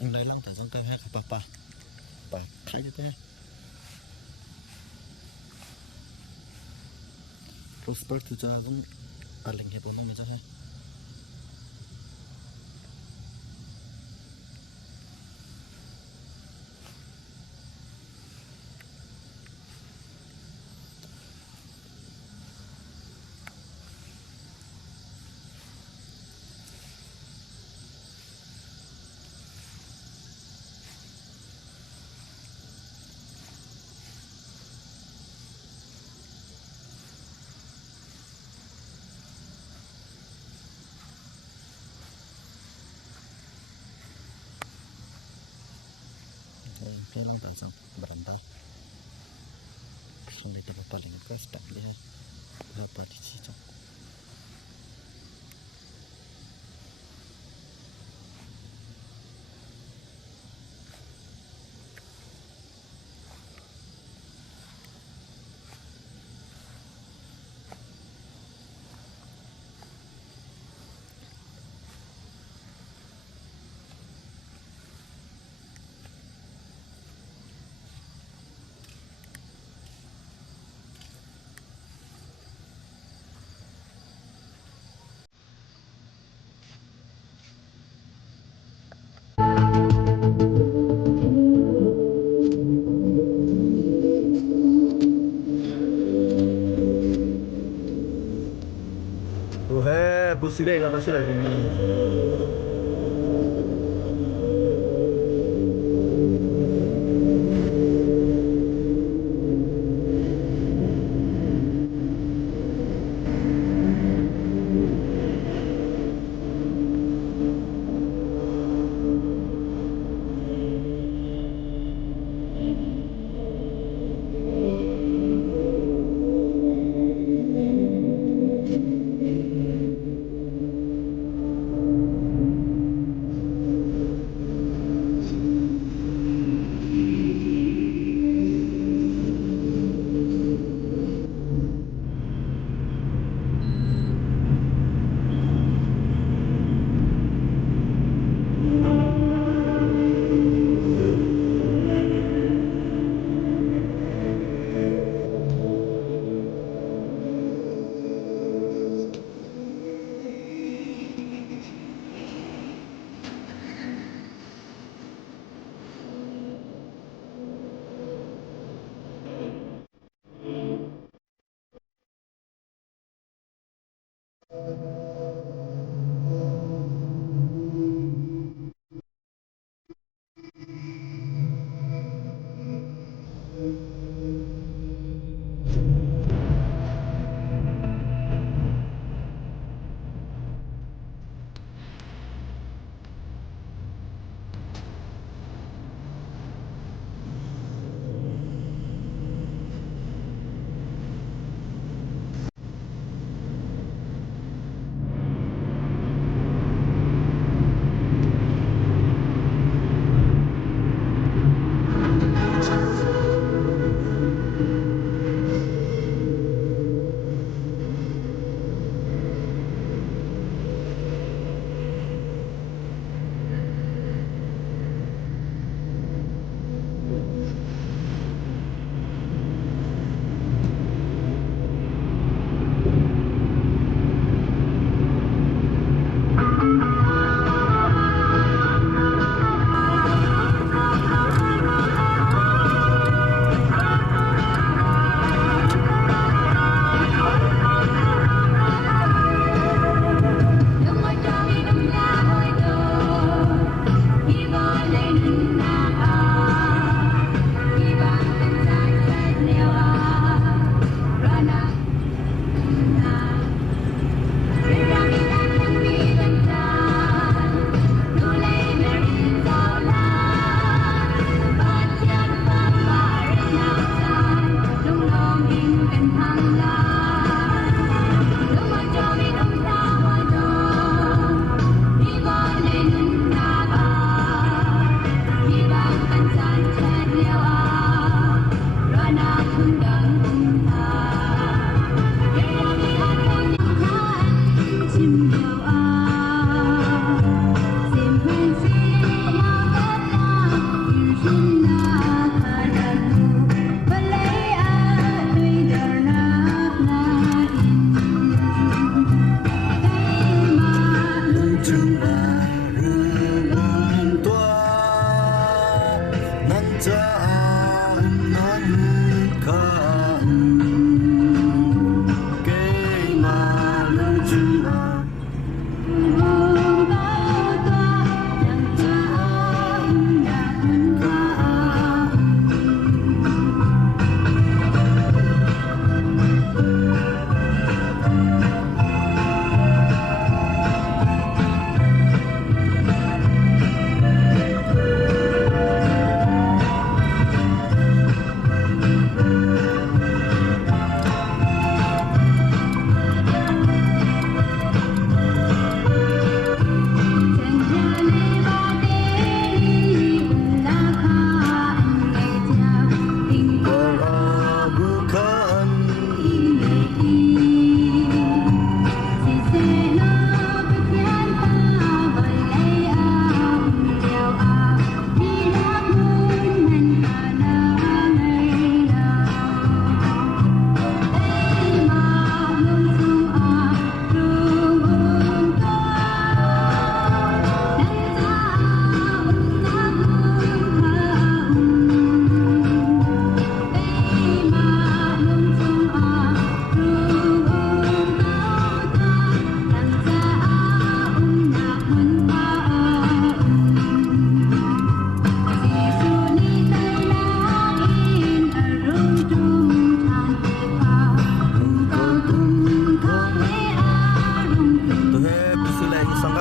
anh lấy lăng thả trong cây hay bà thay thế hay prosper tu cha cũng aling hiệp ông mình chắc hay lấy lăng thả trong berantau không lấy được paling cái step deh berapa di situ. Busire la pasera con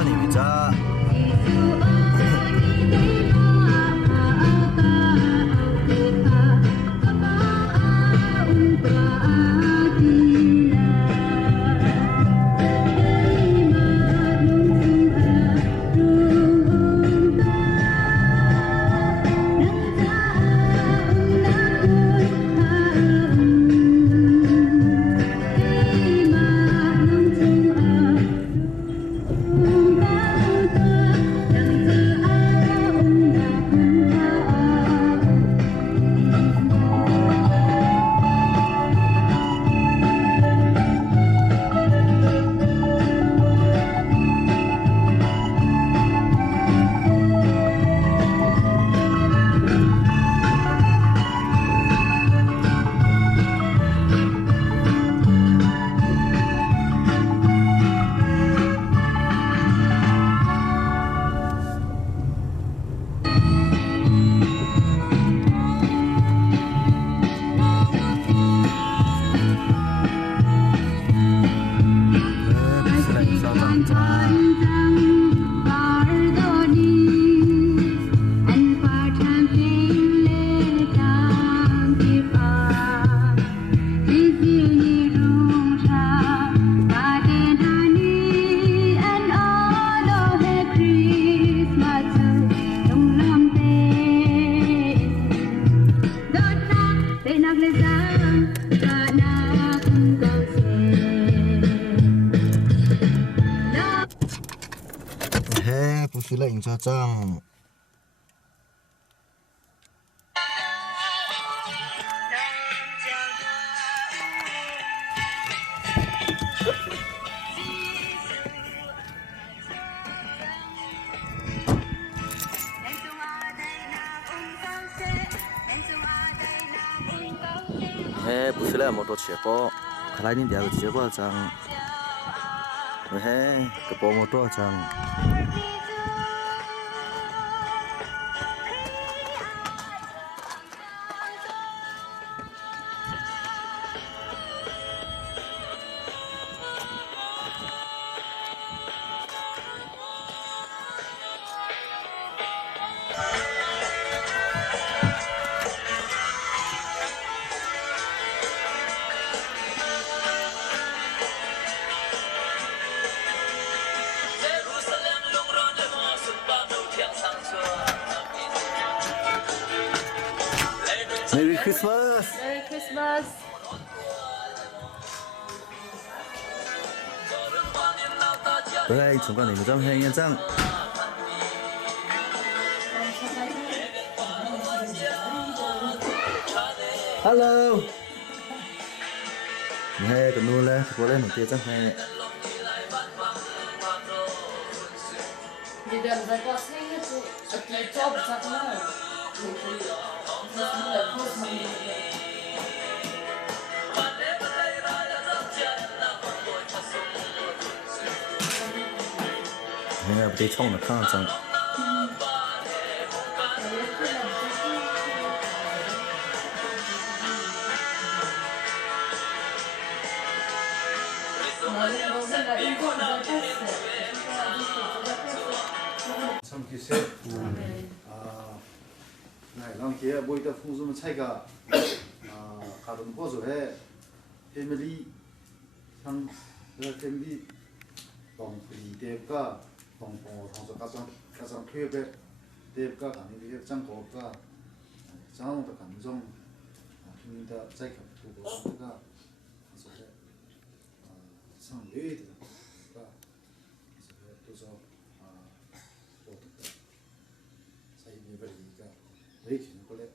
중간입니다. He, bố lệnh cho chăng. He, bố lệnh một đồ chế bộ. Khá lại nhìn đéo chế bộ chăng. He, cái bộ một đồ chăng. Merry Christmas! Merry Christmas! Đây, chúng con đến một trăm hai nhân trăm. Hello! Hey, còn luôn lên, có lên một tia trăm hai. Det är väl bara slänga på att du tar betalt med. Nên là bị冲的看真。참기세 랑키에 보이다 풍수는 차이가 가든 보조해 패밀리 상 패밀리 동프리 대가 동포 동서 가장 표현에 대가 가는 게 장고가 장원도 감정 힘다 자기가 두고 상가 그래서 상외에다 그래서 사이비버리가 왜 이렇게 걸래?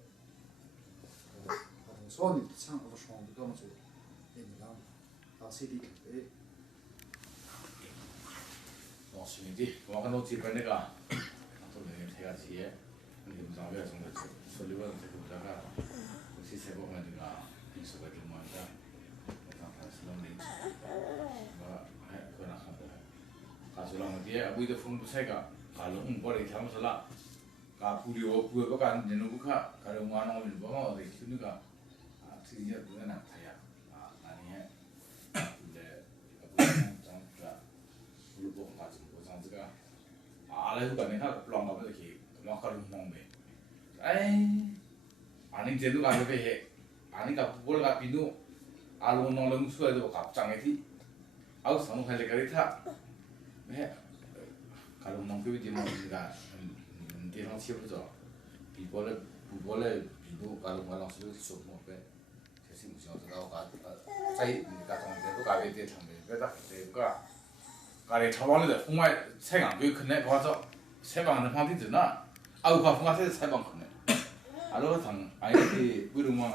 소원이 참 어려운 거 가면서 얘네가 다시 뒤에 어시니디 와간도 집에내가 또 내가 제가 지에 근데 무슨 아베 정도 솔리번 대부다가 혹시 세보면 내가 인수가 좀 많다 그래서 슬럼리 뭐 그거나 하다 가수랑 뒤에 아부이도 풍부 세가 갈롱 버리 참설라 가부리오 부가 내놓고가 가령 와는 거 보면 어디 키우니까 특이해 그거 나타야 아니에 근데 아부이도 장가 불보 가지고 장지가 อะไรทุกอย่างเนี่ยถ้าลองมาเป็นกี่ลองการมองไปไอ้อันนี้เจนุกันไปเหตุอันนี้กับพวกเราปีนู้อารมณ์น้องเริ่มช่วยตัวกับจังไอ้ที่เอาสนุกให้เลยกันที่ถ้าไม่ใช่การน้องพี่วิจิตรน้องนี่กันที่น้องเชี่ยวจ้ะปีบอลเลยปีนู้การน้องเชี่ยวสุดมากเลยเชื่อสิ่งที่เราการใช้การทำเรื่องการเรียนทำเรื่องก็เรื่องก็การเรียนชาวบ้านเลยผมว่าใช้งานด้วยคนเนี่ยเพราะว่าใช้บางในความที่ถึงน่ะเอาความผมว่าใช้บางคนเนี่ยalors thằng ai thì bây giờ mà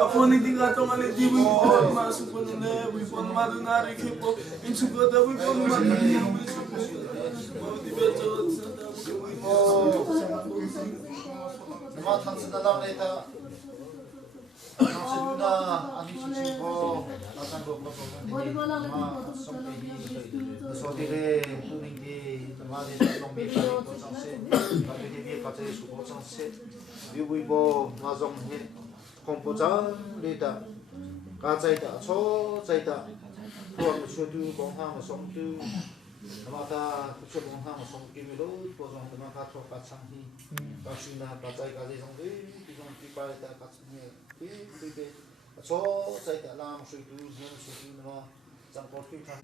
Upon the gato and the devil, Master for the lab, we put Madonari Kipo into God that we put Madonari. Nama tansi dalam leta, tansi duna, ani suci bo, datang bo bo bo. Nama sampai di, sotire tuning di, nama di dalam beta di bo tansi, kami di bia kacai subo tansi, biu bo mazong he, kompoza leta, kacai ta, so cai ta, tuang suatu bongha masong tu. Namata kucuk bongha masong kimilo, bosong tema kacau kacang hi, kacina kacai kacai song di, pisong pipai ta kacangnya, pipai, so cai ta lam suatu, nem suatu nama campur kita.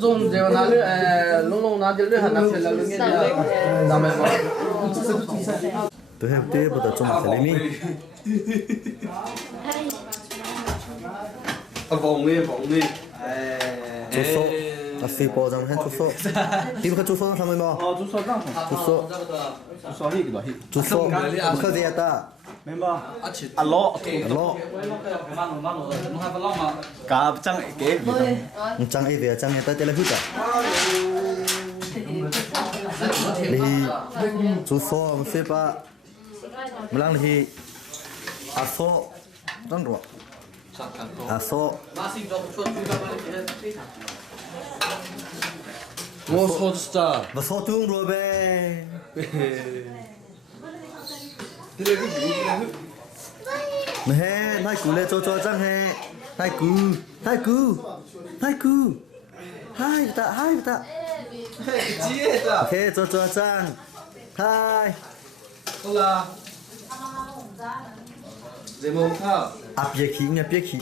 Zoom dia nak long nak dia hanya nak cakap lagi dia, nama apa? tôi hay tôi bắt đầu trong cái này chú số à phi bao giờ hay chú số đi một cái chú số sao mà chú số chú số một cái gì ta alo cả trăng kế chẳng ai về chẳng ai ta tên là hút à thì chú số một phi ba một lần thì à số đang rồi à số What sort star? và số tương rồi bé mẹ nay cú lên cho chẳng hè nay cú hai ta ok cho chẳng hai Hola. Demo ka. à biết khí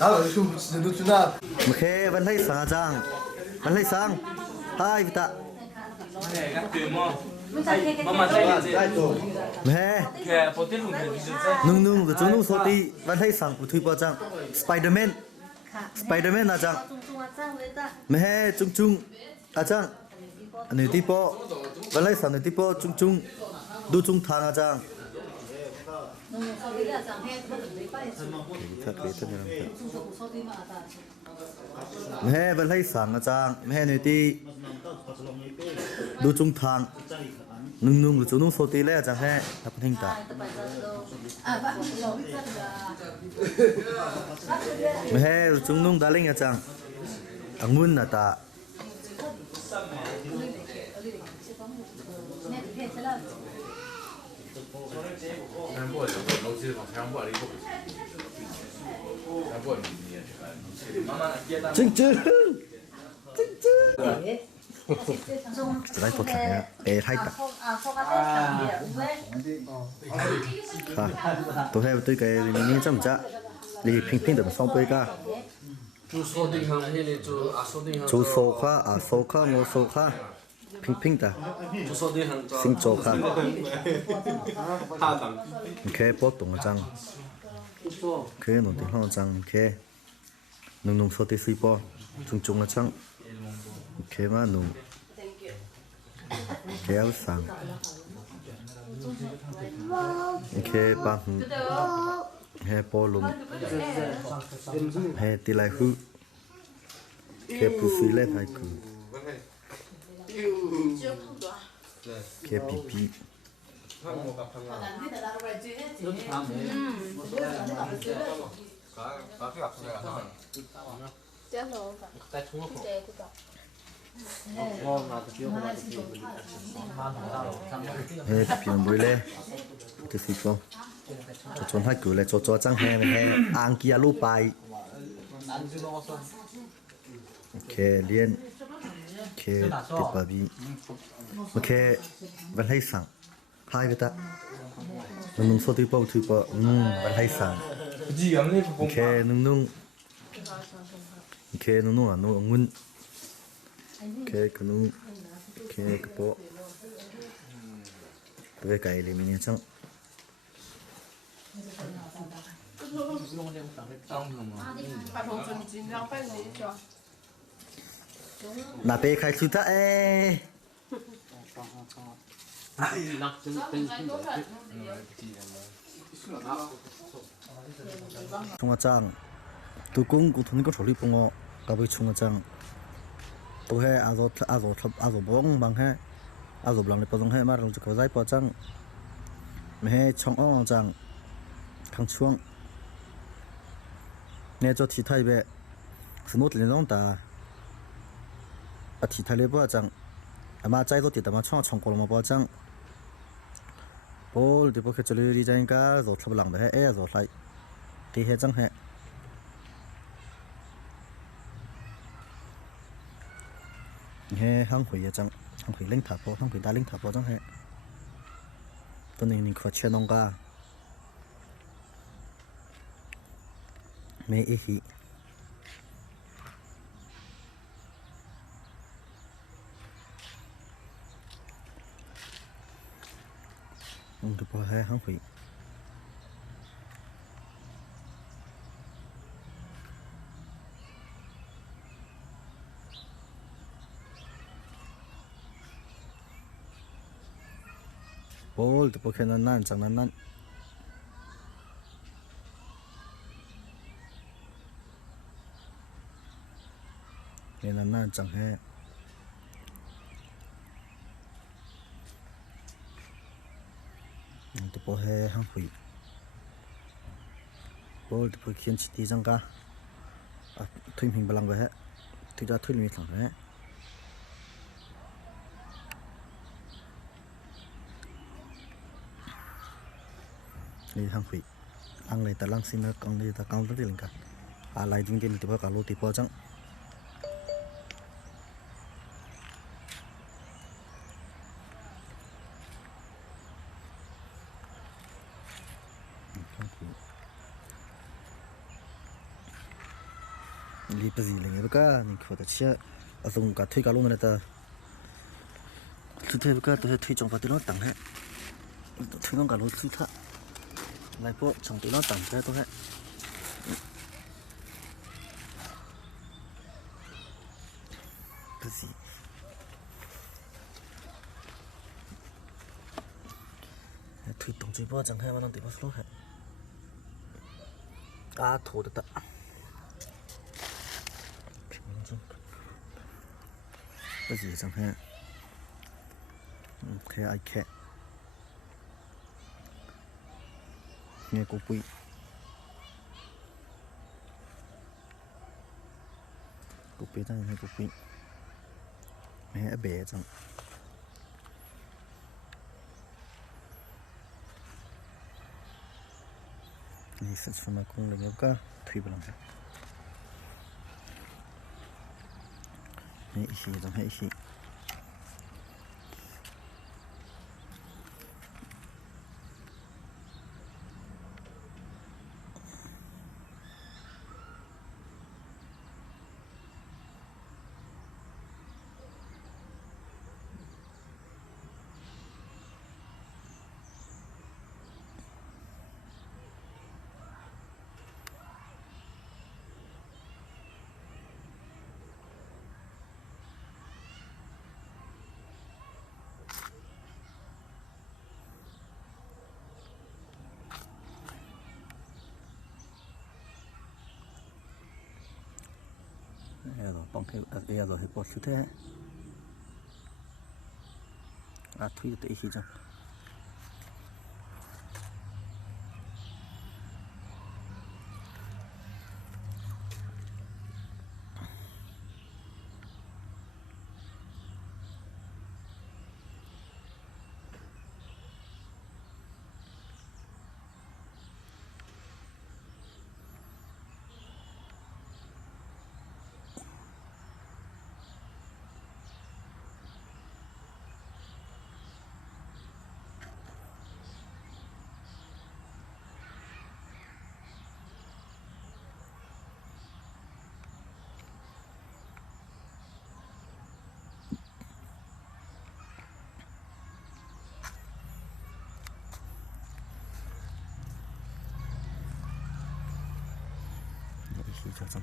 Đó là chung được chúng ta. ok vẫn thấy sang hai ta mẹ nung rồi chúng số đi vẫn thấy sang của thui bao chẳng Spiderman là chẳng mẹ chung à chẳng anh đi po vẫn lấy sang đi po chung đu chung thang à chẳng mẹ vẫn lấy sang à chẳng mẹ này đi đu chung thang nung rồi chúng số đi lấy à chẳng mẹ tập hình ta mẹ rồi chúng nung đã lên à chẳng anggun là ta Hàn Quốc là một nấu chữ của Hàn Quốc là một Hàn Quốc là chính lại một thằng ê hay ta tôi theo tôi cái mình chăm chả đi pin được xong bây cả Chú số định hàng hay là chú định hàng? chú số kha ngô số kha pin ta Chú số định hàng cho. sinh châu kha Hạ tầng. ok bớt tung trang ok nông tiếng long trang ok nung số tê suy po chung là trang Khe mà nụ khe áo sang khe băng khe bò lùm khe tì lại hư khe bù suy lên hai cử khe bì bì he pion bui le tu fi ko cho chon hai cử le cho chang he ang kia lu pai khe liên khe tì bà bì khe vẫn hay sang hai cái ta nung số thứ bao vẫn hay sang khe nung à nung ngun khe cái nung khe cái bộ cái cái này mình chẳng nạp bê khai chú ta ê chung chang tu cung của thôn có số liệu phong cả với chung chang tu he azo bong bang he azo blang le pazong he mà rong có giải po chang me he chong ong chang khang chuang nghe cho thi thay về smooth lên nông ta à thi thay le po chang mà trái rồi thì ta mà chong cổ mà po chang bol thì po cái chơi đi chơi cả rồi thập lăng về he rồi lại thì he chang he he hang hủy chang hang hủy linh tháp po hang hủy đa linh tháp po chang he tuần này mình khó chơi nông ca mẹ ý hi ông được bao he hang hủy bol tu pakai nan chẳng nan nên nan chẳng he tu pakai hang hui bol tu pakai chiti chẳng cả thuy mình balang về thuy ra thuy mình thẳng về đi hang hủy ang này ta lang xin nó con đi ta con rất là cả lại chúng tin thì bao cả lô thì bao chẳng đi bao gì lại cả mình phải chia dùng cả thuê cả luôn này ta thuê cả thuê trong phát nó tăng hết thuê nó cả lô thuê thạ lại bộ trong tụi nó tặng cho tôi hết cái gì thủy tổng chỉ bao chẳng hay mà nó tìm bao số hết thổ được ta cái gì chẳng hay cái ai kệ nghe cô quý đang nghe cô quý mẹ bé chẳng đi sản xuất mà cũng là cả thủy bằng thế mẹ gì chẳng hay gì rồi bong thế rồi hết bớt thứ thế à thuy tự khi chẳng khi cho xong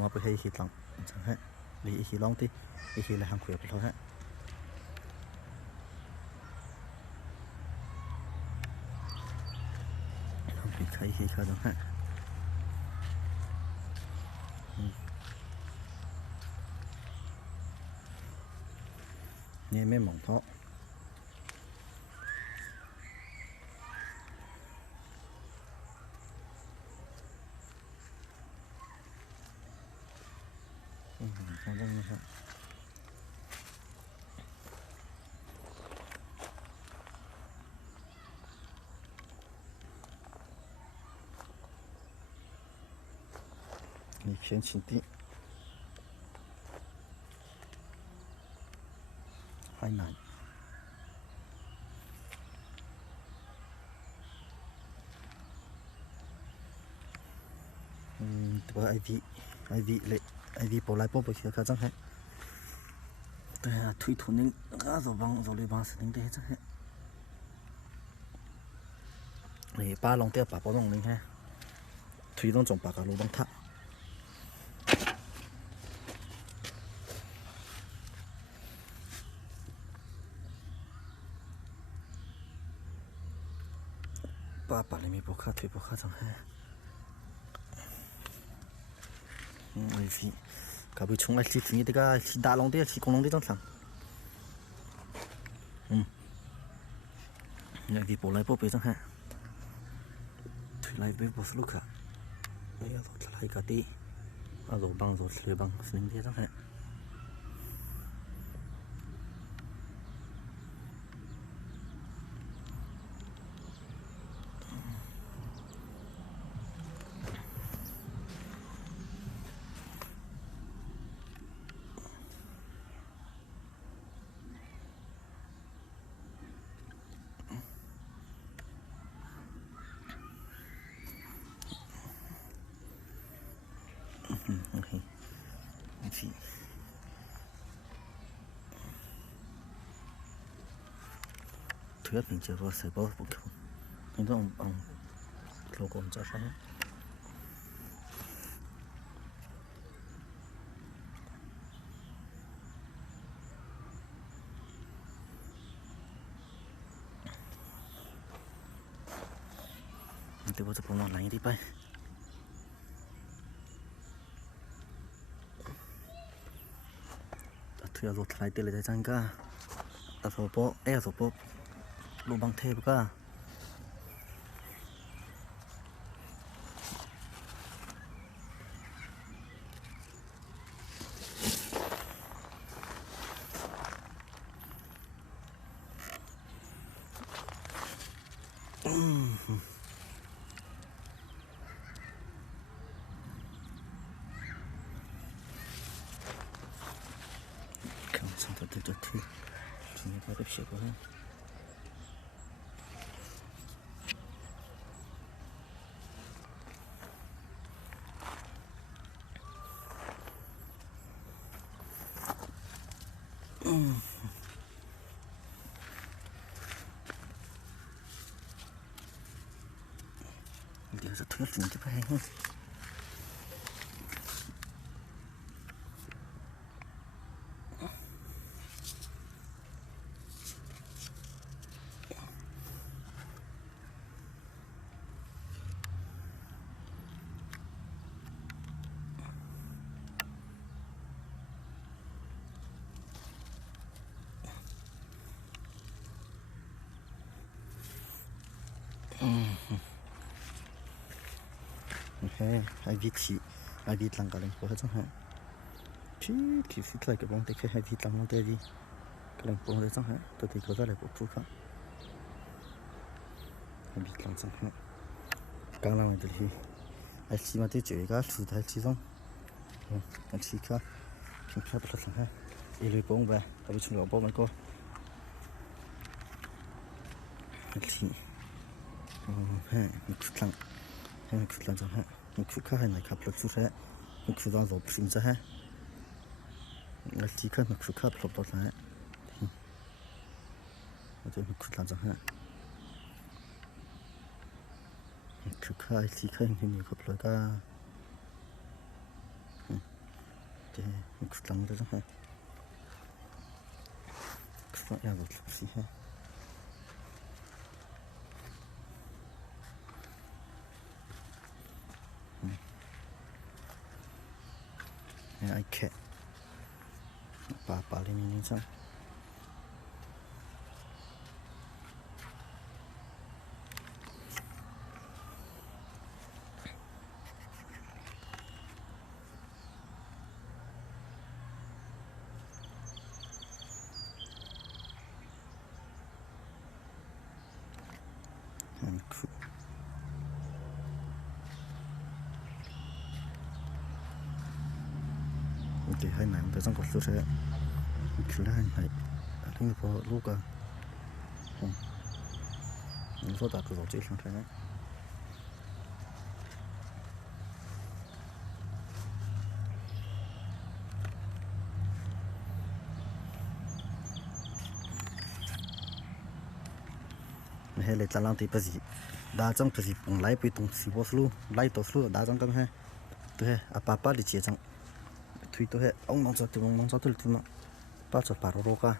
mà bây giờ khi lòng chẳng hết đi khi long thì khi là hàng khuyết thôi hết không bị khi khơi đâu hết nghe mấy mỏng thọ không có như thế你先起地hai này từ IV lệ IV bỏ lại bỏ bởi khi cả chẳng hết tôi thủy thủ nên gã rồi lấy bằng sự tính thế chẳng hết để ba lòng tiêu ba bao lòng nên ha thủy đông trồng ba cả lô đông tháp ba lấy mi bộ khát thủy bộ khát chẳng hết vì cả buổi chung lại chỉ thì cái chỉ đá lòng đấy chỉ con lòng đấy trong sẵn nhà vì bỏ lại bỏ bê chẳng hạn thủy lại bê bỏ lúc cả bây giờ rồi lại cả tí rồi bằng rồi sửa bằng sinh thế chẳng hạn thứ mình chưa có sử bao bộ nhưng đó ông lâu còn cho sáng từ bao giờ cũng ngon lành đi bay thứ rồi thay tên là chẳng cả ta số bộ số bộ lô bằng thép cả không xong rồi tôi thi chúng ta tiếp tục hơn điều rất thuyết trình cho phải hơn Hey, ai biết lăng cả lên phố hết chẳng thì xịt lại cái bóng thì hay biết lăng nó đi cái lên phố hết chẳng hạn tôi thì có ra lại bộ phim khác hay biết lăng chẳng hạn càng làm được thì ai chỉ mà tới chơi cái sự thay chỉ xong anh chỉ khác chúng ta bắt đầu chẳng hạn lấy bóng về tại vì chúng nó bóng mấy cô thì hey mình cứ lăng chẳng hạn mình cứ khác này khắp lực chút hết mình cứ đang dọc xin ra hết là chỉ cần mình cứ khắp lọc đó hết rồi mình cứ lăng chẳng hạn mình cứ khai chỉ cần hình như khắp lọc cả thì mình cứ lăng đó chẳng hạn cứ lăng ra rồi xí hết ai kệ bà lên như sao thì hai nàng tới trong cuộc sống sẽ cứ là này anh có lúc à những số đạt được chỉ sang thế này hay là làm thì cái gì đa trong cái gì cũng lấy bị tung xì bớt luôn lấy tốt luôn đa trong cái hay tôi à papa đi chia trong thui tôi hệ ông mong sao tôi mong sao tôi mà bắt cho bảo rồi cả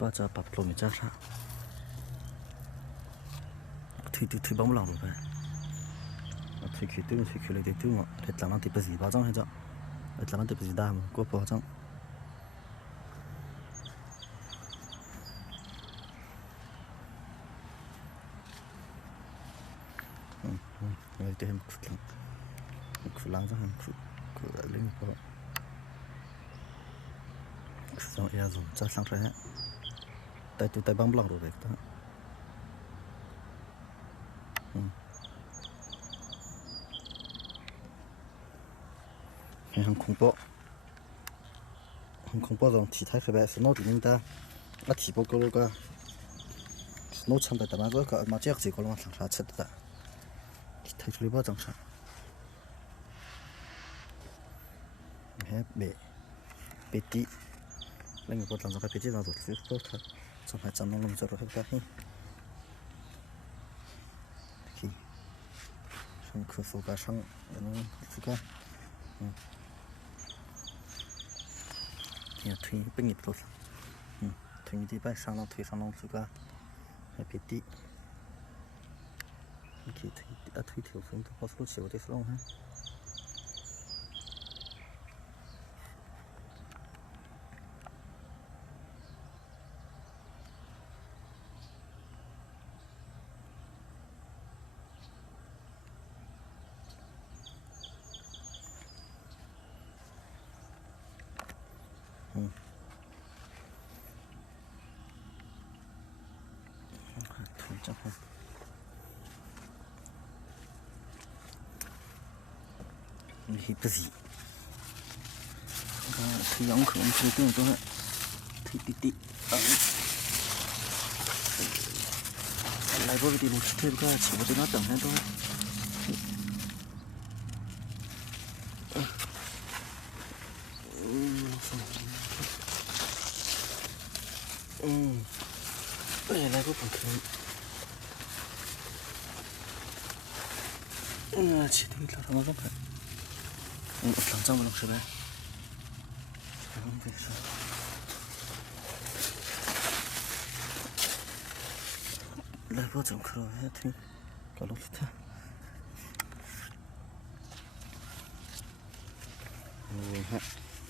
bắt cho bắt lôi mình ra thui bóng lòng rồi thui khí lấy tiêu mà để làm ăn thì cái gì bao trong hay sao để làm ăn thì cái gì đa mà có bao trong người tôi hem cứ lắng ra hem cứ lại lên có xong ya dùng cho sang rồi tay tôi tay bấm lòng rồi đấy đó hàng không bỏ rồi chỉ thấy cái bé snow thì chúng ta là chỉ bỏ câu cái snow chăm tại mà cái mà chắc gì có lòng sang ra chết đó thấy lấy bao trong sao hết bể tí lên một lần rồi cái bể tí nào rồi cứ tốt thật xong phải chăm nó cho rồi hết cái khi xong cứ số cả sang nó số cả thì thuê bên nghiệp rồi thuê đi bay sang nó thuê sang nó số cả bể tí thì thuê thiếu phương có số chiều thì xong ha thuê chắc không thì cái gì thì ông không thấy tiếng tôi thì tí lại vô thì một thêm cái chỉ có nó tầm hết thôi đây là có phần thưởng chỉ thôi là nó không phải làm trong nó sẽ bé không biết sao lại vô trong cửa hết thì có lúc thế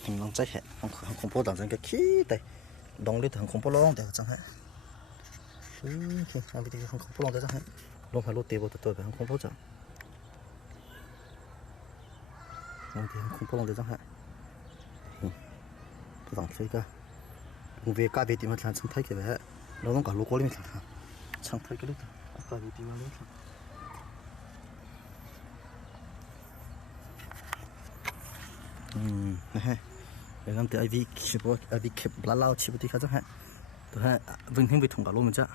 hình nóng cháy hết không bỏ đằng cái khí đây đồng đi thằng không bỏ lông để chẳng hạn anh bị không bỏ lông để chẳng hạn lông phải lột tiền vào tôi phải không bỏ chẳng thì không bỏ lông để chẳng hạn tôi thằng chơi cả công việc cả việc thì mà chẳng thấy cái vậy nó không có lúa có lên chẳng thấy cái lúc cả việc thì mà lên nè để làm từ IV keyboard IV kẹp lá lao chỉ một tí khác chẳng hạn tôi hay vinh hình với thùng cả luôn mình chắc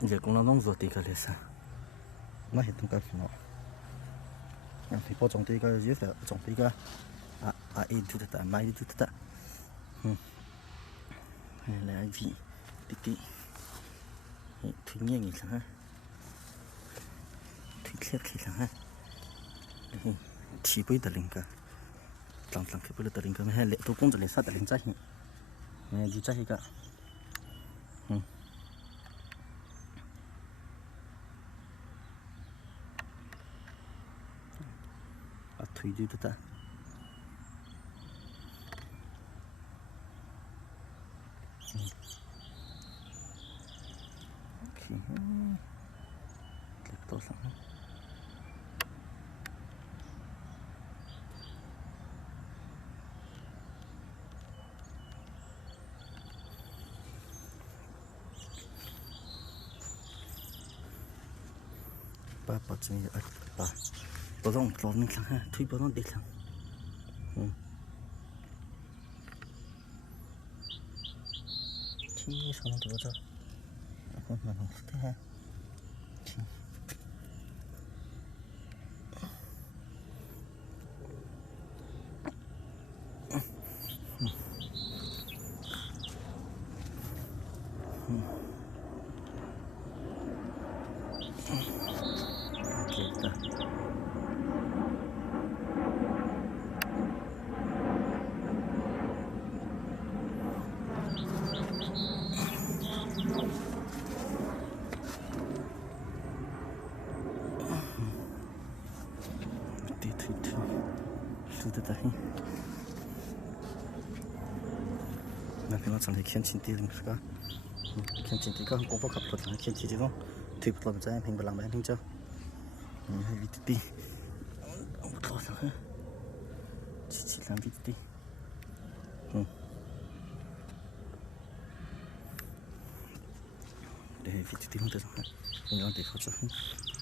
giờ cũng là nông rồi thì cái gì nó hiện thùng cả nó thì bao trồng tí cái dưới phải trồng tí cái in chút tại mai chút tại này là IV tí tí thủy nhiên gì chẳng thủy khiết khi chẳng chỉ bây giờ linh cả làm cái bây giờ linh cả hay lệ tôi cũngจะ sát linh trái này gì trái cả thủy đi ta tốt lắm ba bắt chân ba bao đông lon khang ha thui bao đông đi khang thì sao nó được rồi không mà không thế ha那场里看见的人是个，看见的个广播卡不了，看见这种推不了在平不浪白平着，还有的，我多少个，七两的，对，有的地方在上海，有的地方在，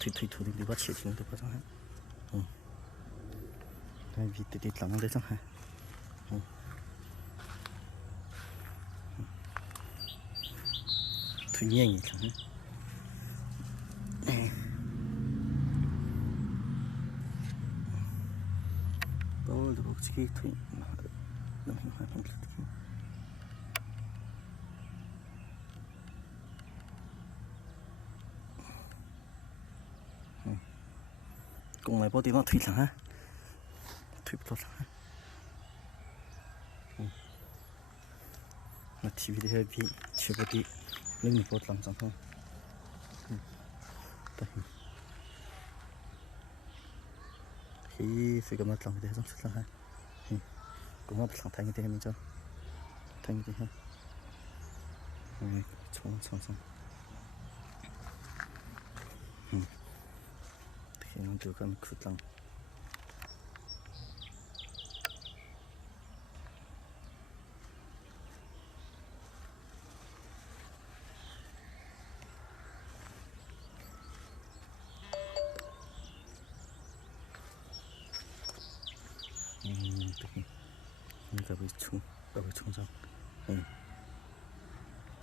推土的地方切的地方上海，还有的浪在上海，thủy nhiên gì chẳng đó là một cái thủy nó hình hóa thành cùng này bao tiền nó thủy chẳng ha thủy bao chẳng ha nó chỉ vì thế bị chưa bao tiền lên một bột làm xong thôi khi phải cầm làm thế xong sẽ là cũng một thằng thành thế mình cho thành thế ha xong thì nó được cần khử lăng 가위 총장,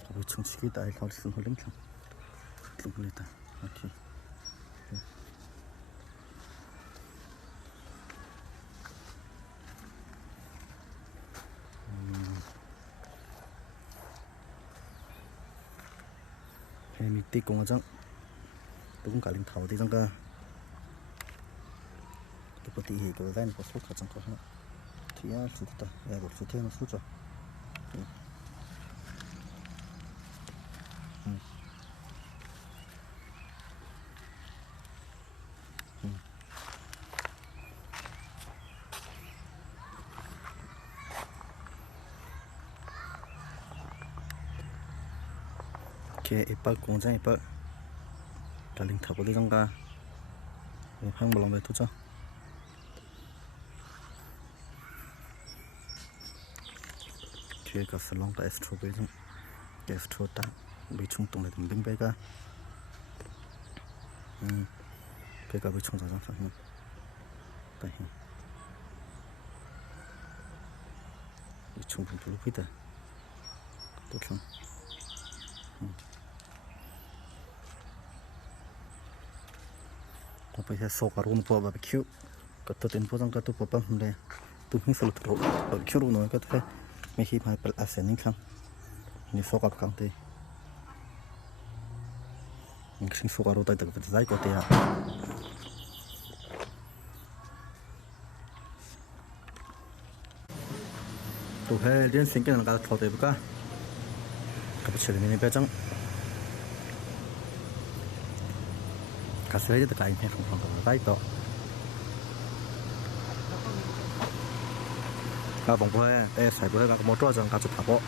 가위 총치기 나이 나올수 있는 홀링장, 누구니다, 오케이. 밑에 공화장, 누군 갈린 타오디 장가, 또 어디 이거 다니 거 속 가장 거 하나. 뒤에 수다, 야 이거 수태는 수죠. kia ipal cũng chẳng ipal cả linh thập đi trong ca phăng một lòng về tôi cho kia cả salon cả estro bây giờ cái estro ta bị chung tung lại từng bên bây cả bây giờ bị chung ra phải không đây bị chung tung lúc bây tốt lắm bây giờ số caro nó barbecue cái tôi tin rằng cái tôi bấm hôm nay tôi nghĩ phải lột barbecue rồi nói cái tôi mấy khi mà phải ăn nín khangนี่số caro khang thế những cái số caro tại cái trái có thể à tôi hay liên sinh cái nào cái thầu thế bữa cái bữa chơi này bây giờ 가스레이드 가인 해 공부한 거 라이터 가 공부해 에 살부해 가 모터 좀 가지고 타고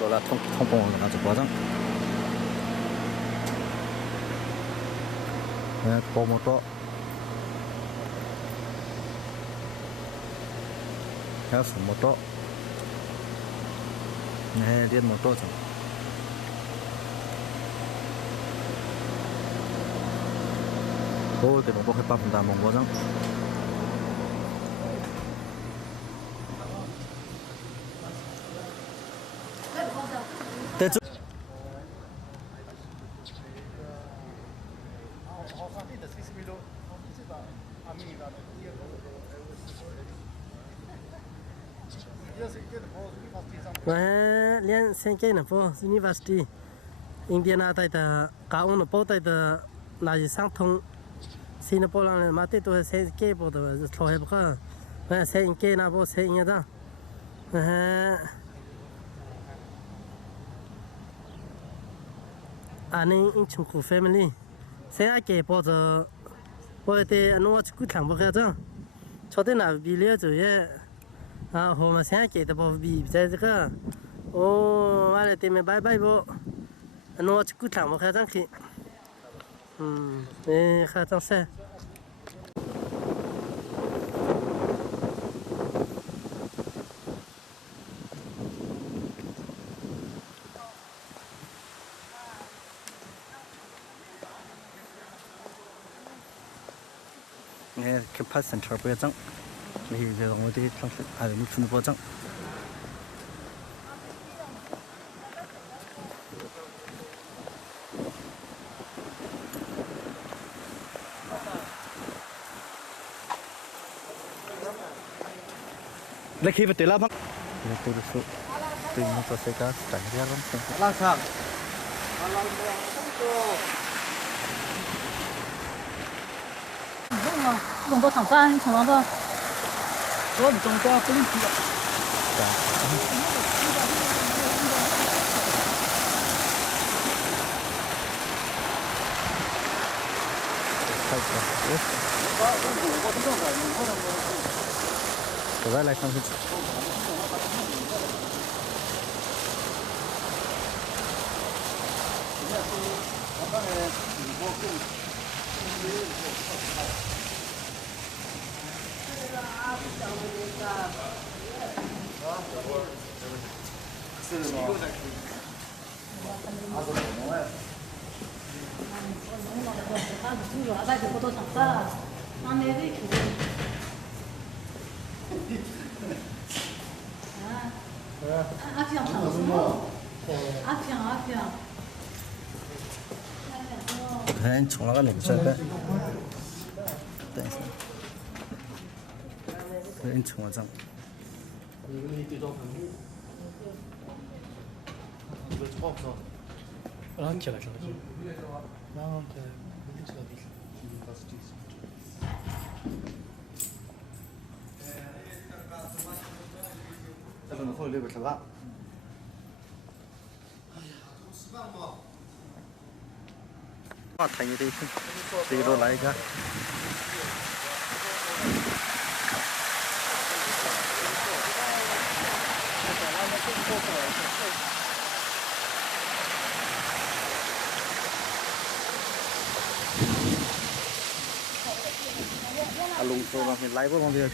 놀라 통통봉을 가지고 와장 에 고모터 가스 모터 네 리엔 모터 좀 ôi cái nó có cái bắp đào mỏng quá răng tết trước và liên sinh cái nào po university Indiana tại ta cao nó po tại ta là gì sang thông Singapore là mà tết tôi sẽ kê bộ tôi cho hết cả và sẽ kê nào bộ sẽ như đó anh em chung khu family sẽ kê bộ tôi bộ thì anh nói chút thằng bộ cái đó cho tới nào bị lừa rồi hôm mà sẽ kê bộ bị cái cái ô mà thì mình bye bye bộ anh nói chút thằng bộ cái đó khi khá tăng xe nghe cái phát center bây giờ thì giờ ngồi đi trong lúc chuẩn bị chẳng lấy khi về tới làm để tôi được tìm một số cái cảnh ra lắm là sao dùng có thẳng ra thằng nó thôi có một trong qua cũng rồi lại xong hết ở đây thì có thẳng ra ăn đi đi 아피양 나왔어? 아피양. 그냥 전화가 내주니까. 그냥 전화장. 저는 홀 레벨 잡아. thành như thế thì đồ lại ra lùng tôi mà mình lấy vào bằng việc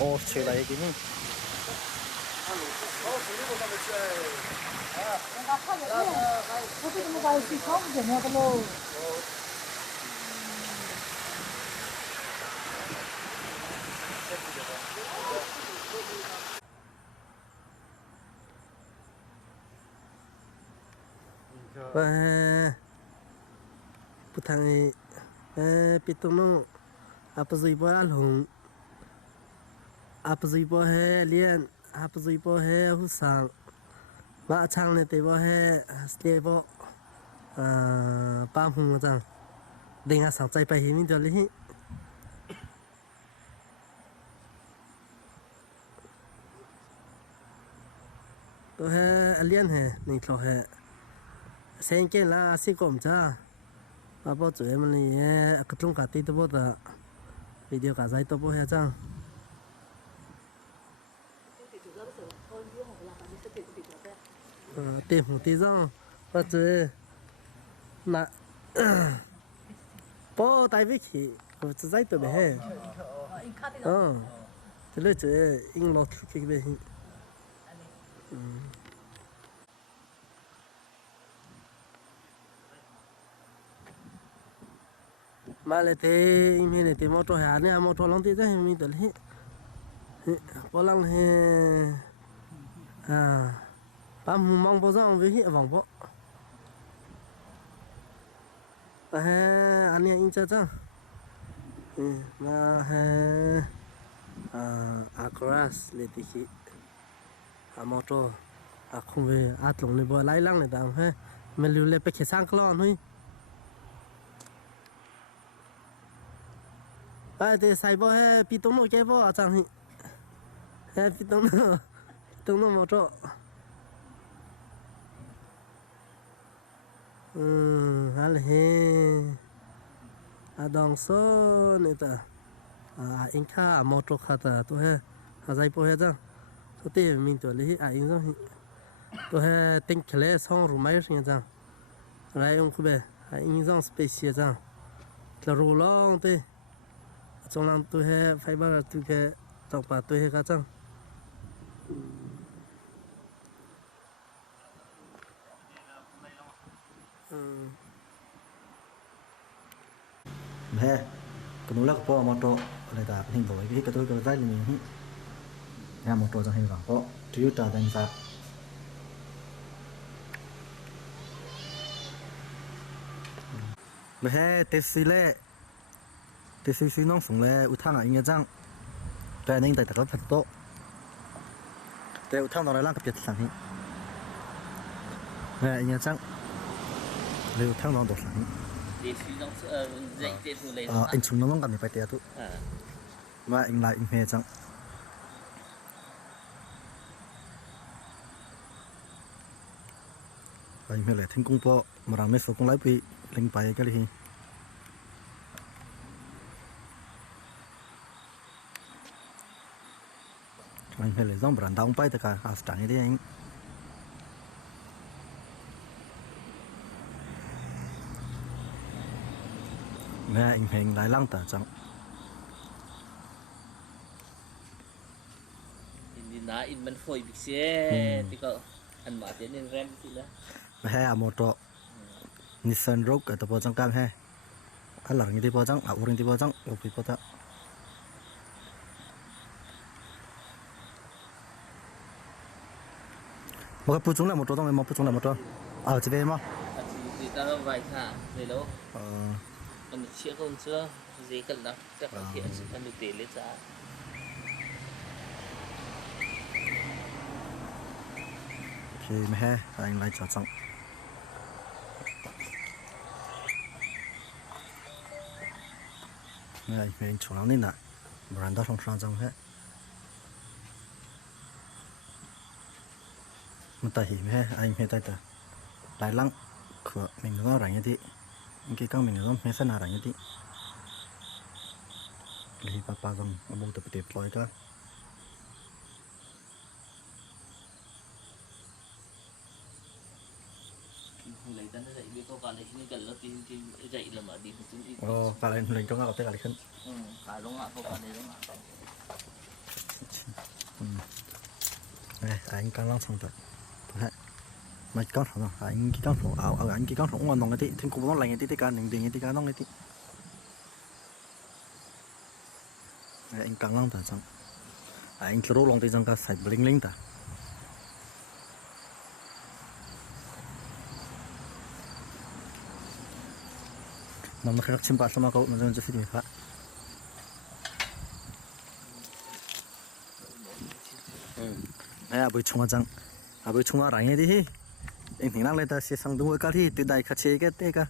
ô chơi lấy cái này và bút thằng pitung nó apa zui po alhung apa zui po he lian apa zui po he husang ba chang ne te po he ste po pa hung chang ding a sang chai pa hi min do li to he alien he ning thlo he sen ken la si kom cha ba po chu em ni ka tlung ka ti to po ta video cả dây top hay chăng tìm một tí rong và chơi nè bố tay với chị có dây tụi bé thế lấy chơi in lọt cái bé mà lại thế mình này thì mô tô hà này mô tô long tí ra mình tự lấy bao lăng thì bám mong bao giờ với hiện vòng bộ anh em in cha mà Across lấy tí khí mô tô không về lồng này bao lái lăng này đằng ha mình lưu lên phải sang cái lon thôi thì sai bao he bị tông nó cái bao chẳng hi he bị tông nó một chỗ hal he đồng số này ta anh kha một chỗ khác ta tôi he sai bao he chẳng tôi tìm mình tôi lấy anh rồi tôi he tính cái xong rồi mấy cái chẳng lại ông cứ về anh xong space chẳng là rồi long thế trong lòng tôi hay phải bảo là tôi cái tổng bà tôi hay cả chăng he cái nút lắc po mô tô này ta hình vội cái tôi cái dây là mình nghe mô tô trong hình vàng po chứ trả đánh giá he taxi lệ taxi nông sống lệ u thang ở anh chăng cái này tại tất cả phần toแต่ท่านเราได้ร่างกับเจ็ดสังหิเนี่ยอย่างจังเร็วท่านเราตกสังหิอินชุนน้องกันไปเตะตุมาอิงไลอิงเฮจังไปเมื่อไรทิ้งกุ้งปอมารังไม่สุกุ้งไล่ไปเล็งไปก็เลยanh phải lấy dòng bản đóng bay tất cả chẳng như thế anh mẹ anh hình lại lăng tả chẳng na in man phơi bị xe thì có ăn mà tiến lên rem thì đó mẹ một trọ Nissan Rogue ở tập trong cam he ăn lẩu như thế bao chẳng ảo rừng thì bao chẳng ở phía bao ta một cái chúng là một chỗ trong này một chúng là một chỗ ở chỉ về mà thì ta đâu vài thả rồi đâu còn chia con chưa gì cần lắm chắc là hiện sự ăn được tiền lên giá thì mẹ anh lại chọn xong mẹ anh chủ lắm nên là brand đó không trong hết mình tại hiểm he anh hay tại ta đại lăng của mình nó rảnh như thế cái con mình nó hay sân nào rảnh như thế đi papa con mua tập tiệp lôi cơ mình cần là tìm dậy là mà đi một chút đi cả lại lên trong ngõ tới cả lại khấn cả lúc nào không phải lúc nào này anh càng long xong rồi mà con thằng nào anh cái con thằng ảo anh cái con thằng ngon ngon cái tí thêm cũng nó lành cái tí cái đỉnh đỉnh cái ngon cái tí anh càng long tại sao anh cứ long tới trong cái sạch bling bling ta nằm nó khắc chim bát sama kau nóจะฟิตไหมครับbuổi chungจังbuổi chungอะไรเงี้ยดิเอ็งถึงนั่งเลยแต่เสียสังดูก็ที่ติดได้ขัดเชยก็เตะก็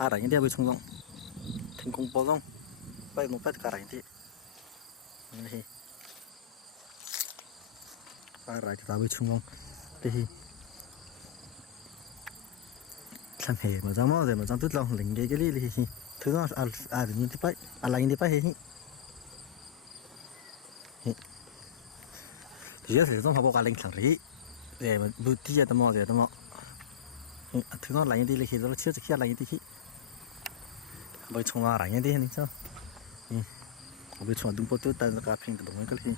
อะไรเงี้ยเดี๋ยวบุญchungจังถึงกงปอจังไปนุ่งไปก็อะไรเงี้ยนี่อะไรที่บุญchungจังที่ฉันเห็นมาจังมั้งแต่มาจังตุดลองลิงเกลี่เลยถึงอะไรนี่ที่ไปอะไรนี่ไปเฮ้ยที่จะต้องพาบอกอะไรสังรีเดี๋ยวมันบุตรจะต้องมองเดี๋ยวต้องมองถึงอะไรนี่เลยเห็นแล้วเชื่อจะเชื่ออะไรนี่ที่ไปชงอะไรนี่นี่จ้ะไปชงดุมโปตุแต่ละการเพลงตัวมันก็เลย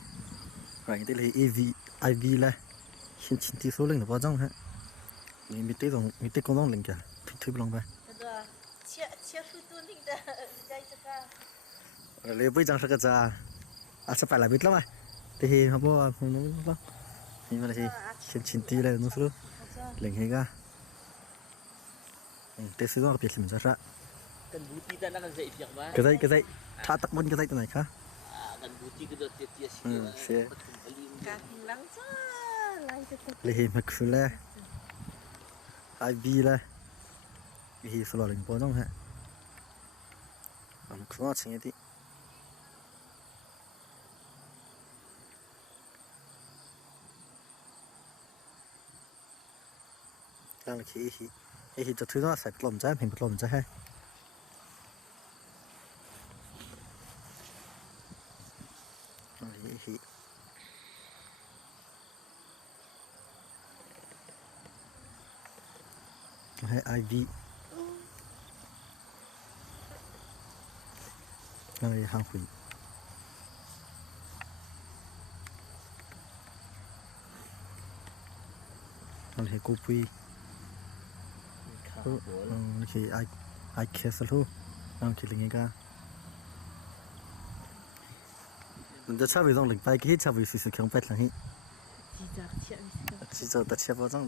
อะไรนี่เลย AV เลยชิ้นที่โซ่เล่นหรือเปล่าจังฮะนี่มีเต้กงต้องเล่นกันถือลงไปเลยไปจังสักจ้าจะไปหลายบิดแล้วไหมที่เขาบอกว่าผมนู้นบ้างนี่มาเลยชิ้นที่เลยนู้นสุดเล่นให้กันเต้ซื้อต้องเปลี่ยนมันจะละ cần bút tí ta đang dậy việc mà cái dây thả tắc bún cái dây từ này khác cần bút tí cái đợt tiệt tiệt xe cả hình lắng xa lại cho tôi lấy mặt phơi le ai bi le thì số lượng bao nhiêu hả không có chuyện gì đang là khi cho thứ nó sạch lồng trái hình lồng trái hay hay IV này hàng hủy này copy thì ai cancel luôn đang chỉ linh cái mìnhจะชอบไปตรงหลิงไปกี่ชอบไปสิสของไปหลังนี้จีจะตัดเชือกบ้าง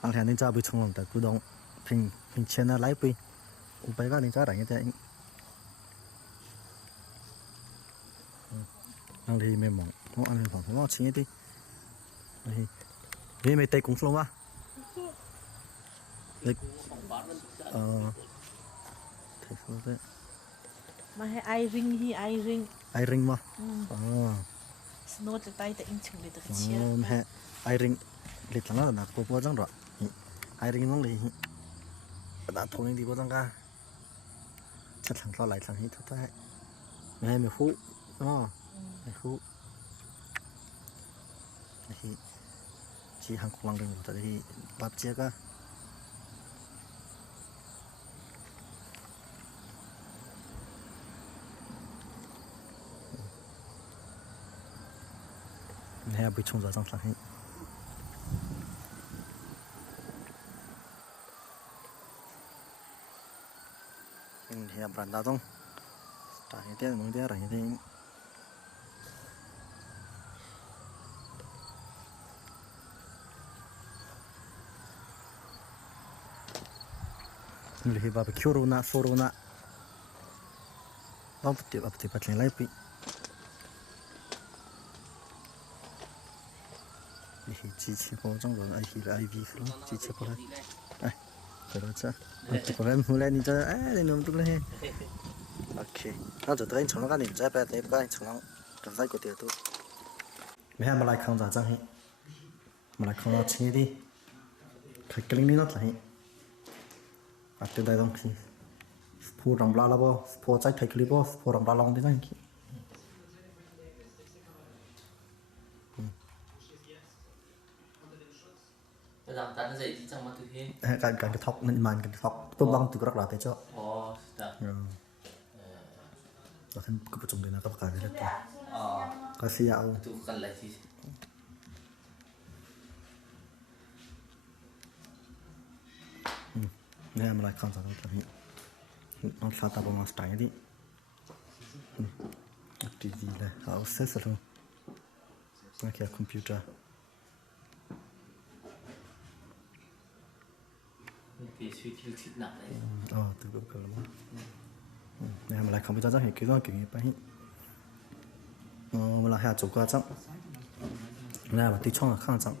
อันแทนนี่จะไปชงหลังแต่กูต้องพิงเชนอะไรไปกูไปก็นี่จะอะไรเงี้ยแต่อันที่ไม่มองอันที่ผมว่าชิ้นนี้ดินี่ไม่เตะกุ้งลงวะเด็กเทปเลย mà hay ai ring hi ai ring ai ring mà snow từ tay tại in chừng để tự chia he ai ring lịch thằng đó là bộ bộ răng rồi ai ring nó liền đã thôn lên đi bộ răng ca chắc thằng lo lại thằng hít thật đấy ngày mười phút đúng không mười phút thì chỉ hàng cùng lần tại thì bắt chia ca này bị冲vào trong sạch thì bản đa trong tại cái tiền mong tiền là như thế thì barbecue runa soruna bang putih bắt lên lại bị thì chỉ có trong rồi ai thì là IV luôn chỉ có đấy này rồi đó chứ chỉ có em hôm nay đi chơi ấy nằm tụi này ok nó giờ tới chúng nó cái niệm trái bẹ đấy cái chúng nó cầm tay của tiểu tôi mấy em mà lại không giả trang hết mà lại không lo chi đi phải cái linh nó lại từ đây trong khi phù rồng la bao phù trái thấy clip bao phù rồng la long thế này làm ta nó dậy thì trong mà thực hiện cái thóc nên màn cái thóc tôi băng từ các loại thế cho 어 진짜 và thân cứ trồng đến là các cái đấy là 어 có xì áo 또 갈라지 nè mà lại không sao đâu nó sao ta bằng style đi TV là họ sẽ sao luôn cái computer 이렇게 스위치를 튀나 từ cái cái lắm nè mà lại không biết ra hết cái đó kiểu như vậy mà lại hạ chỗ qua chắc nè mà tí trong là khang chắc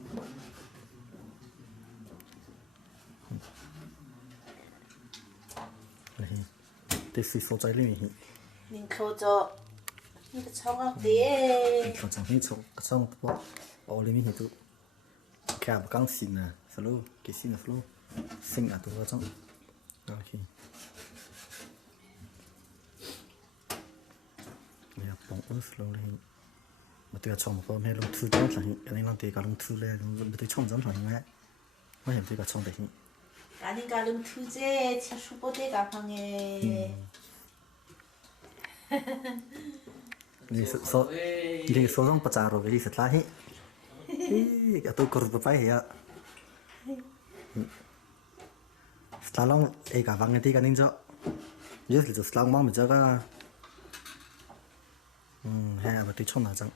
tí xí số trái lên Ninh khâu cho Ninh cái chong học tế còn chẳng hết chỗ trong bộ ở lên mình tụ cả một căng xin à slow cái xin là slow sinh à tụ vào trong ok bây giờ bóng ớt slow lên mà tôi chọn một con hay lông thư rất là cái này làm thì cả lông thư lên mình tôi chọn rất là ngay mà hiện tôi cả chọn để Ninh cả lưng thư dê Chà sụ bố đê cả phăng nghe Jadi seorang pecah roh jadi setelah atau korban apa ya setelah long cả vang cái cái ninja just là setelah mong mình cái hay là tôi chọn là chẳng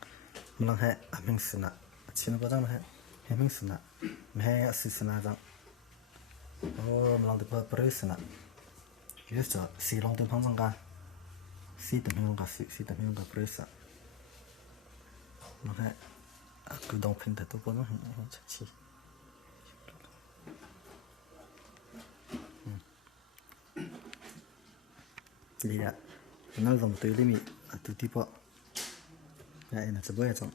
mình làm hay mình xin là xin nó chẳng hay mình xin là hay xin là chẳng mình làm được bữa xin là just là xí long tiền phong chẳng cả xí tầm hình cả xí tầm hình cả presa nó hay cứ đồng hình thật tốt nó hình chắc chi gì ạ nó dòng từ lên mi từ tí bộ này là sẽ bơi trong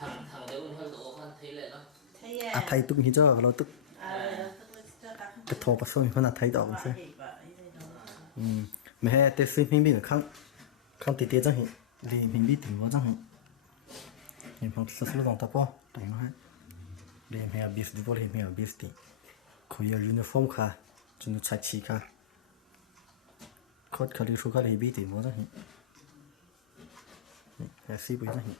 thằng đấy cũng hơi độ con thấy lại nó Thấy à thay tung hình cho nó tức cái thô bát sôi nó thấy đỏ không mẹ hay tết sinh mình không không tết tết chẳng hiện thì mình biết tình huống chẳng hiện mình không sắp xếp dòng tập po đúng không thì mình biết đi bộ thì mình biết đi khối uniform cả cho nó chạy chi cả code cả đi số cả thì biết tình huống chẳng hiện hay xí bấy chẳng hiện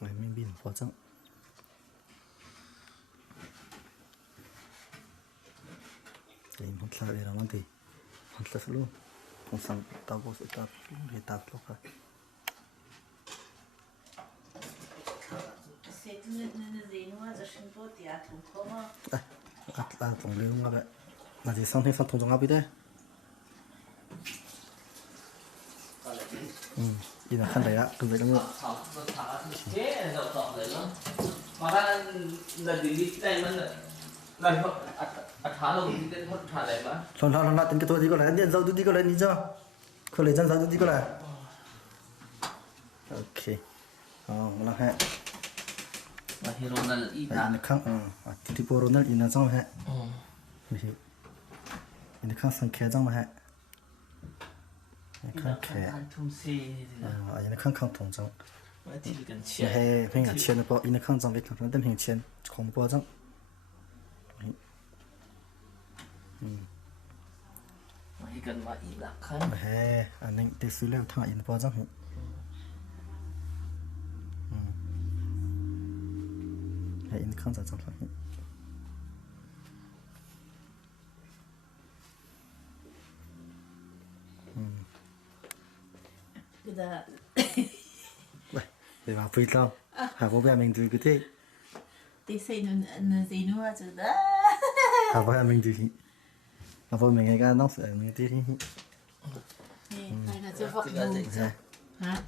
mình bin phó chẳng thì một sao để làm gì một sao luôn không sang tao có sự tập để tập lúc khác Sẽ tư nên gì nữa Giờ sinh bố tì à thùng khô mà à tổng lưu ngáp đấy là gì xong thêm xong thùng trong ngáp đi đấy đi là khăn đấy á cứ vậy đó thế đậu tọt rồi nó mà ra là đi đây mà là thả lồng đi đến thả lại mà lần tính cái tôi đi có lại điện dầu đi có lại đi cho không lấy chân dầu đi có lại ok là hệ mà hero là ít à nó khăn thì bộ nó in là trong hệ nó khăn sang khe trong mà hệ khăn khe thùng xe nó khăn khăn thùng trong mà chỉ cần chia hay hình là chiên nó bỏ in khăn trong cái thằng nó hình chiên không bỏ trong mà chỉ cần mà ít là khăn hay anh nên để xử lý thằng in bỏ trong hay in khăn trong trong Bây giờ để vào phi xong hà bố mẹ mình từ cái thế Tì xây nó gì nữa chứ đó hà bố mẹ mình từ hà bố mình cái nó sẽ như thế Này là chưa vọng là đủ gì Hả?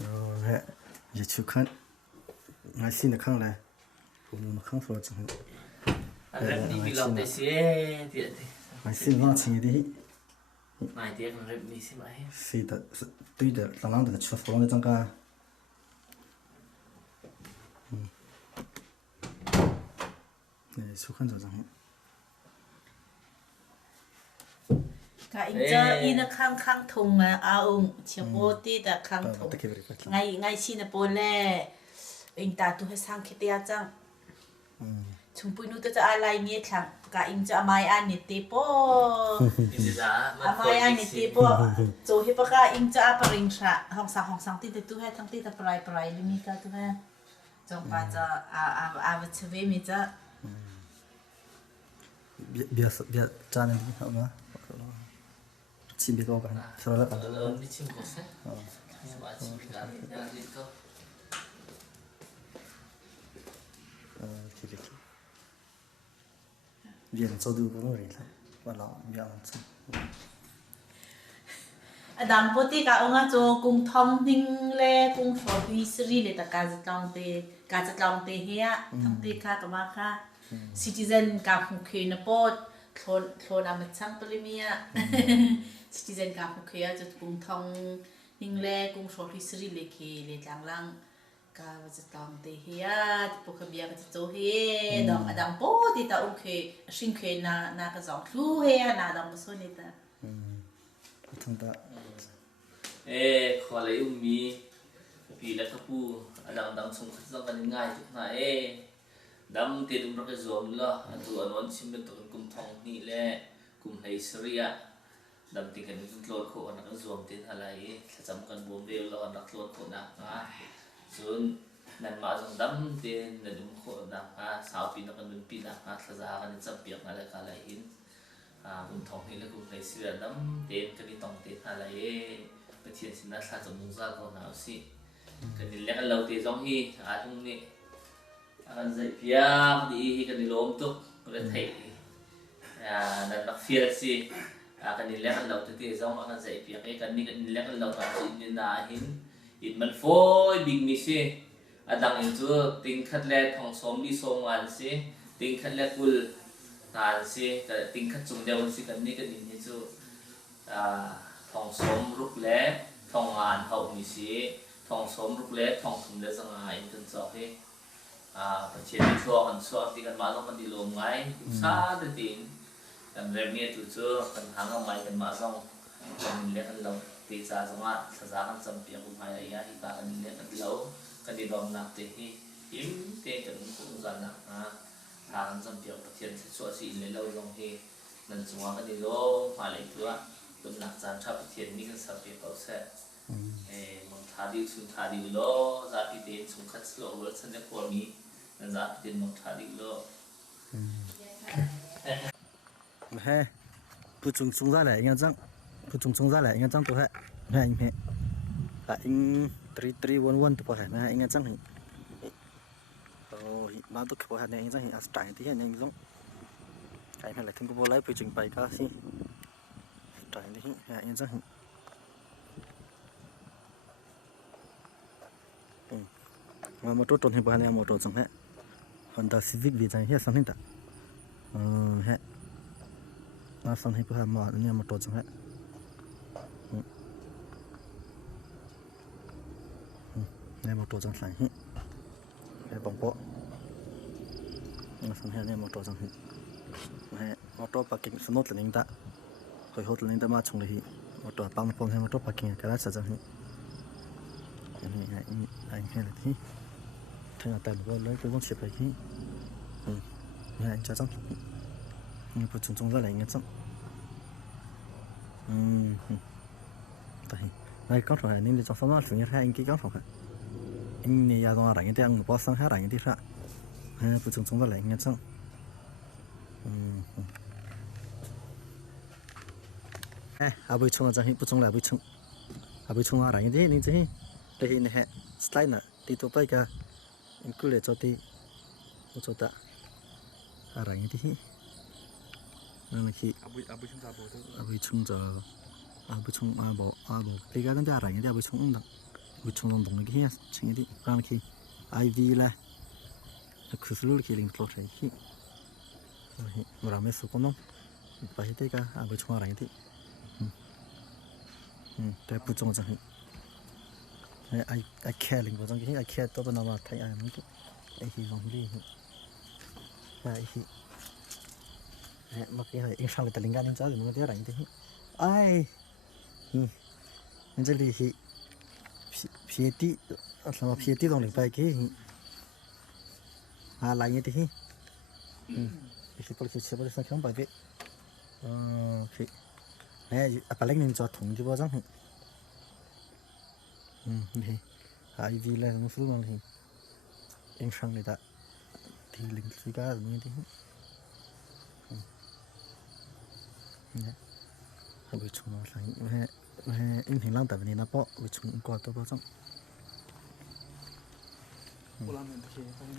rồi giờ chịu khăn ngay xin được khăn này phụ nữ mà khăn rồi chẳng rep đi bị lòng để xe thì ngay xin nó chỉ đi này thì còn rep đi xe máy xí đã tuy đã làm ăn được chưa phổ nó trong cả này số khăn rồi chẳng cả anh cho in khang khang thùng à ông chiều bố tí đã khang thùng ngay xin là bố lẽ anh ta tu hay sang khi tia chăng chúng bụi nút cho ai lại nghe thằng cả anh cho mai ăn nít tí bố mai ăn nít tí bố rồi hi bác anh cho apa ring sa hong sang tí tu hay thằng tí ta prai limi ta tu hay trong ba cho vật chơi với mi cho biar jangan ini apa cimbi kau kan salah kan Đi chim cổ sách. Bà chim đã đi cơ. kiri biar so du pun rồi lah walau biar macam Adam bố tí cả ông á cho cùng thông tin lệ cùng phổ huy sri lệ ta cá chất lòng tê hea thông tin cả cái mà cả citizen cả khung khế nó bớt thôn làm một trăm polymer citizen cả khung khế cho cùng thông tin lệ cùng phổ huy sri lệ khế lệ lang cả chất lòng tê hea bố cái bia cái chỗ he đồng Adam bố tí ta ông khế sinh khế na cái dòng thu hea na đồng một số này ta thằng ta khó lấy mi vì là các pu đam sung khát ra gần ngay chút này đam tiền đúng cái zoom lo tu anh muốn xin bên tụi cùng thong ni lệ cùng hay Syria đam tiền cái những lối khổ nó cái zoom tiền hay lại chấm cần buông đều lo đặt lối khổ nào rồi nên mà dùng đam tiền là đúng khổ nào sao pin nó cần bên pin nào ra cái chấm việc này lại cả lại in cùng thong ni là cùng hay Syria đam tiền cái đi tòng tiền hay lạiประเทศสินะถ้าสมมุติว่าเขาหนาวสิกันนี่แหละกันเราตีสองฮีตรงนี้กันใจเพียงดีกันนี่ล้มตุกกันไทยนั่นนักเฟียร์สิกันนี่แหละกันเราตีสองกันใจเพียงกันนี่กันนี่แหละกันเราตัดสินนี่นาหินอินมันโฟยบิ๊กมิสิดังอินจูติงคัดแรกของสมดีสมวันสิติงคัดแรกกุลนานสิแต่ติงคัดจุงเดียวสิกันนี่กันนี่จูทองสมรุกเล็กทองงานเขามีสีทองสมรุกเล็กทองถุงเล็กสังหารอินกันสอบให้ประเทศที่ชัวหันชัวที่กันมาต้องมันดีลงไงซาเด็ดดินกันเรียบเนียตัวเจ้ากันหางเอาไม้กันมาต้องกันเลี้ยงกันเราตีจ่าสมาสะกันจำเปียกุมหายอะไรที่ตากันเลี้ยงกันเรากันดีลองนักเตะที่ยิ้มเตะกันคุ้มกันนะทางจำเปียกประเทศที่ชัวสีเลยเราลงที่นั่นจังหวะกันดีลงมาเลยตัวเป็นหลักจานชาวประเทศนี้กันสับเปลี่ยนเขาเสร็จมันทาดิสุนทาดิโลจะพิเดนสุนคัดสโลว์วัฒนธรรมนี้นั่นจะพิเดนมันทาดิโลเฮ้ผู้ชงชงได้เลยงั้นจังผู้ชงได้เลยงั้นจังตัวเฮ้เฮ้เฮ้แต่อิง3-3-1ตัวเฮ้นะงั้นจังนี่โอ้มาตัวเขาเฮ้เนี่ยงั้นจังนี่อัศจรรย์ที่เฮ้เนี่ยจังไอ้เฮ้เลยถึงกูบอกเลยผู้ชงไปก็สิตายนี่ฮะยังจังมาตัวต้นให้บ้านเนี่ยมาตัวจังฮะ Honda Civic วิจัยเฮียสังหิตะฮะมาสังให้บ้านมาเนี่ยมาตัวจังฮะเนี่ยมาตัวจังสังหิเนี่ยบังโป๊ะมาสังให้เนี่ยมาตัวจังหิฮะมาตัวปักกิ่งสนุกเลยนี่ตาคอยโฮตเลยแต่มาชงเลยมาตัวปังปองให้มาตัวปักกิ่งกระไรสักจังนี่อันนี้ไอ้เหี้ยเลยที่ทั้งแต่ละวันเลยก็ต้องเสียไปที่นี่จะจังนี่พอจงๆอะไรเงี้ยจังแต่ไอ้ก้อนถอยนี่จะสามารถถึงจะให้อิงกี่ก้อนถอยอิงนี่ยาตรงอะไรเงี้ยที่อังบอสสังหารอะไรเงี้ยที่ละพอจงๆอะไรเงี้ยจังเอาไปชงจะให้ผู้ชงแล้วไปชงเอาไปชงอะไรอย่างนี้นี่จะให้ได้เห็นแฮะสไลด์น่ะตีตัวไปกันอินคุเลจตีจดอะไรอย่างนี้นั่นคือเอาไปชงจะเอาไปชงจะเอาไปชงมาบอกไปกันตั้งแต่อะไรอย่างนี้เอาไปชงนั่งเอาไปชงตรงนี้ชิงที่นั่นคือไอวีแหละคือสรุปคือลิงก์โปรเจกต์ที่เราไม่สุกน้องไปที่กันเอาไปชงอะไรอย่างนี้แต่ผู้ชงจังไอ้แค่ลิงผู้ชงที่ไอ้แค่ตัวเป็นอะไรไทยอะไรมันก็ไอ้ที่ลองดีไอ้ที่เมื่อกี้ไอ้ช่างเลยแต่ลิงกันนี่จ้าอยู่มันก็ได้อะไรที่ ai mình sẽ đi thì phía tí là phía tí đồng phải cái lại như thế thì có cái sẽ có không phải vậy thì này apa lagi cho thùng chứ bao giờ thì vì là nó xuống thì em sang người ta thì lính suy cá như thế bây chúng nó sang em hình lang tại vì nó bỏ bây chúng qua tôi bao giờ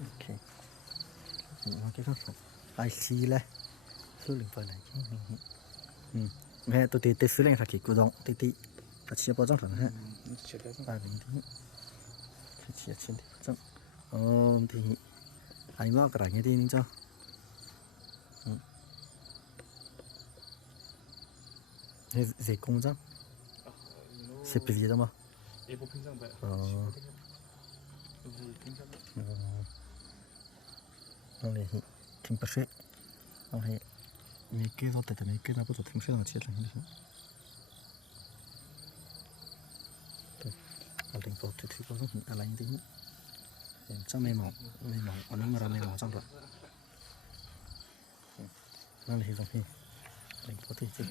ok nó cái khác ai xí lại số lượng phải này mẹ tôi tê số lượng là cái cú đông tê ta chia bao giờ thằng ha ai bình thường chia thì bao giờ thì ai mà cái này thì cho dễ công chứ sẽ bị gì đâu mà nó này thêm bớt sét nó này mấy cái đó tại mấy cái nó bắt đầu thêm sét nó chia thành như thế anh định có thứ có rất là lạnh tính trong này mỏng anh ấy mà làm này mỏng trong rồi nó là gì vậy anh có thể chứ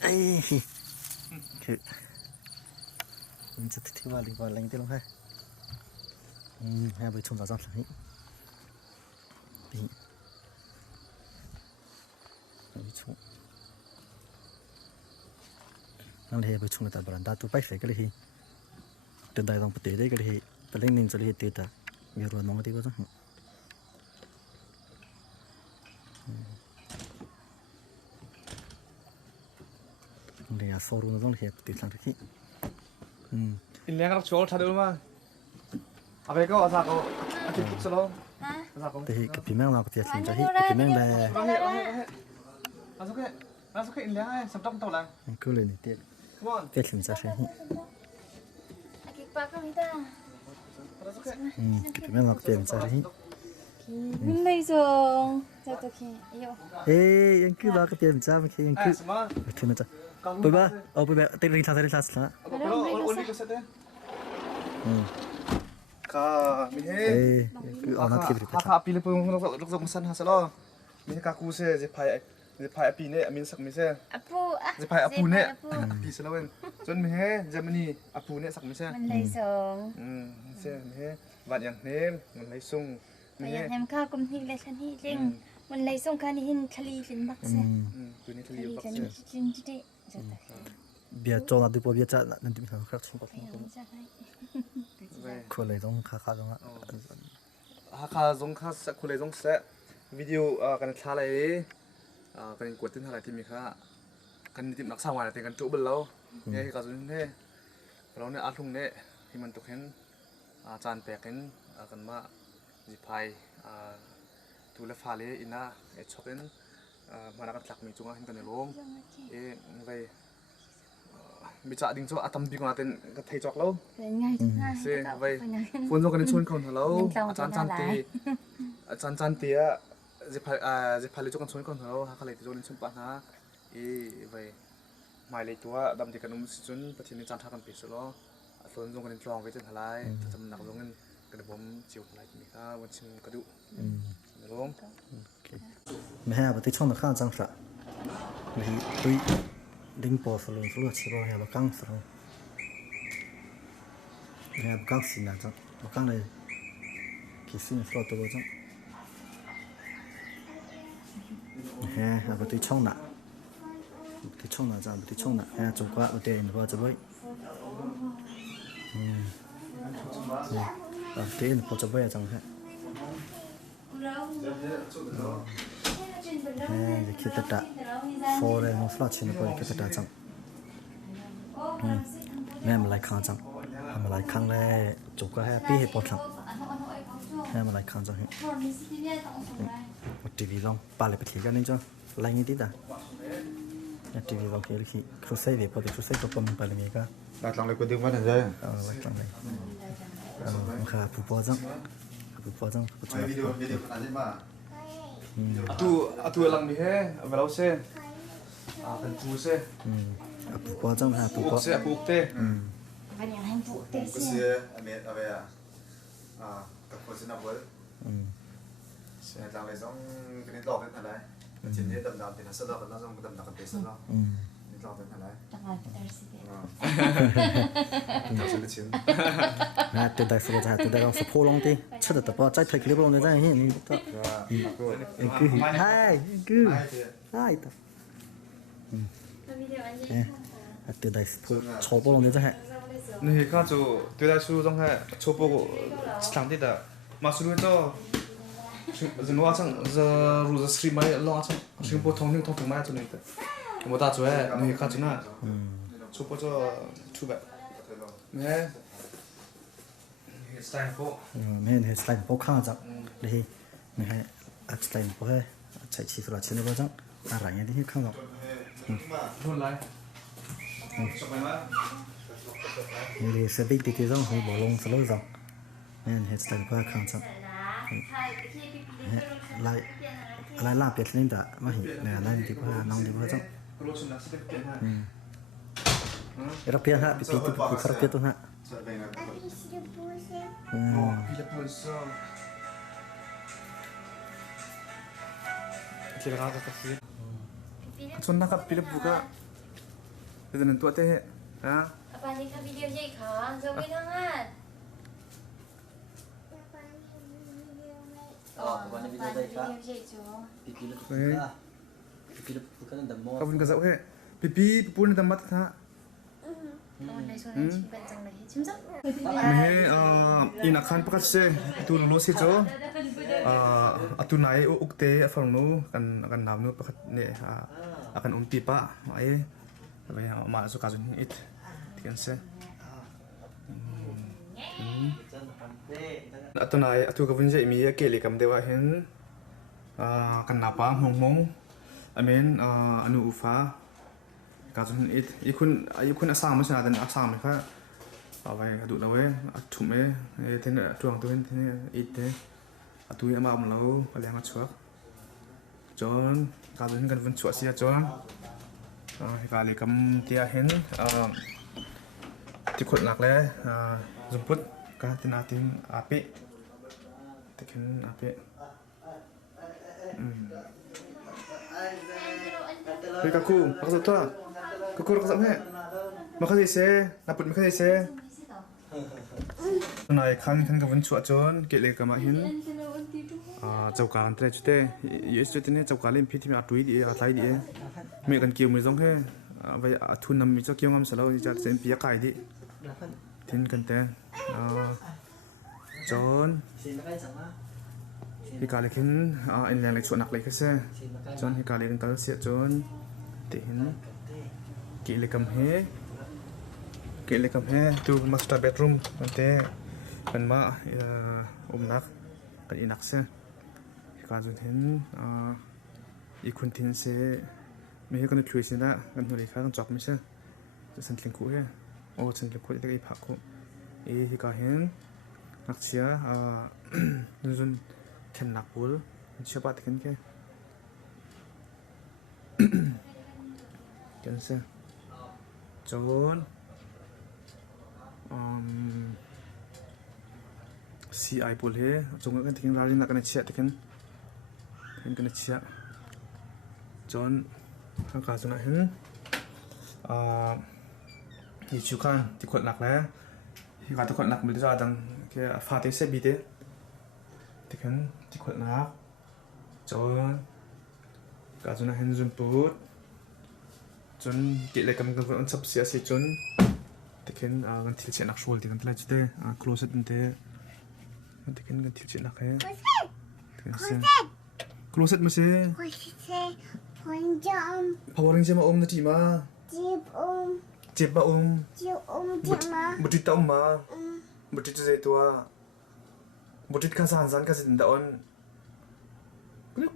ấy cái mình sẽ thi vào định vào lạnh thế luôn ha hai vợ chồng giáo lại đi chungนั่นเลยไปชงในตาบรันดาตัวไปใส่ก็เลยเดินได้ตรงประตูได้ก็เลยไปเล่นนินจะเลยตีตามีรัวน้องที่ก็ต้องเลยโซรูนต้องเลยตีสังที่อินเลี้ยงรักโชว์ทัดดูมาเอาไปก็อาสาเขาอาทิตย์พุธสโลอาสาเขา แต่กับพี่แม่เราก็เตียสินจะที่พี่แม่เลย มาสุกอินเลี้ยงไอ้สัมตัมตัวอะไร ก็เลยนี่เตีย come on เตียสินจะใช่กับพี่แม่เราก็เตียสินจะที่ mình bây giờ giờ tôi khi yêu เอ้ยยังคือเราก็เตียสินจะไม่ใช่ยังคือ สมา ถึงนะจ๊ะไปบ้าเอาไปแบบเต้นคลาสละ เอาโอลิมปิกเสร็จเลยข้ามีเฮ เอ้ยคือเอาหน้าที่ไป ข้าปีเลยเพิ่งลูกสมันฮัสโลมีกาคูเซ่จะพายปีเนี่ยมีสักมีเซ่ apu ah จะพายอปูเนี่ยปีเสร็จแล้วเว้ยจนมีเฮจะมันนี่อปูเนี่ยสักมีเซ่ mình lấy song เซ่มีเฮวันอย่างเนมมันเลยส่งมีเฮ bây giờ em khao cùng hi lấy thân hi linh mình lấy song khăn hin khali fin bắc se ตัวนี้ทะเล khali บัก chân เซ่ chân đi giờ ta เบียร์โจนาดูปเบียร์จะนั่นที่มีทางครับชิงก็ phải không ra hay คนเลยต้องขาตรงอ่ะ ข้าส่งข้าสักคนเลยส่งเซ่วิดีโอกันท่าอะไรกันกดติ้งท่าอะไรที่มีข้ากันติดนักสร้างวันแต่กันจุบเราเนี่ยก็ส่วนนี้เราเนี่ยอาทุ่งเนี่ยที่มันตกเห็นจานแปกเห็นกันมาจิพายตูเลฟ้าเลยอินน่าชอบเห็นมันก็หลักมีจุงเห็นกันในโรงไปบิจาดิ้งโจอาตมบิกงาเต็นก็ไทยจอกเรา rồi ngay thứ hai เซ่ไปฝนตกกันในชวนคนเราอาจารย์จันตีจะพายเลยจกันชวนคนเราหาอะไรที่โดนชนปะนะไปหมายเลยตัวดำที่กันนุ่มจนประเทศนี้จันทร์กันปีสุดแล้วฝนตกกันในคลองไปจนทลายจำหนักลงกันกระผมจิ๋วทลายที่มีค่าวันชิมกระดูในโรง ไม่ให้ไปที่ช่องตะข้างจังสระไม่ตุยดิ้งปอสลงสลดชิบะให้บักกังสลงให้บักกังสินะจังบักกังเลยคิดสิ่งสลดตัวจังให้ไปที่ช่องน่ะที่ช่องน่ะจังไปที่ช่องน่ะให้จงกว่าเอาเตียนพอจะไว้เตียนพอจะไว้จังฮะจะคิดแต่โฟเลยมันฟลอชินไปคิดแต่จังแม่มาหลายครั้งจังมาหลายครั้งเลยจุกก็ให้พี่ให้ปวดหลังแม่มาหลายครั้งจังทีวีลองปาเลยไปขี่กันนี่จ้ะไล่งี้ดิจ้ะทีวีลองเกี่ยวกับครูใส่เดี๋ยวพอดีครูใส่ก็ปมไปเลยมีก็ หลักหลังเลยก็ดึงมาหน่อยเลย ไล่ครั้งเลยมันคือผู้ปวดจังผู้ปวดจังผู้ช่วย วิดีโอขนาดนี้มา tu lang mi he velo se กันจูเซ่ ปูปอจังฮะปู ปู ปอ เซ่ปูเต้ Bạn nhà hành phụ tế 그 xe. 시에 아메 아베야 아 그거지나 뭘 sẽ làm lại giống cái lò cái thằng đấy chỉ để đầm đầm thì nó sẽ đầm nó giống đầm đầm cái sẽ lò cái lò cái thằng đấy Chắc là tế xe. nó sẽ là chiến 아 뜨다 쓰고 자 뜨다 가서 포롱디 쳐졌다 봐 짜이 클립 오는 자 히. 그 하이 그 하이 다. 아 뜨다 포 쳐보는 자 해. 네 가지고 되다 수정 해 초보고 스탕디다 마수르죠 지금 와창 저 루즈 스트리마이 로아창 지금 보통 ning 통통 많이 주니까 뭐 다 좋아해 네 가지나 초보죠 투백 네 스타일 포 맨 헤스타일 포 칸자. 네. 네. 아 스타일 포 해. chạy chỉ là chiến đấu chẳng à rảnh như thế không đâu luôn lại chụp máy má thì sẽ biết cái giống hơi bỏ lông sẽ lối dòng nên hết style qua không chẳng lại lại làm việc lên đã mà hiện nè lại thì qua nông thì qua chẳng rất biết ha bị bị rất biết thôi ha kira kasi chon na ka pilip buka dedan tu ate ha Apa ni ka video je kan? Zo ke tangan. Apa ni video je kan? Video je jo. Pilih bukan demo. kabun ka zau he pipi pupun na damat tha Kawan dai suara cimpan jang lagi. Cimjang. me ina khan pakat se tu lo se jo atu nai ukte afang no kan nam no pakat ne akan pipa ai apa ma so ka jun it tikan se atu nai atu kabun je mi ke le kam dewa hen kan napa mong mong amen anu ufa ka jun it ikun asam ma sa dan asam kha awai adu lawe athume ten tuang tu hen it te atu ya ma am lo ale ma chuak chon ka jun kan vun chuak sia chon ka le kam tia hen ti khot lak le zumput ka tinatin api tekin api kaku paksa ta kaku raksa me makasih se naput makasih se nai khan ka vun chuak chon ke le kama hin chauka an tre chute yes chute ne chauka lim phi thimi atui di atlai di me kan kiu mi jong he vai athun nam mi cha kiu ngam salo cha chen pia kai di tin kan te chon hi ka le khin in lang le chuak nak le ka se chon hi ka le kan ka sia chon te hin ke le kam he tu master bedroom kan te kan ma nak kan inak se ka jun hin ikun tin se me he kan thui se na kan hori kha kan chok mi se san tling ku he o san tling ku te kai phak ko hi ka hen nak sia jun ken nak pul chapa te kan ke kan se chon CI pul he chung kan thing rali na kan chia te kan chia chon ka chuna hin hi chu kan ti khot nak la hi ka ta khot nak mil ja dang ke fa te se bi te te kan ti khot nak chon ka chuna hin jun put chon ki le kam kan chap sia se chon te kan kan thil che nak shol te kan tla chite closet te te kan thil che nak he closet ma se powering jama om na ti ma chip ba butit ta ma butit ze to butit ka san san ka sin da on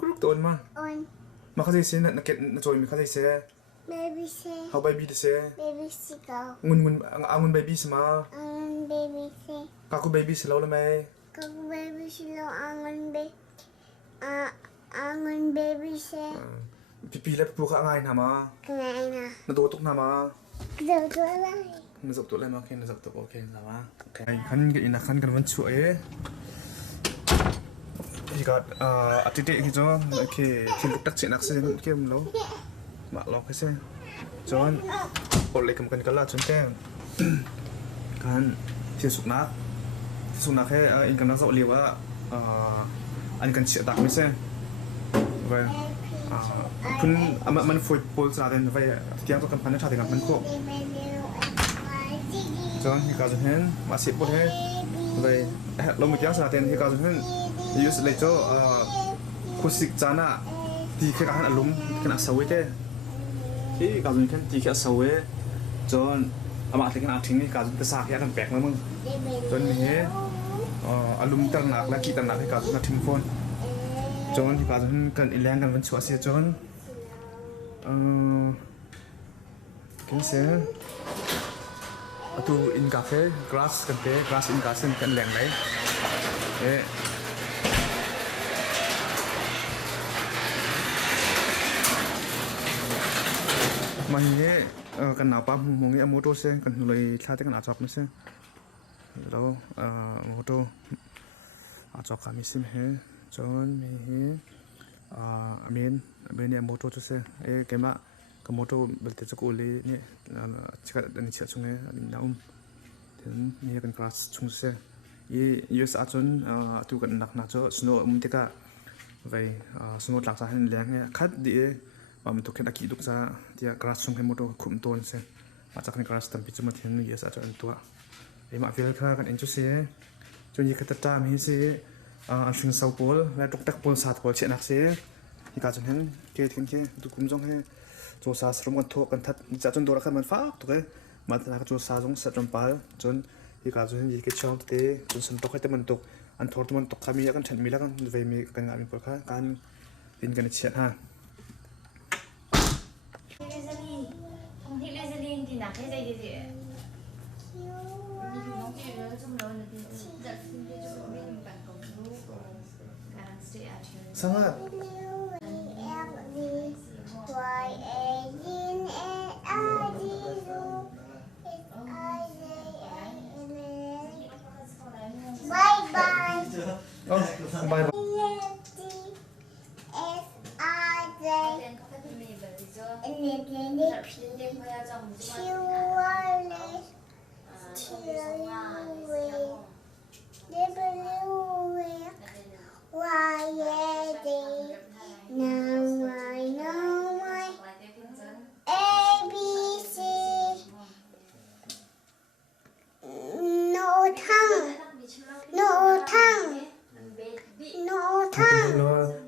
kruk to on ma ka se na ket na choi mi ka se Baby say. how baby de se Baby say go. ngun baby sama Baby say. ka ku baby se lo le mai Kamu baby say lo angon baby. Angon baby say. pipi le pu kha ngai na ma Ngày nè. na do tok na ma Giờ tôi lại. na zop to le ma ke na zop to okay na ma okay khan ge ina khan kan wan chu e he got atite ki jo ke kin tak che nak se ke lo ma lo ke se jon ol le kam kan kala chun te kan thi suk na he in kan na zo liwa an kan chi tak me se vai kun man foi pol sa den vai tiang to kan pan tha de kan pan ko John hi ka hen ma sip bo he vai lo mi tiang sa den hi ka hen use le cho khusik chana ti khe ka han alum kan asawe te hi ka kan ti khe asawe John ama te kan athing ni ka ta sa khe kan pek ma mung John mi he alum tar nak la ki tar nak ka na thim phone John hi ka kan ilang kan van chua se John kan se atu in cafe grass kan te grass in garden kan leng lai mà hình cần nào bám một cái mô tô xe cần lấy khai tới cần áo chọc nữa xe đâu mô tô áo chọc cả mình xem hết cho mình hết bên này mô tô cho xe cái mà cái mô tô bật tới cho cô lấy nè chỉ cần đánh chiết xuống này đánh nào thì mình cần class xuống xe ये साचन तू kan nak na cho snow tika vai snow lak sa hen leng ne khat di pam to khen aki duk sa tia grass sung he moto khum ton se ma chak ni grass tam pi chuma then ye sa chan tua e ma fel kha kan enchu se chon ye khata ta mi se an shing sau pol la tok tak pol sat pol che nak se hi ka chon hen ke thin ke tu kum jong he cho sa srum kan tho kan that cha chon dor khan man fa to ke ma ta ka cho sa jong sa chon pal chon hi ka chon ye ke chong te chon san to khai te man tok an thor tu man tok kha mi kan than mi la kan ve mi kan ga mi por kha kan in kan chiat ha Sangat. Bye bye. Oh, bye bye.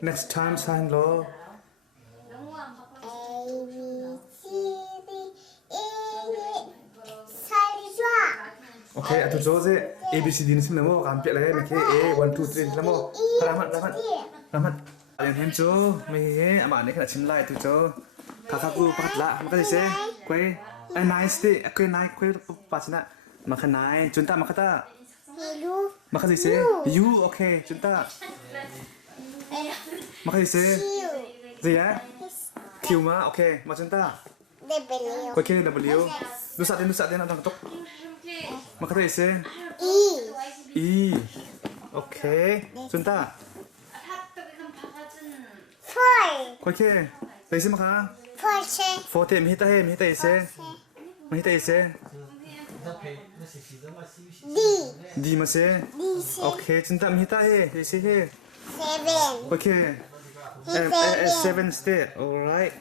Next time sign law. Okay, atu Jose ABCD ni sim namo kam pek lai ke A 1 2 3 namo. Rahmat. Yang hen jo me ama ne kana sim lai tu jo. Kakaku pakat la makasih se. Kue nice de kue nice kue pasina. Makanai junta makata. Makasih se. You okay junta. Makasih se. Zia. Kiuma okay macunta. Kue kene W. Nusa de nak tok. Makasih se. E. Okay. Junta. Kue ke. Baisi maka. Forte mihita se. Mihita se. D masih. Okay, cinta mihita he, he. 7. Okay. 7 state. Alright.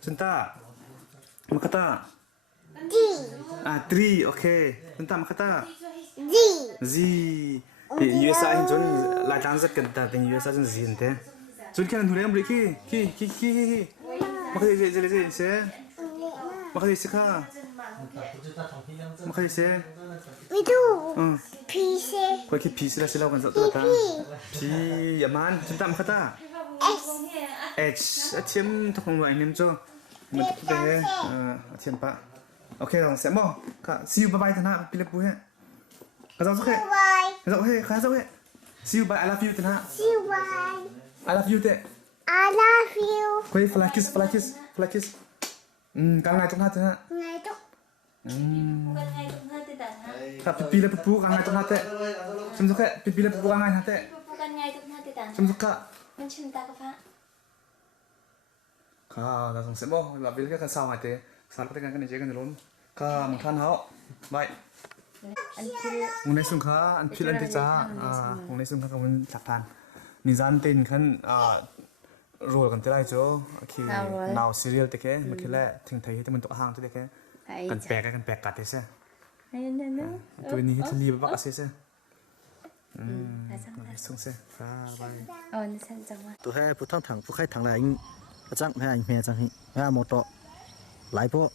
Cinta. Makata. D. 3. Okay. Cinta makata. Z. USA hin jon la danzat kan ta ting USA jon zin te. Jon kan thule am ki. Makasih se. Makasih se ka. Makasih se. Itu. PC. Kau ke PC lah silau kan satu kata. P yaman, cinta makata. H. Aciam tak mau ini jo. Mentuk deh. Aciam pak. Okay, orang siapa? Kak, see you bye bye tanah. Pilih punya. Kau tahu ke? Bye. Kau tahu ke? See you bye. I love you tanah. See you bye. I love you teh. I love you คุยฟลาคิสการไงตรงหน้าเธอฮะ ngày đó กันไงตรงนั้นติดแต่ฮะ ครับปีละปูการไงตรงหน้าเธอสมสุขแค่ปีละปูการไงฮะเธอ กันไงตรงนั้นติดแต่ สมสุขค่ะ มันชิมตากระเพาะ ข้าเราสงสัยบ่เราบิลก็กันสาวหายเตะสารพัดกันในเจกันในล้มข้ามึงท่านเขาบาย อันคือ มึงในสุนค้าอันพิลันติจ้ามึงในสุนค้ากับมึงหลักฐานนิจานเต็นขันโรยกันเท่าไรจ้ะคือนาวซีเรียลเตะแค่เมื่อกี้แหละถึงไทยที่มันตัวห่างตัวเตะแค่กันแปลกกัดเตะเสีย ไอ้นั่นนะ ตัวนี้ที่รีบบักเสียส่งเสียบาย อ๋อนี่ฉันจังว่า ตัวให้ผู้ทั้งถังผู้ใครถังไหนอาจังให้อันเมียจังให้ให้หมดต่อหลายพวก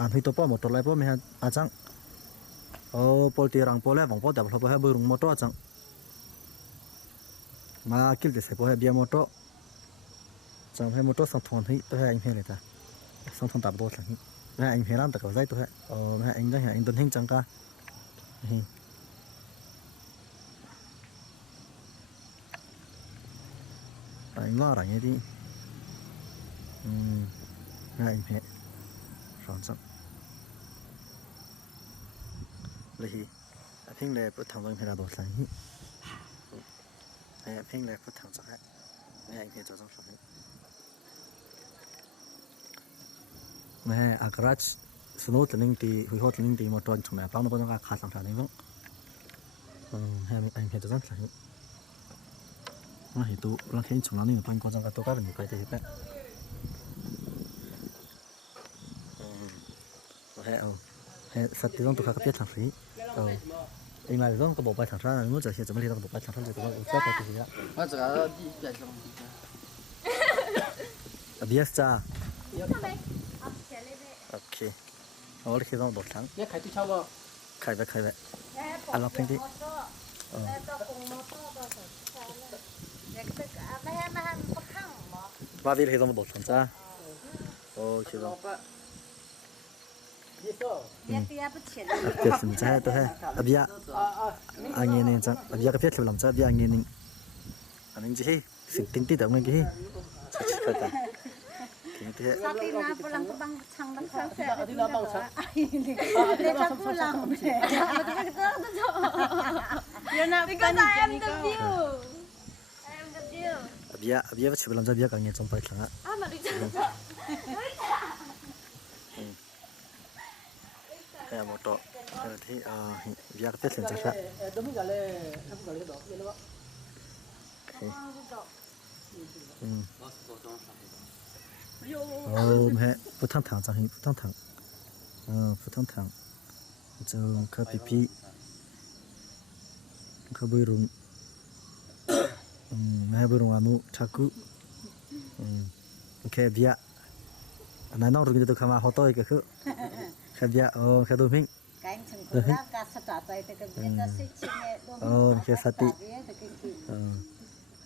อันให้ตัวป้อหมดต่อหลายพวกไม่ให้อาจังปอลตีรังปอลแล้วของปอแต่พอพอให้เบอร์รุงหมดต่อจังมาคิดเดี๋ยวใส่พอให้เบียร์หมดต่อจังให้หมดต่อสังทอนให้ตัวให้อันเมียเลยจ้ะสังทอนตับโบสังให้ให้อันเมียร้านตะกับใจตัวให้ให้อันได้ให้อันต้นหิ้งจังกะanh lo rằng đi anh phải rón xong lấy phim này bữa thằng vâng phải là đồ sáng này phim này bữa thằng sáng này anh phải cho xong rồi này agarach snow training thì hủy hot training thì một tuần chúng mày bao nó bao nhiêu khá sẵn sàng đấy vâng hay anh phải cho xong rồi nó thì tụ nó khiến chúng nó nên toàn con trong các tụ các mình quay thế đấy hay sát tí trong tụ các biết thằng phí anh này trong cái bộ bài thằng ra nó giờ hiện chúng mình trong bộ bài thằng ra thì tụ các cái gì đó nó chỉ là đi chạy trong biết cha ok nó là khi trong bộ thằng nhé khai tôi sau vào khai vậy ăn lọc thanh đi và vì khi trong bộ thằng cha khi trong cái phần trái tôi hay bia anh nghe nên chắc bia cái phết làm sao bia anh nghe nên anh chỉ sự tinh tế động cái phải ta cái thế sao tin na pulang ke bang chang bang sang se đi làm bằng sáng le cha pulang you're not funny I'm the view bia phải làm sao bia càng nghe trong phải thằng á mà đi hay một trọ thì bia cái phết làm sao đúng rồi là em gọi là đó vậy đó mẹ phụ thằng thằng chẳng hình phụ thằng thằng chẳng khá pipi khá bơi rung mẹ bơi rung anu chaku khá bia anh nói rung cho tôi mà họ tôi cái khá bia khá tôi mình cái chừng của ra cả sát tay thì cái bia nó sẽ chinh nghe khá sát tị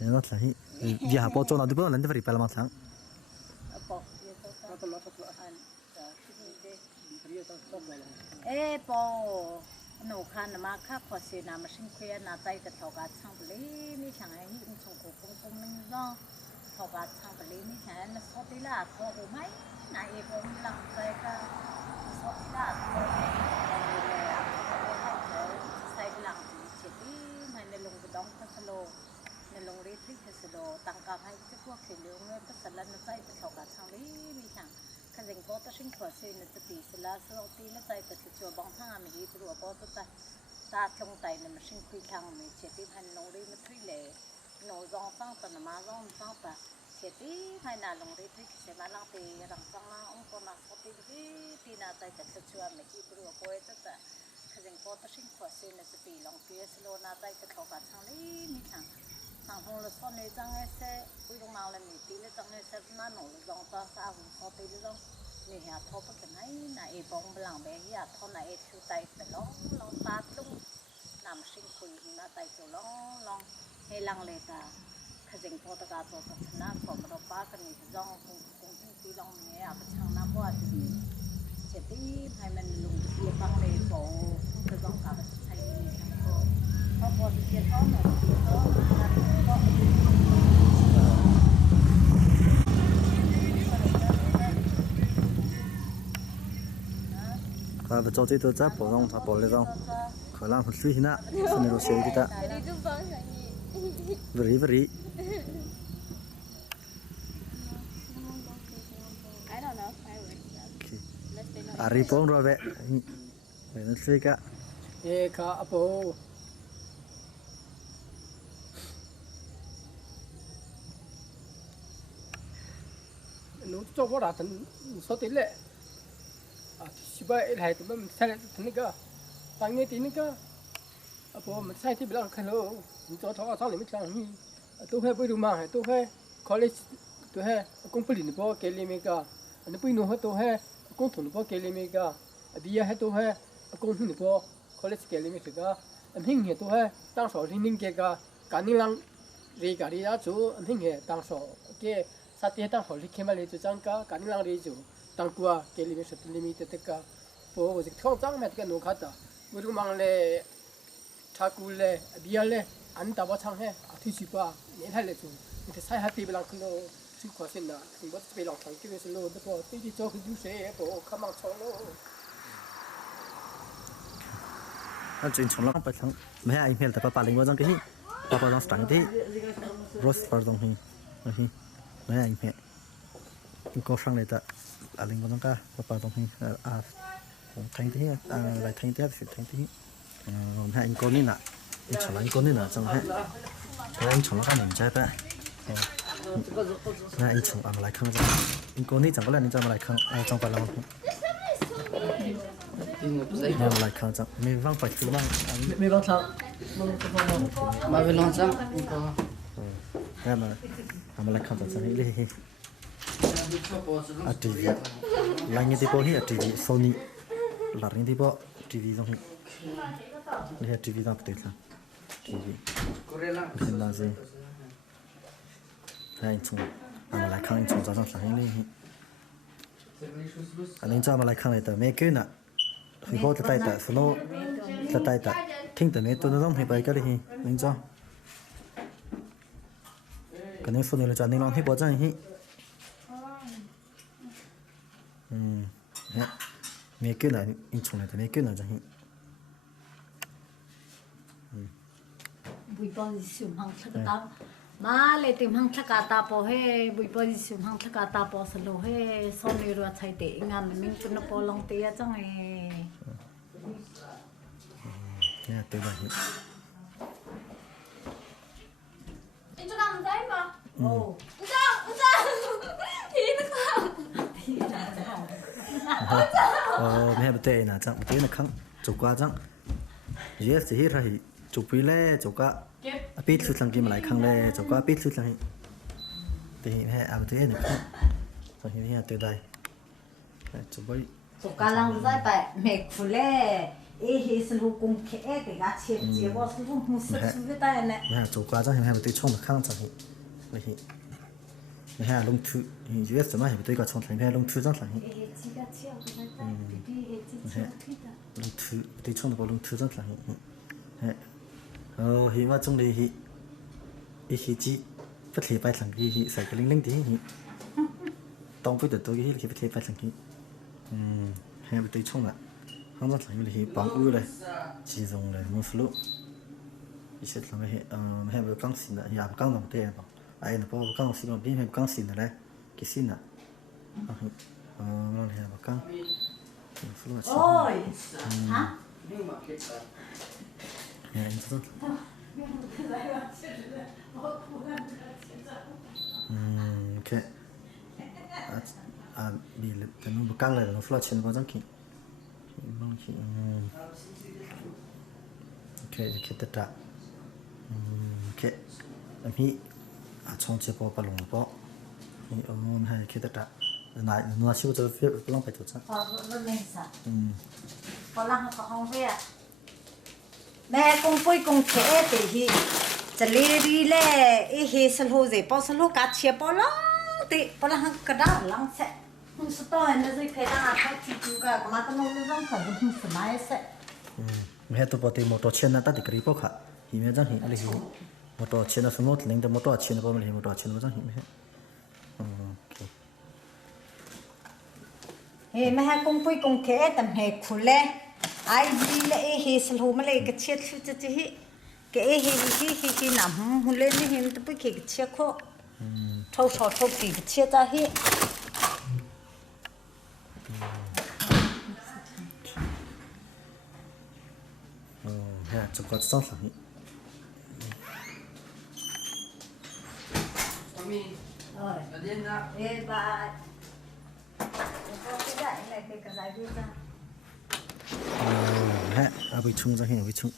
nó là bia họ cho nó được bao lần thì phải phải làm sáng po nô khan mà khác khó xí nào mà sinh khuya nào tay cái thầu cá sang bể mi chẳng ai nghĩ trong cổ công mình do thầu cá sang bể mi chẳng nó sót tí là thầu hồ máy này cũng làm tay cả sót tí là thầu sai cái làm chỉ tí hay nên lồng cái đóng cái salo nên lồng đi thích cái salo tăng cao hay cái quốc thì nếu người cái salo nó tay cái thầu cá sang bể mi chẳngคันเร่งก็ต้องชิงขวดเส้นจะตีสลาสโลตีและใจแต่ชัวบางท่ามีตัวก็ต้องตาทงไตเนี่ยมันชิงคุยทางมีเฉติพันลงรีมันทุยเล่โนซองตั้งแต่มาซองตั้งแต่เฉติให้นาลงรีทุยเสมาลังตีรังจังมาองค์กรมาสติตีนาใจแต่ชัวมีตัวก็จะแต่คันเร่งก็ต้องชิงขวดเส้นจะตีลงตีสโลนาใจแต่เขากัดทางนี้มีทางทางห้องเราซ่อนในจังเซ่อุ้ยลงมาเลยมีตีเลยจังเซ่มาหนูลองตั้งสาวพอตีเลยลองนี่ฮะทบกันให้นายบองบลังเบียทอนนายชูไตแต่ลองตาตุ้งนำสิ่งคุยมาไตตัวลองให้ลังเลยค่ะขจิงพอตะการตัวชนะผมเราป้ากันนี่ลองคงที่ลองเนี่ยไปช่างน้ำว่าดีเจ็ดที่ให้มันลุงเกี่ยวกับเลยโบจะต้องการใช้นี่ทั้งก็เพราะพอที่เกี่ยวกับเนี่ยก็ và cho tôi chắc bỏ rong thà bỏ lên rong khỏi làm một suy hina xin được xe đi ta very Ari pong rồi vậy nó suy cả Eka apo. Nó cho có đạt thành số tỷ lệ. Chỉ vậy là tụi mình sai lại thành cái tăng nghe tí nữa cơ. Apo mình sai thì bị làm khai lô. Mình cho thọ thọ này mới chẳng như. Tôi hay bây giờ mà tôi hay college tôi hay công ty này bao cái này cái. Nó bây giờ tôi hay công thủ bao cái này cái. Đi hay tôi hay công ty này bao college cái này cái. Anh hình như tôi hay tăng số thì cái cái này lang rì cái đi ra chỗ anh hình như tăng số cái sát thế tăng số thì khi mà lấy chỗ chẳng cái này lang rì chỗ tăng qua cái này sẽ tự limit tất cả. Bố cái không chẳng mấy cái nô khát à. Bây giờ mang lên thắc lên bia lên anh ta bảo chẳng hết thì chỉ qua nên hay là chỗ thì sai hạt bị làm cái lô xin khó xin là thì bắt bị làm thằng kia xin lô đó có tí cho cái juice ấy bố không mang chọn lô. anh chuyện chọn lắm phải thằng mấy anh hiện tại bà linh vào trong cái bà trong sẵn thế roast vào trong hi mấy anh hiện có sang này ta bà linh vào trong cả bà trong hi thành thế lại thành thế thì thành thế hai anh con đi nè anh chọn anh con đi nè trong hết anh chọn nó cái mình trái vậy hai anh chọn làm lại không anh con đi chẳng có là anh cho lại không ai trong bà làm nhưng lại không chẳng mình văng phải thứ văng Mấy bác sao? Mà về non sao? thế mà lại không chẳng nghĩ đi à TV là như thế bao nhiêu TV Sony là như thế bao TV trong này TV trong cái gì TV hiện là gì hai anh chung mà lại không anh chung cho nó sáng lên anh cho mà lại không này tờ mấy cái nè thì có tay tờ solo tay tờ thinh tờ mấy tôi nó giống thì bài cái gì anh cho cái này số này là cho nên làm thì bao giờ hi mấy cái này anh chung này tờ mấy cái này cho hi bùi bò gì sum hang thắc ta mà lấy tìm hang thắc ta po he bùi bò gì sum hang thắc ta po salo he so này rồi thay để ngàn mình chun nó po long tia chẳng ấy nha từ vậy anh cho làm đấy mà ồ thì nó mẹ bữa tệ nè chẳng bữa tệ là không chụp qua chẳng yes thì hết rồi chụp đi lẽ chụp qua biết sự sang kia mà lại không lẽ chụp qua biết sự sang thì mẹ bữa tệ này không rồi thì từ đây chụp với chụp cá lăng ra tại mẹ phụ lẽ ê salo cùng khẽ cái gà chép chép bao salo mua sắm với tay này mẹ chụp qua chẳng mẹ bữa tệ冲được không chẳng thì mẹ lông thứ yes mà bữa tệ có冲thành mẹ lông thứ chẳng chẳng lông thứ bữa tệ冲được lông thứ chẳng chẳng hi mà trong đây hi chỉ phát hiện bài thằng hi sai cái linh tí hi tông với tôi hi phát hiện bài thằng hi hay bị冲了không rất là hi bằng ư đây chỉ dùng để mua sữa ý sẽ làm hay bị căng xin là nhà căng đồng tiền bảo ai nó có căng xin mà biết hay căng xin là đây cái xin à nó hay bảo căng ôi hả anh rất ok bị cái nó căng lại nó flot trên bao nhiêu kì bao nhiêu ok thì tất cả ok em hi trong chế bộ balong bộ thì hay cái tất cả này nó siêu cho phía balong phải tốt chắc nó lên sao balong có không vậy mẹ cùng vui cùng khẽ thì hiจะเลี้ยดีแหละไอ้เฮสโลเจปอสโลกัดเชียปอลังติปอลังกระดาษลังเสะมึงสตอเห็นเลยเพดานเขาที่จูกะมาตั้งโน้ตลังเขาบุ้งสมัยเสะแม่ตัวปกติมอเตอร์เชนน่ะตัดติกรีพวกค่ะหิมะจังหิอะไรหิมอเตอร์เชนน่ะสมมติลิงแต่มอเตอร์เชนน่ะพอมันหิมอเตอร์เชนว่าจังหิมะโอเค เฮ้ไม่ให้กงปุยกงเขะแต่ให้คุเล่ไอ้บีเล่เฮสโลมาเลยกระเชียดชุดจะฮิกะเฮหนำหุ่นเล่นนี่เห็นตัวปุยเขกระเชียดโคเท่าชอเท่าปีกระเชียดจะฮิฮะจุกก็ต้องสั่ง เอ้บายก็ได้อะไรเป็นกระไรด้วยจ้ะ ฮะเอาไปชุ่มจะเห็นไปชุ่ม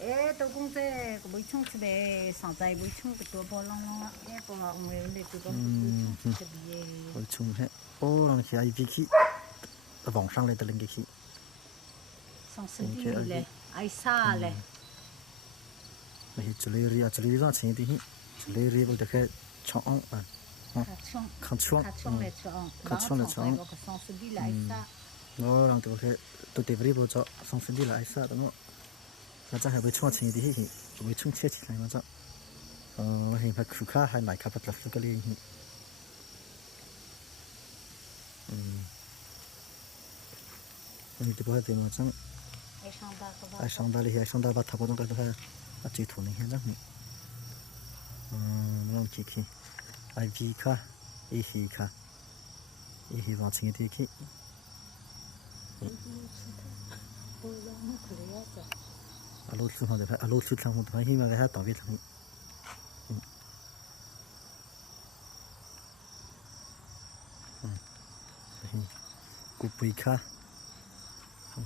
เอ๊ะตัวกุ้งเจ๊ก็ไม่ชุ่มสิเดสั่งใจไม่ชุ่มกับตัวบอลลงละเอ๊ะตัวองค์เล็กตัวก็ไม่ชุ่มจะดี ไปชุ่มฮะโอ้ลองขี้ไอ้พี่ขี้หวังช่างเลยตะลึงขี้ สั่งสิดีเลยไอ้ซ่าเลย ไม่เห็นจุลีรีน่าเชื่อที่จุลีรีบอกจะแค่ช่องอ่ะขันช่วง เลยช่องก็สั่งสิดีเลยไอ้ซ่า โอ้ลองตัวแค่ตัวเต็มรีบจะส่งสิดีละไอ้ซ่าตัวนู้นเราจะให้ไปช่วงเชื่อที่ไปช่วงเชื่อที่ไหนมาจะเห็นพักคู่ค่าให้ไหนครับพักหลักก็เลยนี่ตัวให้เต็มมาจังไอ้ช่างดาเลยไอ้ช่างดาบัดทับตรงกันตัวให้อาจีทุนนี่เห็นจังลองคิดไอ้วีค่ะไอ้ฮีค่ะไอ้ฮีว่าเชื่อที่ขี้อาลูสุดท้ายเดี๋ยวอาลูสุดท้ายมันทำให้มาได้ต่อวิธีกูปุยค่ะ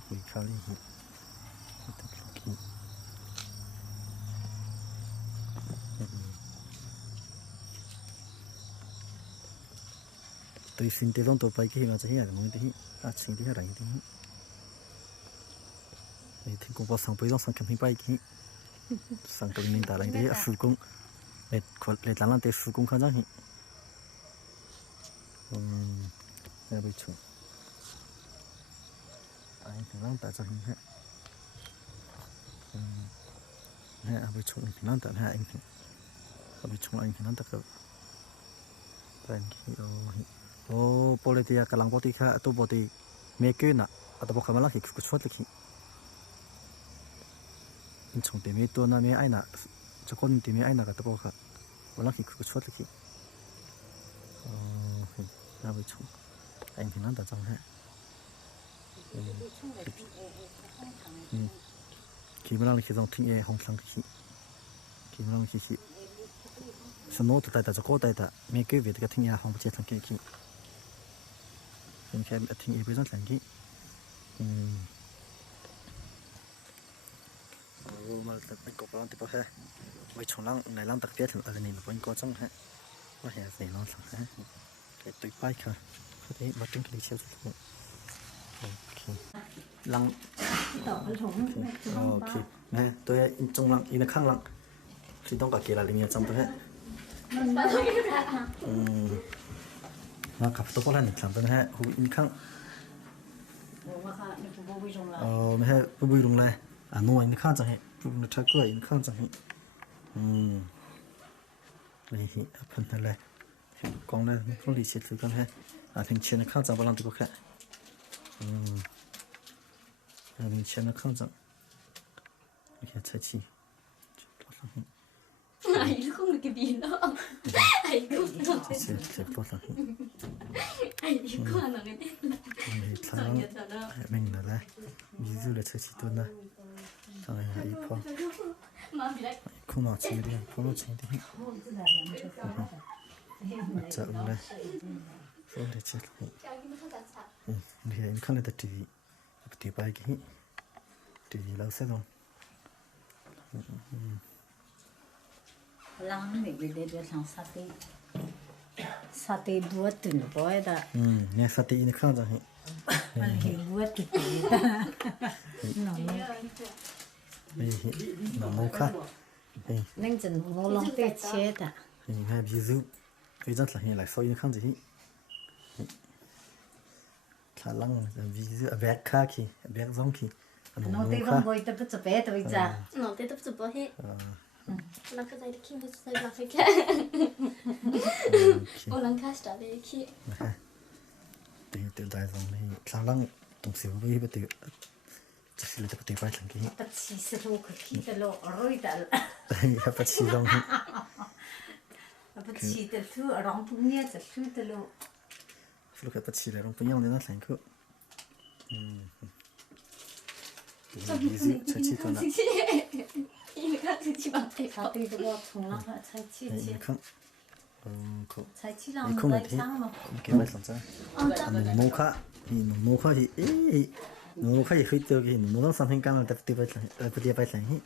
ปุยค่ะเลยตัวสิ่งที่ต้องตัวไปกี่มาจะให้อะไรมึงที่สิ่งที่อะไรที่ที่กูบอกสั่งไปต้องสั่งคำให้ไปกี่สั่งตัวนี้แต่อะไรที่ฟูกงเล็ดคนเล็ดหลังเตะฟูกงข้างจังหิเนี่ยไปช่วยไอ้ถึงหลังแต่จังฮะเนี่ยเอาไปช่วยถึงหลังแต่ฮะเองเอาไปช่วยเองถึงหลังแต่ก็เป็นกี่โอ้โปรเลติยากำลังปกติค่ะตัวปกติเมกืน่ะอัตบอกคำว่าลักขิกุศลลิขิอินชงเตมีตัวน่ะมีไอ้น่ะจะคนที่มีไอ้น่ะก็ตัวบอกค่ะว่าลักขิกุศลลิขิน่าไปชมไอ้ที่นั่นแต่จังฮะขี่มาลังขี่ต้องทิ้งห้องสังขี่มาลังขี่สนุกแต่จะโก้แต่เมกืเวทก็ทิ้งห้องประเทศสังเกตขี่เป็นแค่ทิ้งไปจนสังเกตมาเป็นกบลังติดไปแค่ไว้ชงลังในลังตักเตี้ยถึงอะไรนี่เป็นก็จังฮะว่าเห็นสิ่งนั้นสังฮะตุยไปค่ะเขาได้มาถึงคลิปเชียวทุกคนโอเคลังโอเคนะตัวจงลังอีกข้างลังที่ต้องกับเกลืออะไรเงี้ยจำตัวฮะนะครับตัวพวกนั้นจำตัวนะฮะหูอีกข้างไม่ใช่ปุ๊บลงเลยนัวอีกข้างจังฮะปุ๊บนึกชักก็อีกข้างจังฮะนี่พันธุ์อะไรกองเลยต้องรีเซ็ตกันฮะถึงเชียนข้างจังบอลลังตัวแค่ถึงเชียนข้างจังโอเคใช่ชีไอ้ลูกกระบี่เนาะไอ้ลูกเนาะเสียตัวสักไอ้ลูกเนาะเนี่ยทางไม่เงินเลยมีอยู่เลยใช่ชีตัวนะทางไหนอีพอคุณมาชีดิคุณมาชีดิจะเลยส่วนเด็กเช็ดนี่เห็นข้างในแต่ทีวีปกติไปกี่ทีวีแล้วเสร็จแล้วลังนี่เด็ดๆสั่งสเต็บัวตุ่นบ่อยด่ะเนี่ยสเต็กนี่ข้างจังหิมันเห็นบัวตุ่นด่ะน้องน้องค่ะนั่งจนหัวลงเตะเช็ดอ่ะนี่ให้บิซู非常厉害来所以看这些他浪บิซูแบกขาขี้แบกซองขี้น้องเตะต้องบ่อยแต่จะไปตัวจ้ะน้องเตะต้องจะบ่ให้ลังก็ใจได้คิดไม่ใช่ลังแค่โอ้ลังคาสตาร์ได้คิดตี ตีตีได้ตรงนี้ทางล่างตรงสิวไปตีจะสิเลยจะตีไปทางนี้ ปัจฉิสโลกขี้ตะโลอร่อยตะ ครับปัจฉิลง ปัจฉิตะทูร้องทุ่งเนี่ยจะทูตะโล ลูกปัจฉิเลยลงไปยังเลยนะแสงคือยี่สิบใช้ชีตัวนั้น 你看这鸡巴配 เขาตีตัวทงละใช้ชี อีกครั้งเขา ใช้ชีเรา อีกครั้ง ได้ ที่ ช่างมา เก็บไว้สนใจหนูโมคะหนูโมคะที่หนูโมคะที่เคยเจอกี่หนูต้องสัมผัสกันแต่ตีไปทางตีไปทางนี้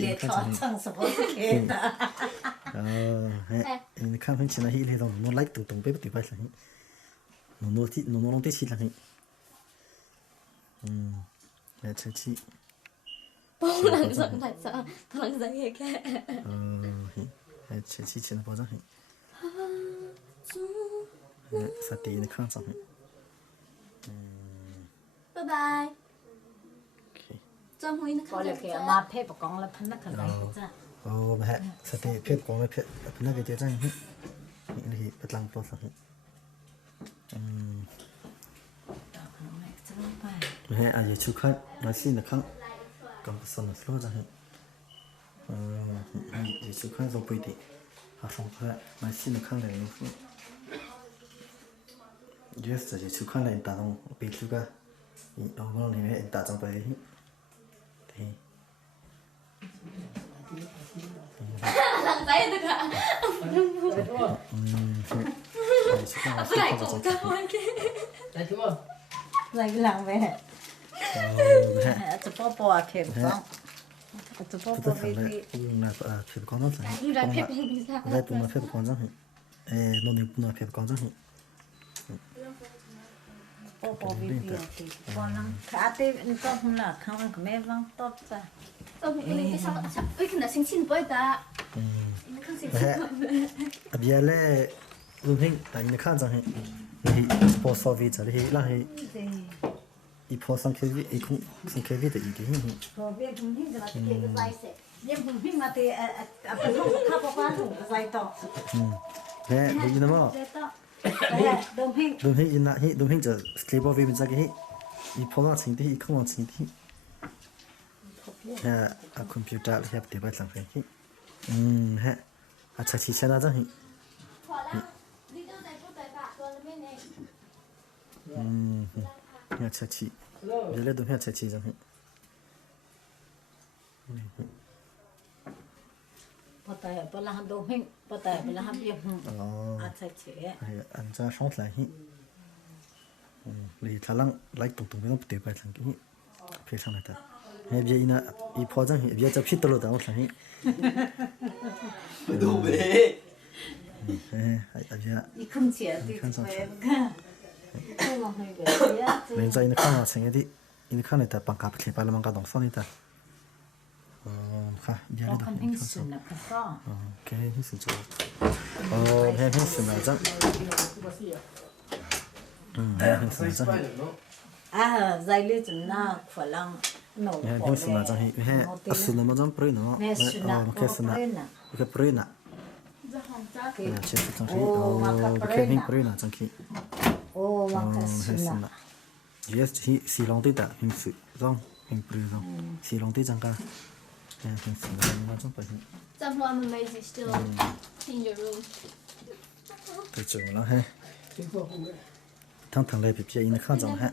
เรียกถอดช่างสปอร์ตเคสนะ นี่ข้างเพิ่งชนะที่เลยต้องหนูไล่ตรงไปตีไปทางนี้หนูที่หนูลงที่ชีทางนี้ใช้ชี 不能上台上，不能上也看。ใช้ชีเชนพอจังสติในข้างจัง 拜拜。张辉，你 ก็ 看 เลย 这 เกี่ย 个 มาเพ่ปกองแล้วพันนักขันไรก็จะ โอ้แม่สติเพชรกองไม่เพชรเป็นนักเดียจังนี่เป็นลังตัวสักแม่อาจจะชุกขัดนาซีนะครั้งก็สนุกสนุกจังจะชุกขัดเราไปดิหาสองพันนาซีนะครั้งเลยนี่คือยูสจะชุกขัดเลยตาตรงไปชุกกันเอาเรื่องนี้ตาจังไปที่冷白那个，不来过张辉的。来听吗？ ไรหลังแม่จะป้อปอเข็มจ้องจะป้อปอไปที่ 那เพชรกองนั่นสิ 你来配配比赛。 ได้ปุ่มเพชรกองจังโน่นนี่ปุ่มเพชรกองจัง ป้อปอไปที่ที่ป้อนั่งขาเต้นต้องหุ่นละข้างมันก็ไม่ฟังตบจ้ะ 张辉，你上上，我看到心情不会的。你看心情。 เบียร์เล่ลุงเฮงแต่ยังข้างจังเฮนี่พอสอบวิจัยเลยล่ะเฮอีพอสังเกตวิอีคงสังเกตวิแต่อีกเฮ พอเบี้ยหุ่นหิ้งจะมาเตะก็ใส่เสร็จเนี่ยหุ่นหิ้งมาเตะเป็นลูกข้าวปลาถุงใส่ต่อ แม่ดูยินมั้ย ใส่ต่อแต่ดมหิ้ง ลุงเฮงยินนะเฮลุงเฮงจะสเลบวิเป็นจังเฮอีพอน่าชิงที่อีคงน่าชิงที่คอมพิวเตอร์เรียบเดี๋ยวไปสังเกตฮะอาชักชิชนะจังเฮ เนี่ยชัดชีเดี๋ยวเล่นตัวเนี่ยชัดชีจัง พอตายพอละหันดมหิ้งพอตายพอละหันเบี้ยหุ่นอาใส่เฉย อันจะช่องไหนฮิเลยถ้าลังไล่ตรงๆไม่ต้องเตะไปทางนี้เพื่อช่างไหนแต่เฮ้ยเบียร์นะอีพอจังเบียร์จะพิจารณาเอาทางนี้ดูเบ้เฮ้ยเบียร์ อีคุ้มเสียติดไปกันผู้ลงให้เบียร์ เล่นใจอินข้างอ่ะสิ่งที่อินข้างเนี่ยแต่ปังกับเขียนไปแล้วมันก็ต้องซ่อนนี่แต่ค่ะเบียร์ เรา เลย ทำให้สุดนะก็ โอเคที่สุดจ้ะเฮ้ยสุดนะจังเฮ้ยสุดจัง ใจเลือดจนหน้าขวลังหนู เฮ้ยสุดนะจังเฮ้ยสุดนะมันจังปรื้เนาะ แม่สุดนะ โอเคสุดนะโอเคปรื้นะเชื่อจังที่โอเคหิ้งปรื้นะจังที่ โอ้มาคัสนะ yes สีลงตีแต่หิ้งสุดจังหิ้งปรื้จังสีลงตีจังก็หิ้งสุดนะมันจังไปหิ้ง 张辉，I'm amazing still in your room。 ตัวจุ่มแล้วเฮ้ยทั้งเลยพี่พี่อินข้างจังฮะ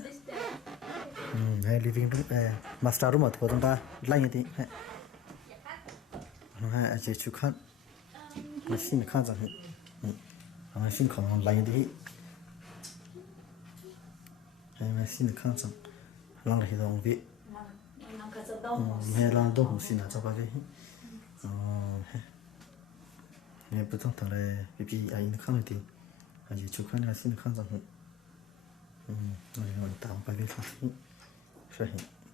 เฮ้ย living room master room ตัวตรงตาไล่ยังดีเฮ้ยเฮ้ยอาจจะชุกขัดมาชิมข้างจังเฮ้ยมาชิมของไล่ยังดีเฮ้ยมาชิมข้างจังลองเลยตรงนี้เฮ้ยลองดูหูสินะจังไปเลยเฮ้ยเนี่ย不ต้องทั้งเลยพี่พี่อินข้างเลยดีอาจจะชุกขัดมาชิมข้างจังเฮ้ยมันตามไปเลยครับใช่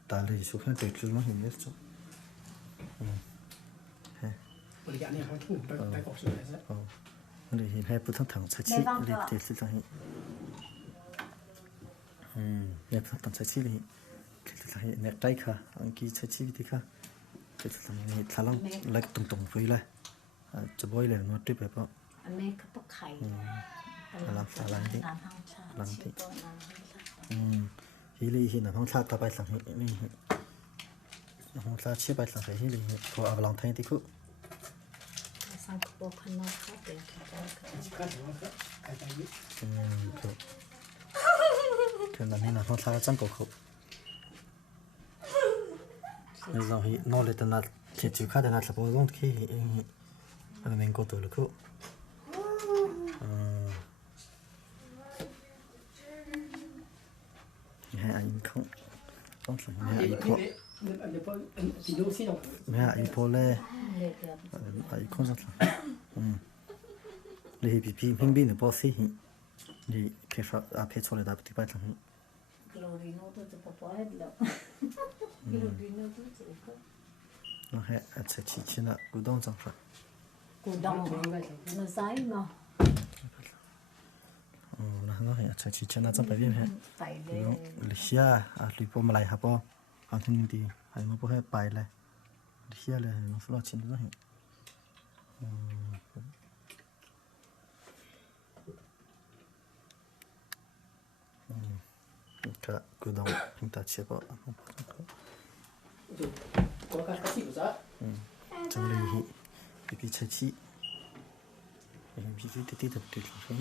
ตาเลยชุกขัดเด็กจุดมาเห็นเยอะจังบริการเนี่ยเขาถูกไปกอบสุดเลยซะ เลยเห็นให้พุทธถังใช้ชีเลยเดี๋ยวสิจังเนี่ยพุทธถังใช้ชีเลยเดี๋ยวสิเนี่ยใจค่ะอังกี้ใช้ชีวิธีค่ะเดี๋ยวสิเนี่ยถ้าลังเล็กตรงๆไปเลยจะบ่อยเลยนวดด้วยแบบว่า อันนี้ก็ปกไข่ làm sao làm đi làm hăng cha làm chỉ đi có làm hi li hi na phong cha ta bai sang hi ni phong cha chi bai sang hi li ko a lang thai ti ku sang bộ khăn nó khác để thế là nên là phong cha chẳng có khổ bây giờ hi nó lại tên là chỉ chịu khá tên là sắp bố khi mình có tuổi được ku hai anh không phải hai anh po hai anh po le anh không rất là lấy bị hình biến bỏ xí hình đi cái sao à phải cho lại đáp thì phải thằng glory nó tôiจะปล่อยแล้ว glory nó tôiจะก็ nó hay à sẽ chỉ trên là cú đông chẳng phải cú đông nó sai mà nó hay à sẽ chỉ trên là chẳng phải viên hay phải để lịch sử à lụy po mà lại hả po hàng thiên đi hay mà po hay bài lại lịch sử là nó phải lo chín đó hay cả cú đông chúng ta chia bỏ có cái gì của sao trong này hi bị chơi chi bị tí tập được rồi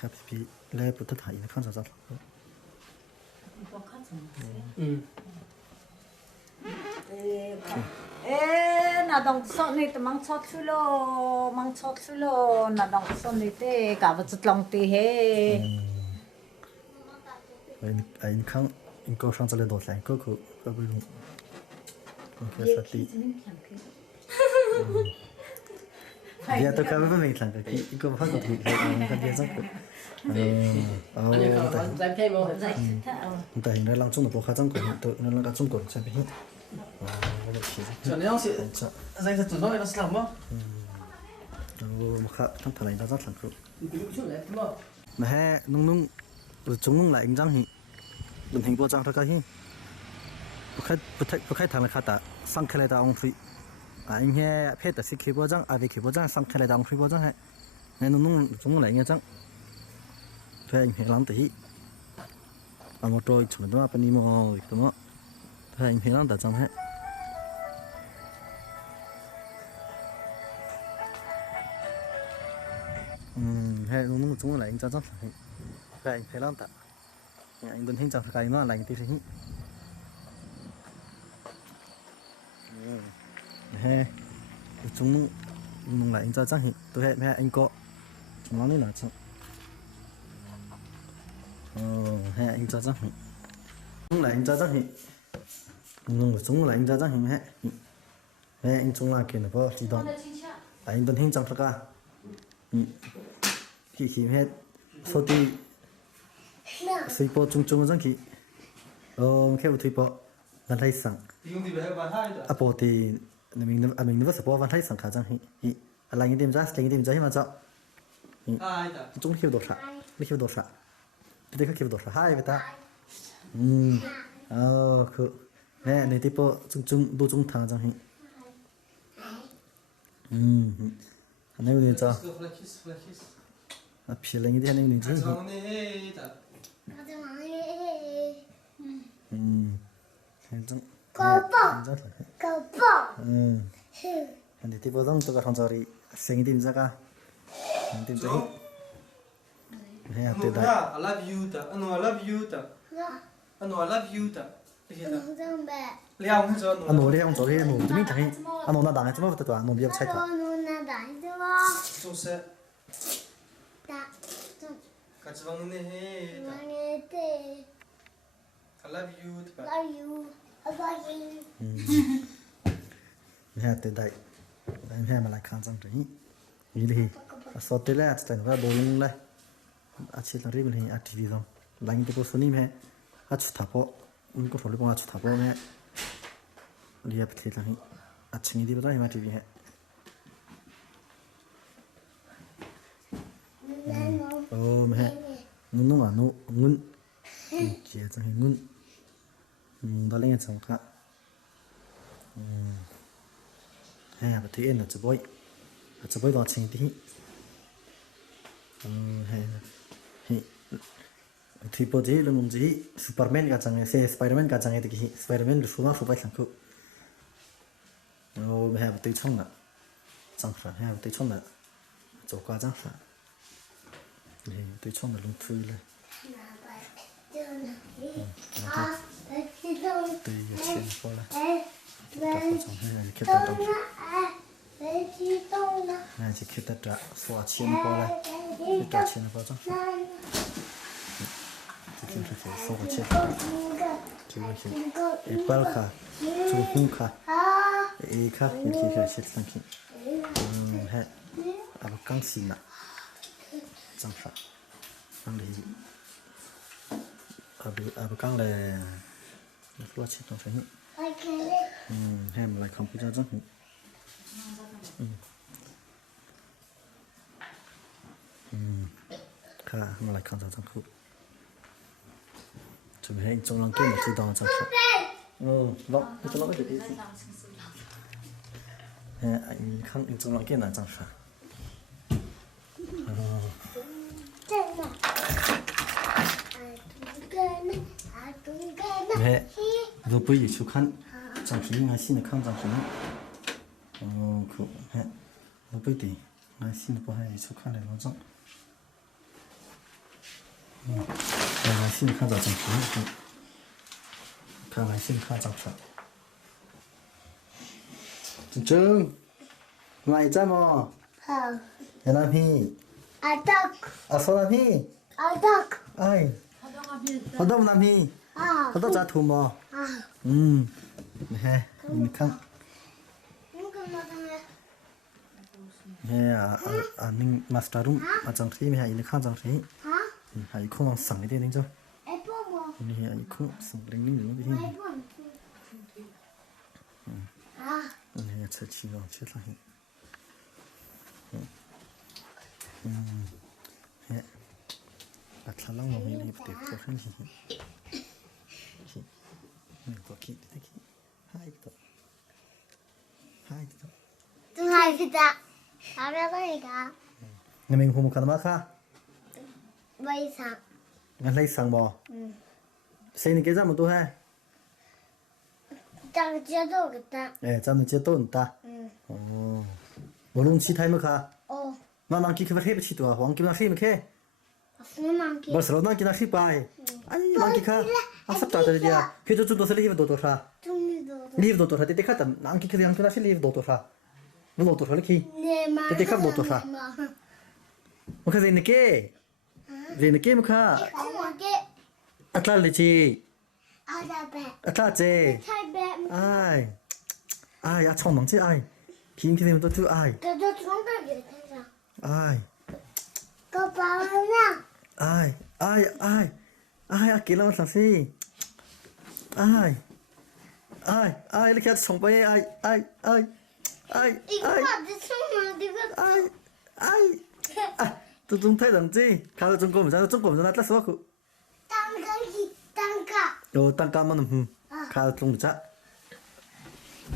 ครับพี่เล่ปุตตะถ่ายในข้างซ้าย có khác gì 에 나동 손에 또 망쳐출로 나동 손에 때 가버츠롱 때해 anh khang anh có sang lên đột lại có bây giờ cái sát đi giờ tôi cảm thấy mình làm cái có phát có thể cái gì rất tại hiện nay làm chung được khá trong còn tự nó làm chung còn xem hết cho nên sẽ dành cho tụi nó nó sẽ làm không mà khác thằng thằng này nó rất là cực mà he nung chúng nung lại anh răng hi đừng hình bộ trang thật cái hi bức khách thằng này khát ta sang khai lại ta ông phi anh he phê ta sĩ khí bộ trang vì khí bộ trang sang khai lại ta ông phi bộ trang he nên nung chúng lại nghe trang thuê anh he làm tí một rồi chúng nó bên đi mua cái đó thuê anh he làm ta trang he he nung chúng lại anh trang thuê anh he làm ta anh đừng hình trang cái nó lại tí thì he chúng lại anh ra trang tôi hẹn anh có chúng nó nên là chẳng he anh ra trang chúng lại anh ra trang chúng lại anh ra trang he anh chúng là kia nó có gì đó anh đừng hình trang thật cả khi hết số ti suy bộ chung rằng khi kêu thuy bộ văn hay sang à bộ thì mình vẫn sẽ bỏ văn hay sang khá rằng hi là những đêm giá mà chọn chúng kêu đồ sạ thì các kêu đồ sạ hai vậy ta cứ nè này tipo chung đồ chung thằng rằng hi anh em đi cho à phía lên cái anh em đi chứ Go ball. Nanti tiba dong tukar orang cari sengi tim zaka, tim cari. Hei, ate dah. I love you ta I love you ta I love you ta cái gì ta leo hết rồi Anu dia orang cari anu, tu minta hei. Anu nak dah, cuma betul tu anu biar cai tak. số sẽ Dạ. cả chỉ bằng này hết I love you ta Hei, ate dah. Hei, malah kan sang tu hei. Ini so tu lah, tu nak bowling lah. Aci lari boleh ati di dong. Lain tu pun suni meh. Acu thapo, unko tholi pun acu thapo meh. Lihat betul lah hei. Aci ni di betul meh TV hei. Meh. Nung anu ngun. Kia tu hei ngun. Dah lagi macam kak. Hei, betul. thì em là chỉ bôi đó chính thì thì bố gì là muốn gì Superman cả chẳng hay Spiderman cả chẳng hay thì Spiderman được số nào số bảy thằng cụ rồi hay một tí trong nè chẳng phải hay một tí trong nè chỗ qua chẳng phải thì tí trong là lung thui lên tí giờ chuyện qua là ta có chẳng hay là khi ta đọc này chỉ khi ta trả số chuyện qua là khi ta chuyện qua chẳng phải thì khi số chuyện thì Apple cả Trung Quốc cả cả những cái chuyện sang khi hay à căng xin nè chẳng phải căng đấy à căng là lo chuyện trong phải hay mà lại không biết ra cả mà lại không ra trong khu chuẩn bị trong lòng kia mà tự động trong phải lo cái lo cái gì anh không trong lòng kia là trong phải mẹ rồi bây giờ chú khăn chẳng chỉ ngay xin được không chẳng chỉ cụ mẹ rồi bây giờ ngay xin được bao nhiêu chú khăn này nó rộng ngay xin được khăn chẳng chỉ khăn ngay xin khăn chẳng phải chừng ngoài ra mà hiện làm gì à sao làm gì ai ở đâu làm gì ở đâu trả thù mà nè mình khăn nè anh master room à chẳng thấy mình hay khăn chẳng thấy hay không làm sẵn cái đấy chứ mình hay không sẵn đánh ninh nữa thì nè chơi chi rồi chết lại nè đặt thằng lăng mình đi để cho khăn gì mình có kỹ thế kỹ hai đó 좀 하이다. 알아봐니까. mình hôm một mà kha 왜이상? ngăn lấy sang bò xây cái ra một tôi ha 딱 쪄도겠다. 예 잠은 제 또 있다 뭐는 치타이 뭐 가? 마만 기그 해 붙이도 왕기나 힘을 해 수만기. 벌써 기나 힘 바이 아니 왕기가 아섭다 들이야 그저 좀더 슬리브 도도사 좀도. 리브 도도사 때 갔다 남기 그 양기나 슬리브 도도사 뭐 도도사 이렇게 네 말. 때 갑 도도사 뭐 그래 이렇게 이렇게 뭐 가? 고마게. 아틀레지 아다베. 아틀레지 탈베. ai à chồng nóng chứ ai khi thì tôi chưa ai 저도 정답이 되잖아. ai 그 바나나. ai à kia làm sao xí ai 이렇게 해서 정보에 ai 이거 어디 숨어 이거. tôi không thấy làm gì kalau Trung Quốc mình rất là 그 땅가기 땅가. 요 땅가면 kalau Trung Quốc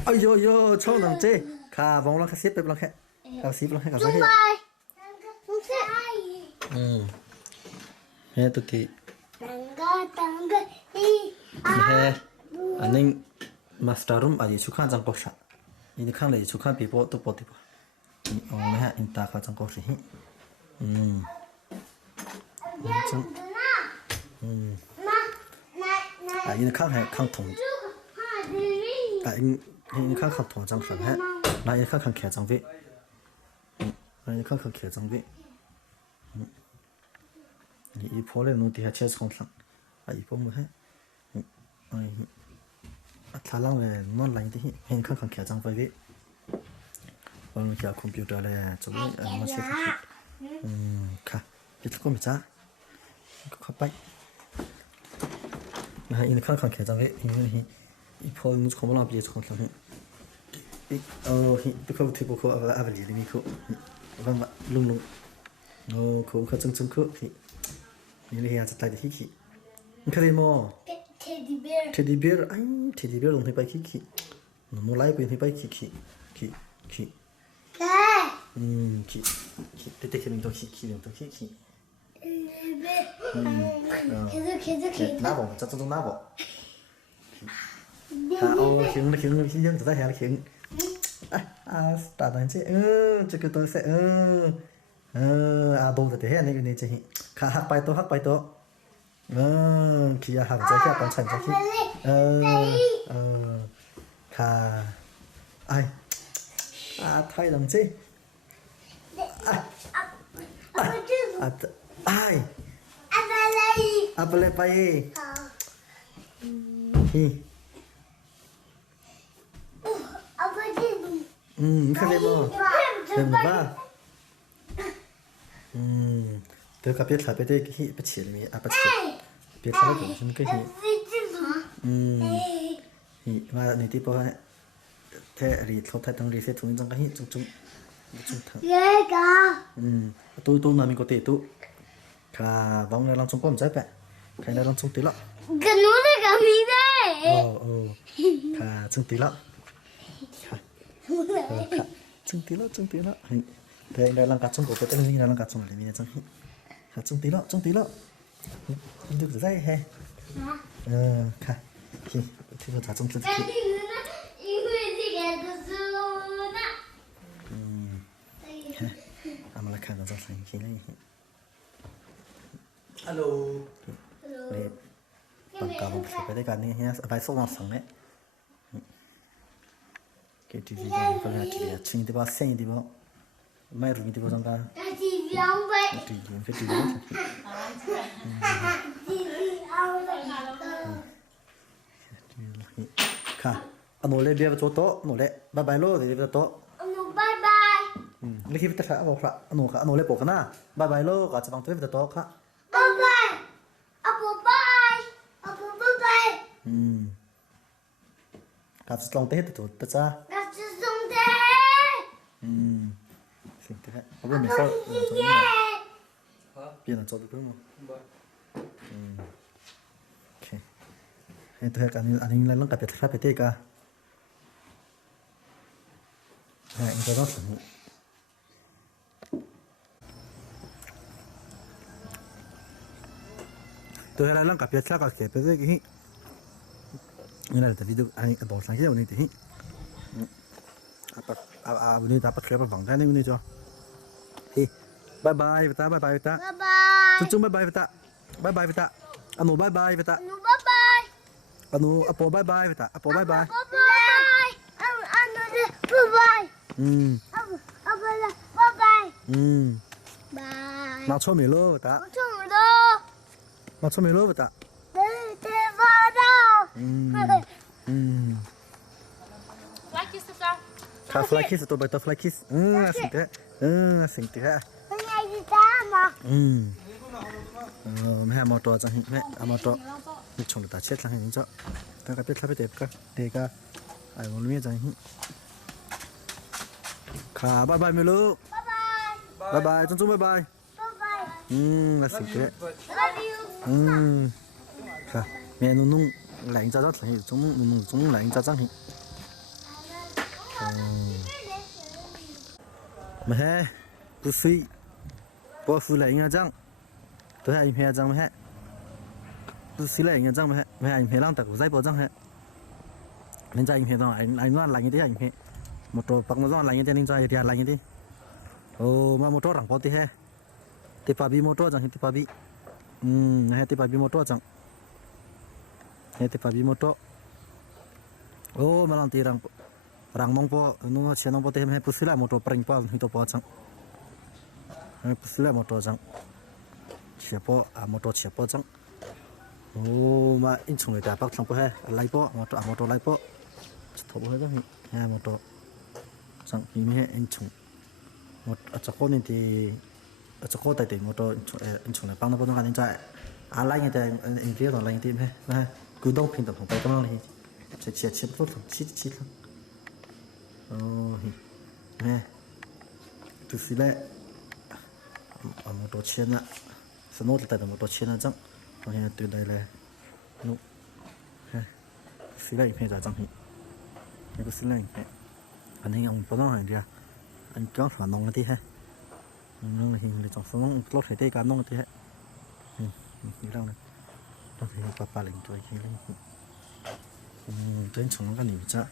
아요 처음 남지 가 봉랑 가시 빼블랑 해 가시 블랑 해 가서 해 해 또티 땅가 이 해 아니 마스터룸 아니 축한 장 거샤 이니 칸레 축한 비보 또 보티 봐 해 인타 가 장 거시 아 이니 칸해 칸통 아 이니 칸 칸통 장 선 해 나 이니 칸 개 장비 이니 칸 개 장비 이 폴레 노티 하체 총상 아 이거 뭐해 탈랑에 non 라인 디 행 칸 개 장비 오늘 그 컴퓨터에 좀 마셔 가 비틀 거 미자 거 빠이 나 이니 칸 개 장비 이 폴은 좀 몰라 비에 총 상 그 티보 그 아벨리 리미코 vâng ạ lung cũng khá chân khớp thì như thế là tay thì cái gì mà teddy bear anh teddy bear đồng thấy bay khi nó mua lại bên thấy bay khi ขี้เด็กๆตัวขี้เลี้ยงตัวขี้ 계속 나보 저쪽도 나보 형 저다 해야 스타던지 저거 또 세. 도도 돼 해야 네 이제 학바이 또 기야 하고 저기 한번 찾자 아이 타이 đồng chí ai apa le pai hi không lên đâu đừng ba tôi gặp biết là biết cái hi bắt chỉ mi bắt chỉ biết là cái gì cái hi mà này tí bao thế thì thâu thay tăng đi sẽ thùng trong cái hi chung thằng tôi làm mình có thể tôi cả vòng này làm chung bom trái bẹ cái này làm chung tí lọ cái núi này cả mi đây cả chung tí lọ chung tí lọ đây đây làm cả chung của cái tên này làm cả chung để mình chung cả chung tí lọ được dây he cả thì rồi cả chung tí mà là khăn nó rất thành khi này alo để bằng cả một cái đấy cả này nhá phải số một sẵn đấy cái TV này có là TV chính thì bao sen thì bao mai rồi thì bao trong ta TV ông vậy TVค่ะอันนู้นเลยเบียร์โต๊ะนู้นเลยบายบายโลดเบียร์โต๊ะbye bye นี่คิดแต่ว่าครับอันนู้นเลยปกนะบายบายโลก็จะต้องตัวเบียร์โต๊ะค่ะ bye bye Apple bye Apple bye bye ก็จะต้องเตะตัวตัวจ้า Gà chứ dùng thế สิ่งที่เขาเป็นไม่เข้าเปลี่ยนตัวเพิ่มโอเคให้ตัวกันอันนี้เราต้องกลับไปทับไปเตะกันอินเตอร์เน็ตนี่ตัวเราต้องกลับไปทับกับเก็บไปได้กี่นี่แหละแต่วิดีโออันนี้บอกสังเกตวันนี้ที่วันนี้ตาปัดเคลียร์ไปฝั่งด้านนี้วันนี้จ้ะเฮ้บายบายพี่ตาบายบายพี่ตา bye bye จุ๊บๆบายบายพี่ตาบายบายพี่ตาอนุบายบายพี่ตา Nó bye bye อนุอโปบายบายพี่ตาอโปบายบาย bye bye anh nói đi bye bye ông là bye bye bye มาชมไม่รู้พี่ตา không chung đâu มาชมไม่รู้พี่ตา đi vào đâu ว่าคิดสักจัง คาฟลายคิสตัวใบตัวฟลายคิสสิ่งที่ฮะ hôm nay đi ta mà แม่มอตัวจังแม่มอตัวมีชงตาเช็ดลังหินจ้ะตั้งแต่เป็นทับไปเด็กก็เด็กก็ไอ้คนนี้จังหิขาบายบายไม่รู้ bye bye บายบายจุ๊บๆบายบาย bye bye สิ่งที่ love you ค่ะแม่นุ่งแหลงจ้าจ้าหลังหินจงแหลงจ้าจังหิแม่กูซีพอฟูแหลงจังตัวไอ้แม่จังแม่กูซีแหลงจังแม่ไอ้แม่ร่างตะกูใจปวดจังแม่nênใจแม่ต้องไอ้นวดหลังยี่ที่ไอ้แม่มอเตอร์ปักมาต้องหลังยี่ที่นี่ใจที่หลังยี่ที่โอ้มามอเตอร์หลังพอที่แห่ที่ปาบีมอเตอร์จังที่ปาบีนะที่ปาบีมอเตอร์จังที่ปาบีมอเตอร์โอ้มาลังตีรังมองพอนู้นเชียนมองพอที่แม่ปุ๊บสิละมอเตอร์ปริงพอหิตัวพอจังปุ๊บสิละมอเตอร์จังเชียพอมอเตอร์เชียพอจังโอ้มาอินชงเลยแต่ปักชงพอแห่ไล่พอมอเตอร์ไล่พอจะทบให้ก็มีแห่มอเตอร์จังมีแห่อินชงมอเตอร์จะโค่นที่จะโค่นแต่มอเตอร์อินชงเลยปังนั้นพอต้องการอินใจอะไรเงี้ยแต่อินเดียต่ออะไรเงี้ยแม่นะกูต้องพิมพ์ต่อของไปก็ต้องเลยเชียพอถึงชิดโอ้ยแม่ดูสิแหละมอเตอร์เชียนอะสนุกแต่มอเตอร์เชียนอะจังตอนนี้ตื่นได้เลยนุ๊กสิแหละอีกเพลงจังหินี่ก็สิแหละอีกเพลงอันนี้ยังไม่ต้องหายเดียว anh có phản nông tí ha nông thì để chọn số nông lót thấy cá nông tí ha như đâu này đâu thì ba lệnh tuổi kia lên đến chọn cái niệm cha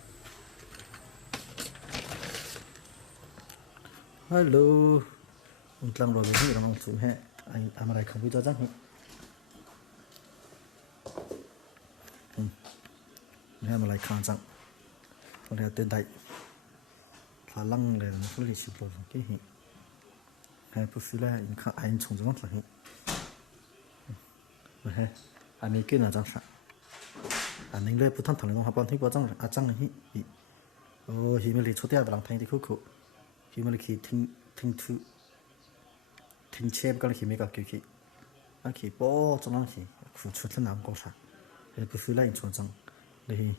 hello ông làm rồi thì ông xuống hè anh làmอะไรkhông biết cho chắc nghe mà lại khang chẳng còn theo tên đại là lăng để nó lấy chụp rồi cái gì hay bức xứ là anh trồng giống là vậy hay anh ấy kia là chẳng sao anh ấy lấy bút thằng thằng nó học bọn thích bao chẳng chẳng này hi hi mới lấy số tiền bằng thành thì khổ khổ hi mới lấy khi thinh chép cái khi mấy cái kiểu anh khi bỏ cho nó khi phụ chút là làm có sao hay bức xứ là anh trồng chẳng đây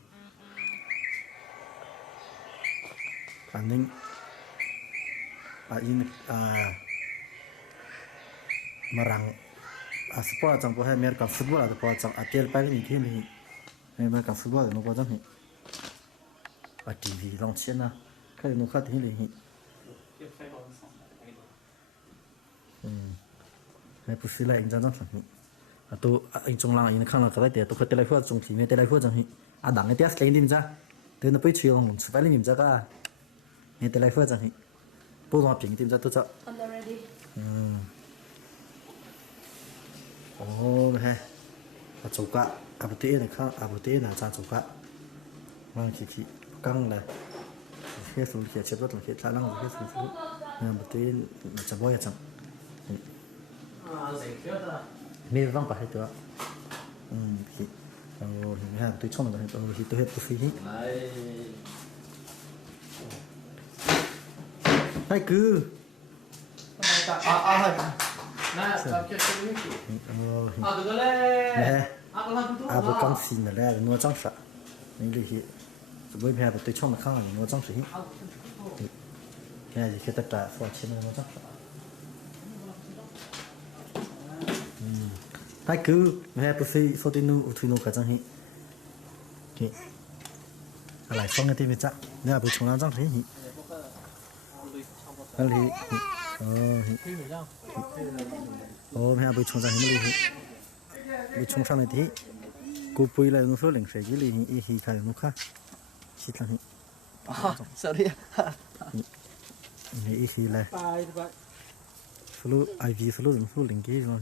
anh ấy marang sport chẳng có hay mer cả football là có chẳng atelpai cái gì thì mer cả football nó có chẳng thì TV long chen na cái nó khác thì thì hay bút xí lại anh chẳng chẳng tôi anh trong làng anh khang là cái đấy tôi phải telefon trong thì mới telefon chẳng thì đằng cái test lên đi ra tôi nó phải chiều lòng phải lên ra cả nghe telefon chẳng thì bố nó bình tìm ra tôi sợ ha chỗ cả bữa tết này khác bữa tết là cha chỗ cả mang khi căng là khi xuống khi chép rất là khi cha lăng khi xuống bữa tết là chả bao giờ chẳng mình vắng phải được khi ha tôi chọn là khi tôi hết tôi phí hay cứ bữa căng xin là nó trắng sợ những cái gì với mẹ tôi chọn là khác nó trắng sĩ cái này thì khi tất cả phò trên nó trắng sợ hay cứ mẹ tôi xây số tiền nu thui nu cả trắng hi lại xong cái tiền chắc nếu bữa chúng nó trắng sĩ anh thì mẹ bữa chúng ta hiện bữa chúng sang này thì cô bơi lại nó số lượng sẽ cái gì thì khai nó khác xịt là sorry này thì là số IV số lượng cái rồi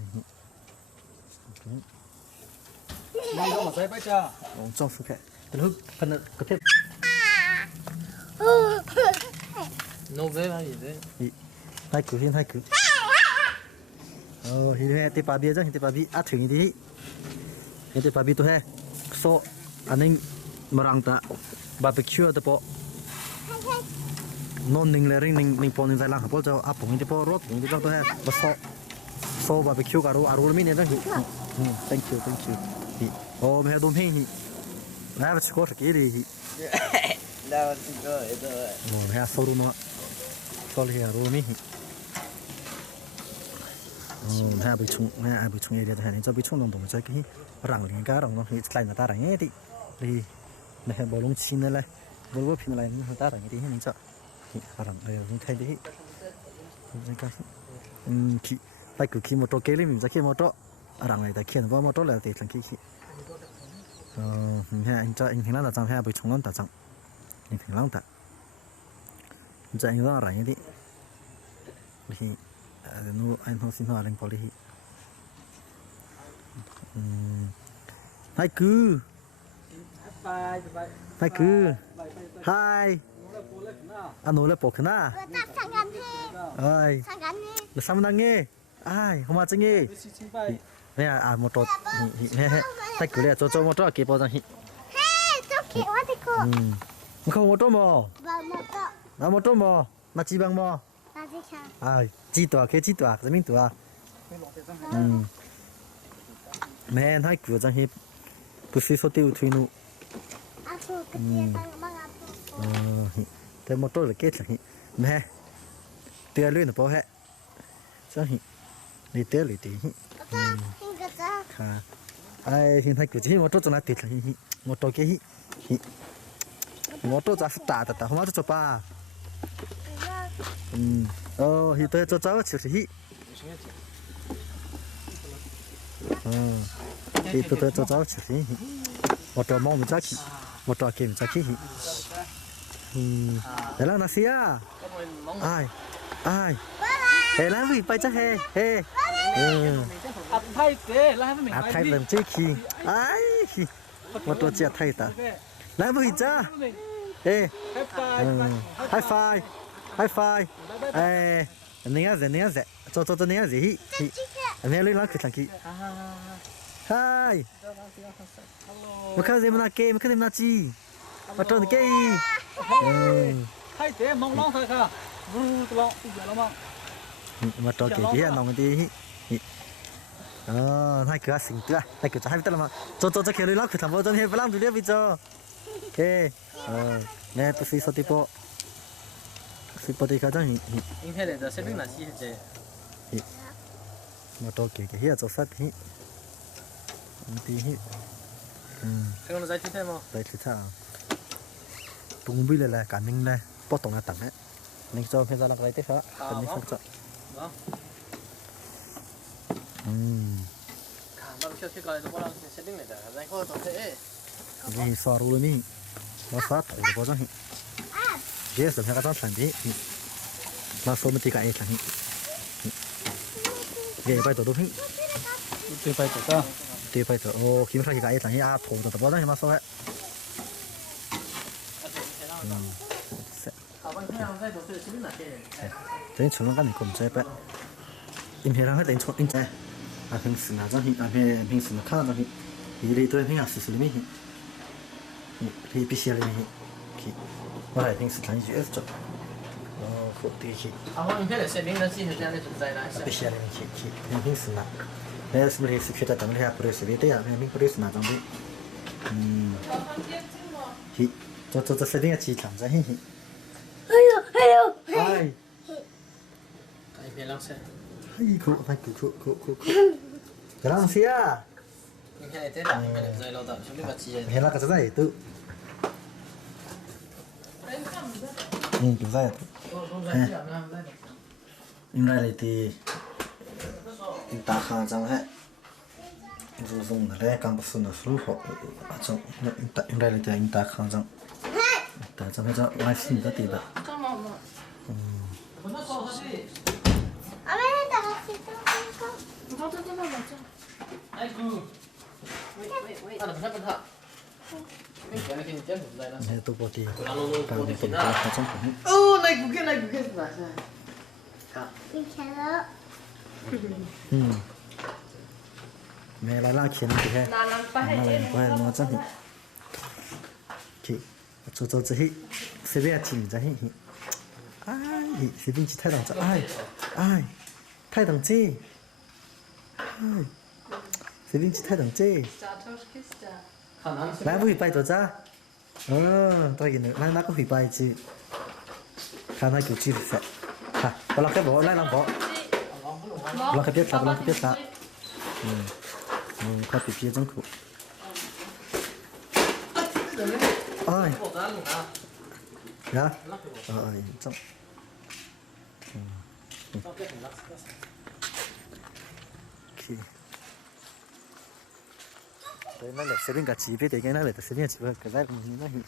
mang đâu mà thấy bây giờ trong số cái lúc phần có thể nó về là gì đấy hai cứ thì thế thì bà bia chứ thì bà bia thử như thế thì bà bia tôi hay so anh ấy marang ta barbecue đó po non ning le ring ning po ning zai lang po cho áp bụng thì po rót bụng thì cho tôi hay so barbecue cả rồi aru mình này thank you thì mẹ đom hay thì nãy bắt có cái gì đâu có rồi mẹ so luôn nó so thì aru mình hai bữa chung ấy thì cho bữa chung đồng đồng cho cái răng liền cá răng nó thì lại người ta răng ấy thì này bộ lông chín này bộ phim này người ta răng ấy thì mình cho răng này cũng thay đấy khi lại cứ khi một chỗ kế lên mình ra khi một chỗ răng này tại khi nó một chỗ là thì thằng khi anh cho anh thấy là trong hai bữa chung lắm ta chẳng anh thấy lắm ta cho anh ra răng ấy thì nó anh không xin hỏi anh có đi hai cứ hai anh nói là bỏ khná ơi là sao đang nghe ai không mà chẳng nghe nè một trò hai cứ là cho một trò kia bao giờ không một trò mò là một trò mò là chỉ bằng mò chỉ tòa cái mình tòa mẹ hai cửa rằng hiệp bữa xí số tiêu thuê nụ thế một tôi là kết là mẹ tia lên là bao hết sao hỉ đi tia lấy tí ai hiện hai cửa chỉ một tôi cho nó tiệt là một tôi cái một tôi ra phức tạp không có cho ba hi tới cho cháu chịu hi hi tới cho cháu chịu hi một trò mong mình chắc một trò kia mình chắc hi để làm gì à ai để làm gì phải chắc he thay thế là mình thay làm chơi khi ai một trò chia thay ta làm gì cha high five nè cho nè gì nè lấy lá cái thằng hi mà cái gì mà na cái mà cái gì na chi mà tròn cái thay thế mong long thôi cả vừa long giờ long mà tròn cái nòng đi hai cửa xinh tươi hai cửa hai tao mà cho cái lấy lá cái thằng bao giờ hết phải làm được bây giờ ok nè tôi xin số tipo thì cái chẳng in thế này giờ sẽ biết là gì hết mà tròn cái hiện cho sát hi thì cái con dây thứ thế mà dây thứ sao tung bi là cả mình này bắt tổng là tặng đấy mình cho phải ra là cái tiếp đó cần đi không chọn mà bây giờ cái gọi nó sẽ biết này là dây có thế cái xóa rồi mi nó xóa thủ bao giờ hi yes là cái đó thành đi mà số mình thì cái thành cái bài tổ đúng hi tôi phải tổ ta thì phải tổ khi mà cái thành hi thủ tổ bao giờ mà số ấy đến chỗ nó cái này cũng chơi bé in hệ ra hết đến chỗ in chơi平时那种平时看到的一类都平常试试的没可以必须的去我还平时看一句做好对去我in thế này sẽ biết là gì hết ra này chúng ta là必须的去平时那那是不是去的等下不是随便的呀平不是那种的去做设定去看着嘿哎cái phía lăng xe ai khổ cái làm gì à in thế này thế là mình rời lâu tập chúng đi vào chia thế là cái gì tự đúng rồi in đây thì ta khá rằng hết dùng cái này càng bớt nó sưu họ trong in đây thì ta khá rằng ta trong cái ngoài xin cái gì vậy này tôi bỏ đi tao đi tuần tra ở trong phòng này cũng này là mẹ lại la khiến thì he mà lại quay nó chắc thì chị cho chị sẽ biết chị mình chắc ai sẽ biết chị thay đồng cho ai thay đồng chi sẽ biết chị thay đồng chi lại hủy bài tổ ra tôi cái nữa lại có hủy bài chứ khả năng kiểu chi sẽ có là cái bộ lại làm bộ là cái biết sao快比别真苦。哎，呀，这，OK。对，那来这边个级别的，那来这边级别个在你那里。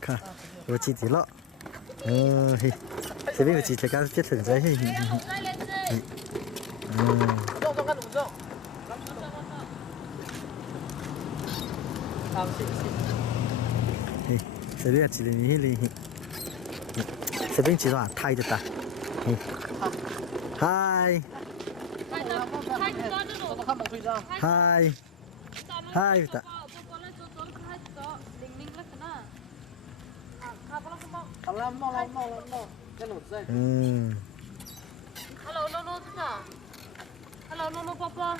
看，我记得了。嘿，这边个级别个别存在嘿。这边只能你哩，这边只能抬着打。嗨，嗨，嗨的。Hello, Nono, ta. Hello, Nono, Papa.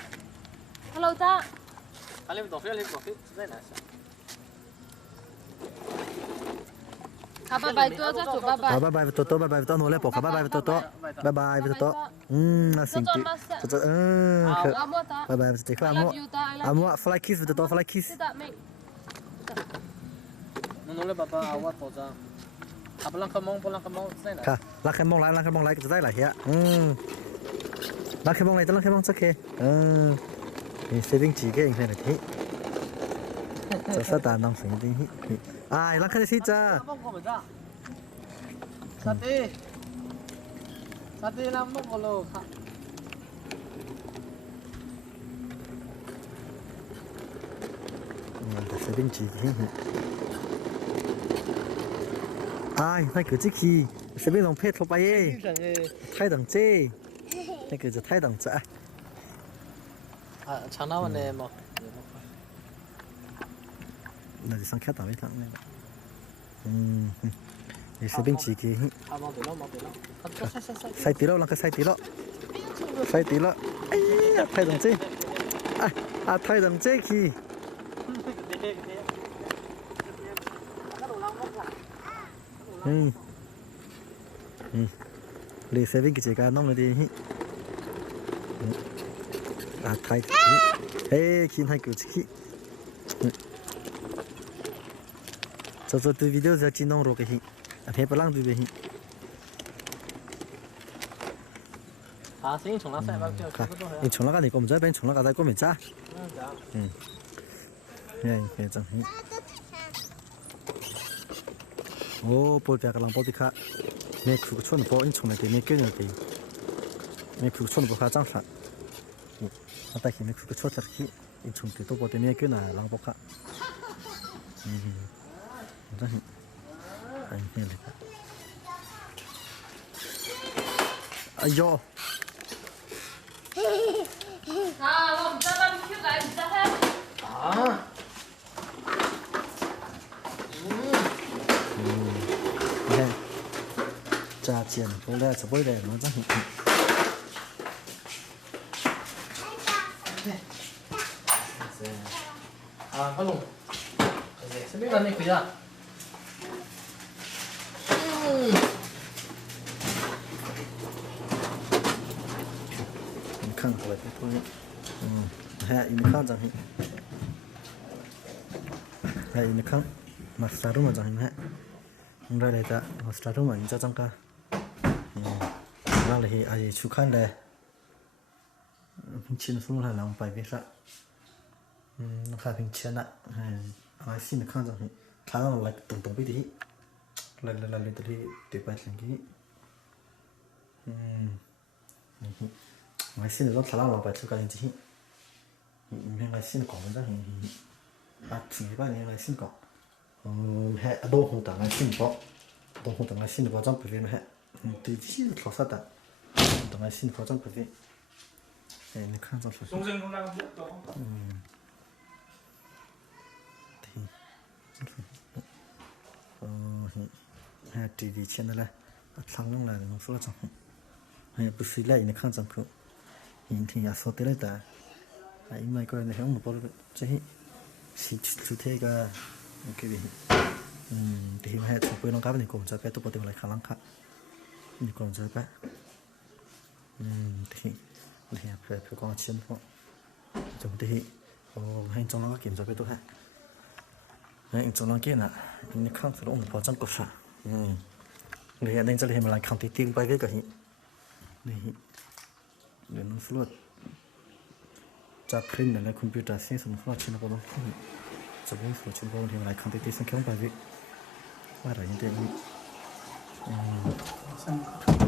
Hello, ta. Alim to, alim to, đây này. Bye bye, tôi cho chủ bye bye. Bye bye Toto, bye bye Toto, nô lẽ bỏ bye bye Toto. Bye bye Toto. Là xinh tị. Toto, bye bye Toto, khoa amo fly kiss Toto, fly kiss. Nó nói là baba awat to ra. ขับลังขมองได้ไหน ค่ะรักแค่มองไรก็จะได้หลายเฮียรักแค่มองไรต้องรักแค่มองสักเคนี่เซฟิงจีเก่งแค่ไหนที่จะสตาร์น้องสิงที่รักแค่ที่จ้า สติน้ำมันก็โลค่ะ เซฟิงจี那个这去随便弄配头吧耶，太等这，那个就太等这。长那วันนี้มั้ง那就上看单位上那个。你随便几个。冇對咯。晒地了，那个晒地了，晒地了。哎呀，太等这，太等这去。เลยเซเว่นกิจการน้องเลยดีไทยคินไทยกูชิจะดูวิดีโอจะจีนน้องรู้กันเทปลังดูไปสิ่งชงละใส่บ้างเจ้า你穷了个你跟我们这边穷了个在过没จ้าเนี่ยจังโอ้ปวดแผลกำลังปวดที่ขาเมฆคือชนปวดอินชงเลยเมฆเกินเลยเมฆคือชนปวดขาจังสัตว์แต่ที่เมฆคือชนสัตว์ที่อินชงที่ตัวปวดเมฆเกินน่ะหลังปวดขาจังเนี่ยเลย哎呦！我们这边去干啥哈？你看，加减回来是不的，那种。พัดลมสมิงกันนี่คุยอ่ะ看过来，不会，还你看张还你看，马斯达鲁嘛张还，来来的马斯达鲁嘛你这张个，那里哎去看嘞，平时送来两百别啥，那看平时那，哎新的看张看到来动不的，来这里对白天的，ngày xin được thằng nào bài chụp cái gì mình ngày xin còn rất chỉ ba ngày xin còn hệ đô hồng tảng ngày xin có đô hồng tảng ngày xin có trong bởi vì hệ từ chỉ thọ sát đã tảng ngày xin có trong bởi vì này khăn trong 동생 누나가 뭐 hệ chỉ đi trên đó là thằng nó là nó số trong hệ bức xí lại này khăn trong cửa hiện thì số tiền đấy ta ai mai coi này không một bao chứ chỉ chú thế cả cái gì thì mà chụp với nó cá này cũng cho bé tụi bọn lại khá lắm khác như còn cho bé thì phải con chiến họ chúng thì hành trong nó kiểm cho bé tôi ha hành trong nó kia nè những khăn phải ổn vào trong cột sả thì hiện nay cho nên mà lại khăn thì tiếng bay với cả hiện này để nó float chặt print này là computer sẽ sử dụng float trên nó có đâu chụp những float trên đó thì lại không thể tin sang kéo bài viết qua lại như thế này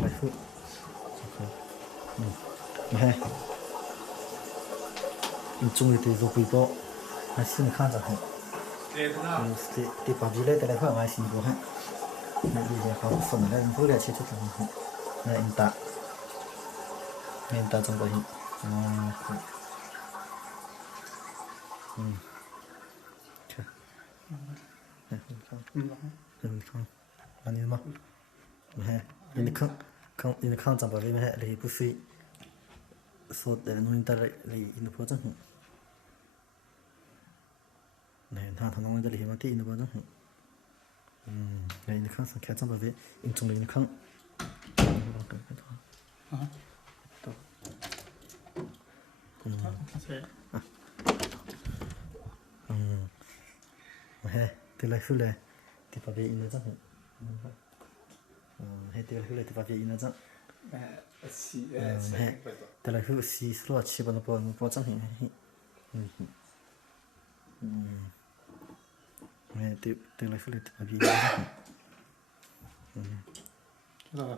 lại float này chung thì dùng quý bộ hay xin khăn rồi thì bảo gì lấy tại đây phải ai xin bộ hết này thì họ phần này là phối lại chế cho này in tạ nên ta trong đây không anh em mà ini kan trong bởi vì hệ thì bút suy số để nó ta lại ini phố chẳng này thằng nóจะเลยมาที่ini phố chẳng này ini kan sang trong bởi vì in trong ini kan thì lại phu lại thì phải bị nó chắc hay tiêu hữu lại thì phải in chẳng xì hay tiêu lại hữu xì lo chi bằng bao chẳng hình hay tiêu lại hữu lại thì phải in rồi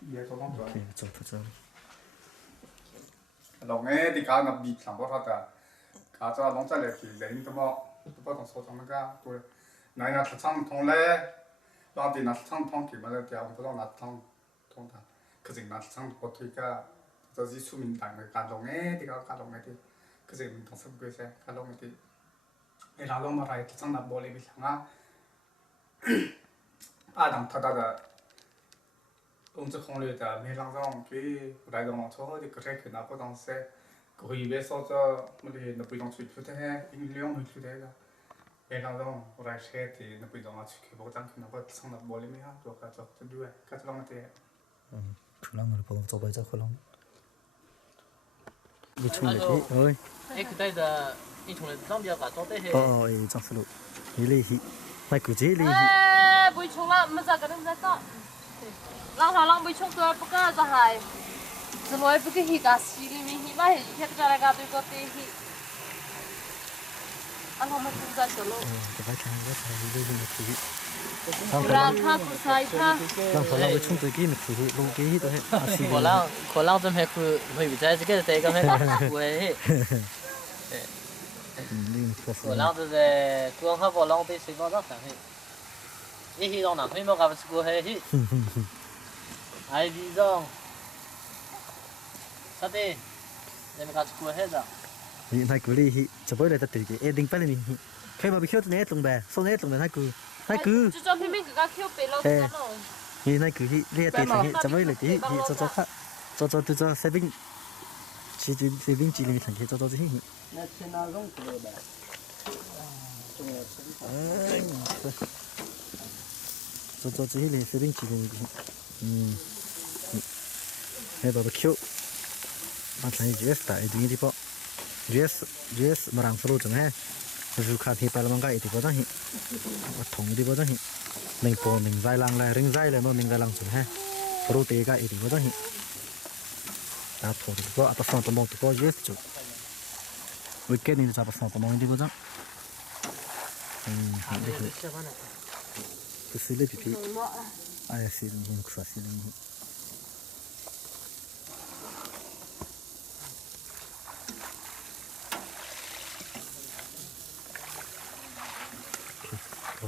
bây giờ con rồi ok chọn thôi lòng nghe thì cá ngập bịt làm bao thật à cá cho lòng trái lại thì lấy những cái mỏ tôi bắt đầu số trong cái tôi này là thằng thằng lẽ đó thì là thằng thằng kiểu mà là kiểu tôi nói là thằng thằng ta cái gì là thằng có thuê cái giờ chỉ số mình tặng người cá lòng nghe thì cá lòng nghe thì cái gì mình thằng sắp cái xe cá lòng nghe thì cái nào mà phải thằng nào bỏ đi bị thằng á đang thật là ông chỉ không lừa ta mấy lần rằng cái đại đồng cho thì cái cái nào có đang xe cái về sau cho mình nó bị đang suy yếu thế in lượng suy yếu thế đó mấy lần rằng cái xe thì nó bị đang suy yếu tăng cái nó có sang lập bồi mấy ha rồi cái cho tôi đuổi cái cho nó thế khủng long rồi bao giờ bây giờ khủng long bị chung được đấy ơi cái đây là anh chung được xong giờ cả cho tới hết trong số hi li hi mai cứ gì li bùi chung là mà giờ cái đó ra có lang bùi chung tôi bữa cái giờ hay giờ nói bữa cái hi cả xí li mình hi mai hết cái cái tôi có thể hi anh không muốn ra solo cái vai thằng cái thằng đi đi một tí ra khác sai khác đang khổ lòng với chung tới kia một tí luôn kia thôi khổ lòng trong hệ khu hơi bị trái cái cái cái cái quê khổ lòng từ giờ cuồng hết khổ lòng tới sinh hoạt rất là hay一起到南非嘛，搞过去，还比上，啥的，你们搞过去的。hiện nay cứ đi chụp với lại ta tự cái ending phải là mình khi mà bị khiếu nét lồng bè sau nét lồng bè hai cứ chú cho mình cái khiếu bể lâu rồi hiện nay cứ đi đi tự thành chụp với lại cái cho khác cho tự cho saving chỉ mình thành cái cho gì cho chỉ là saving chỉ mình hay barbecue mà thành US tại đi po US mà làm solo chẳng hay dù khá thì phải làm cái thì có đó hiện thống thì có đó hiện mình po mình dài lang lại ring dài lại mà mình dài lang chẳng hay solo thì cái thì có đó hiện à thôi thì có atas nama tomong thì có US chứ weekend ini atas nama tomong thì có đó đây cứ xử lý pipi ai xử lý những cái xử lý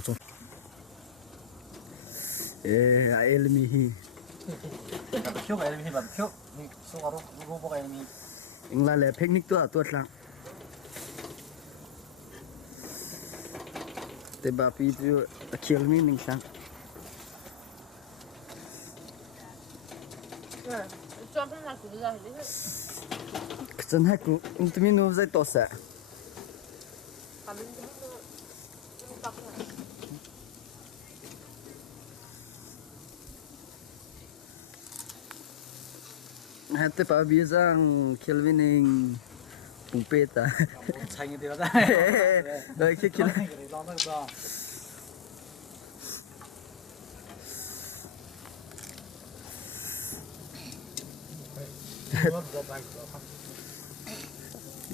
좀 엘미히 바베큐가 엘미 바베큐 니 소가로 로보가 엘미 잉라레 픽닉도 또랑 테바피도 키얼미 닝상 cho mình là cũng ra đấy 그전 하고 인트미 노브자이 또사 hati pa biasang kilwining pupeta 창이 되어다 너 이렇게 킬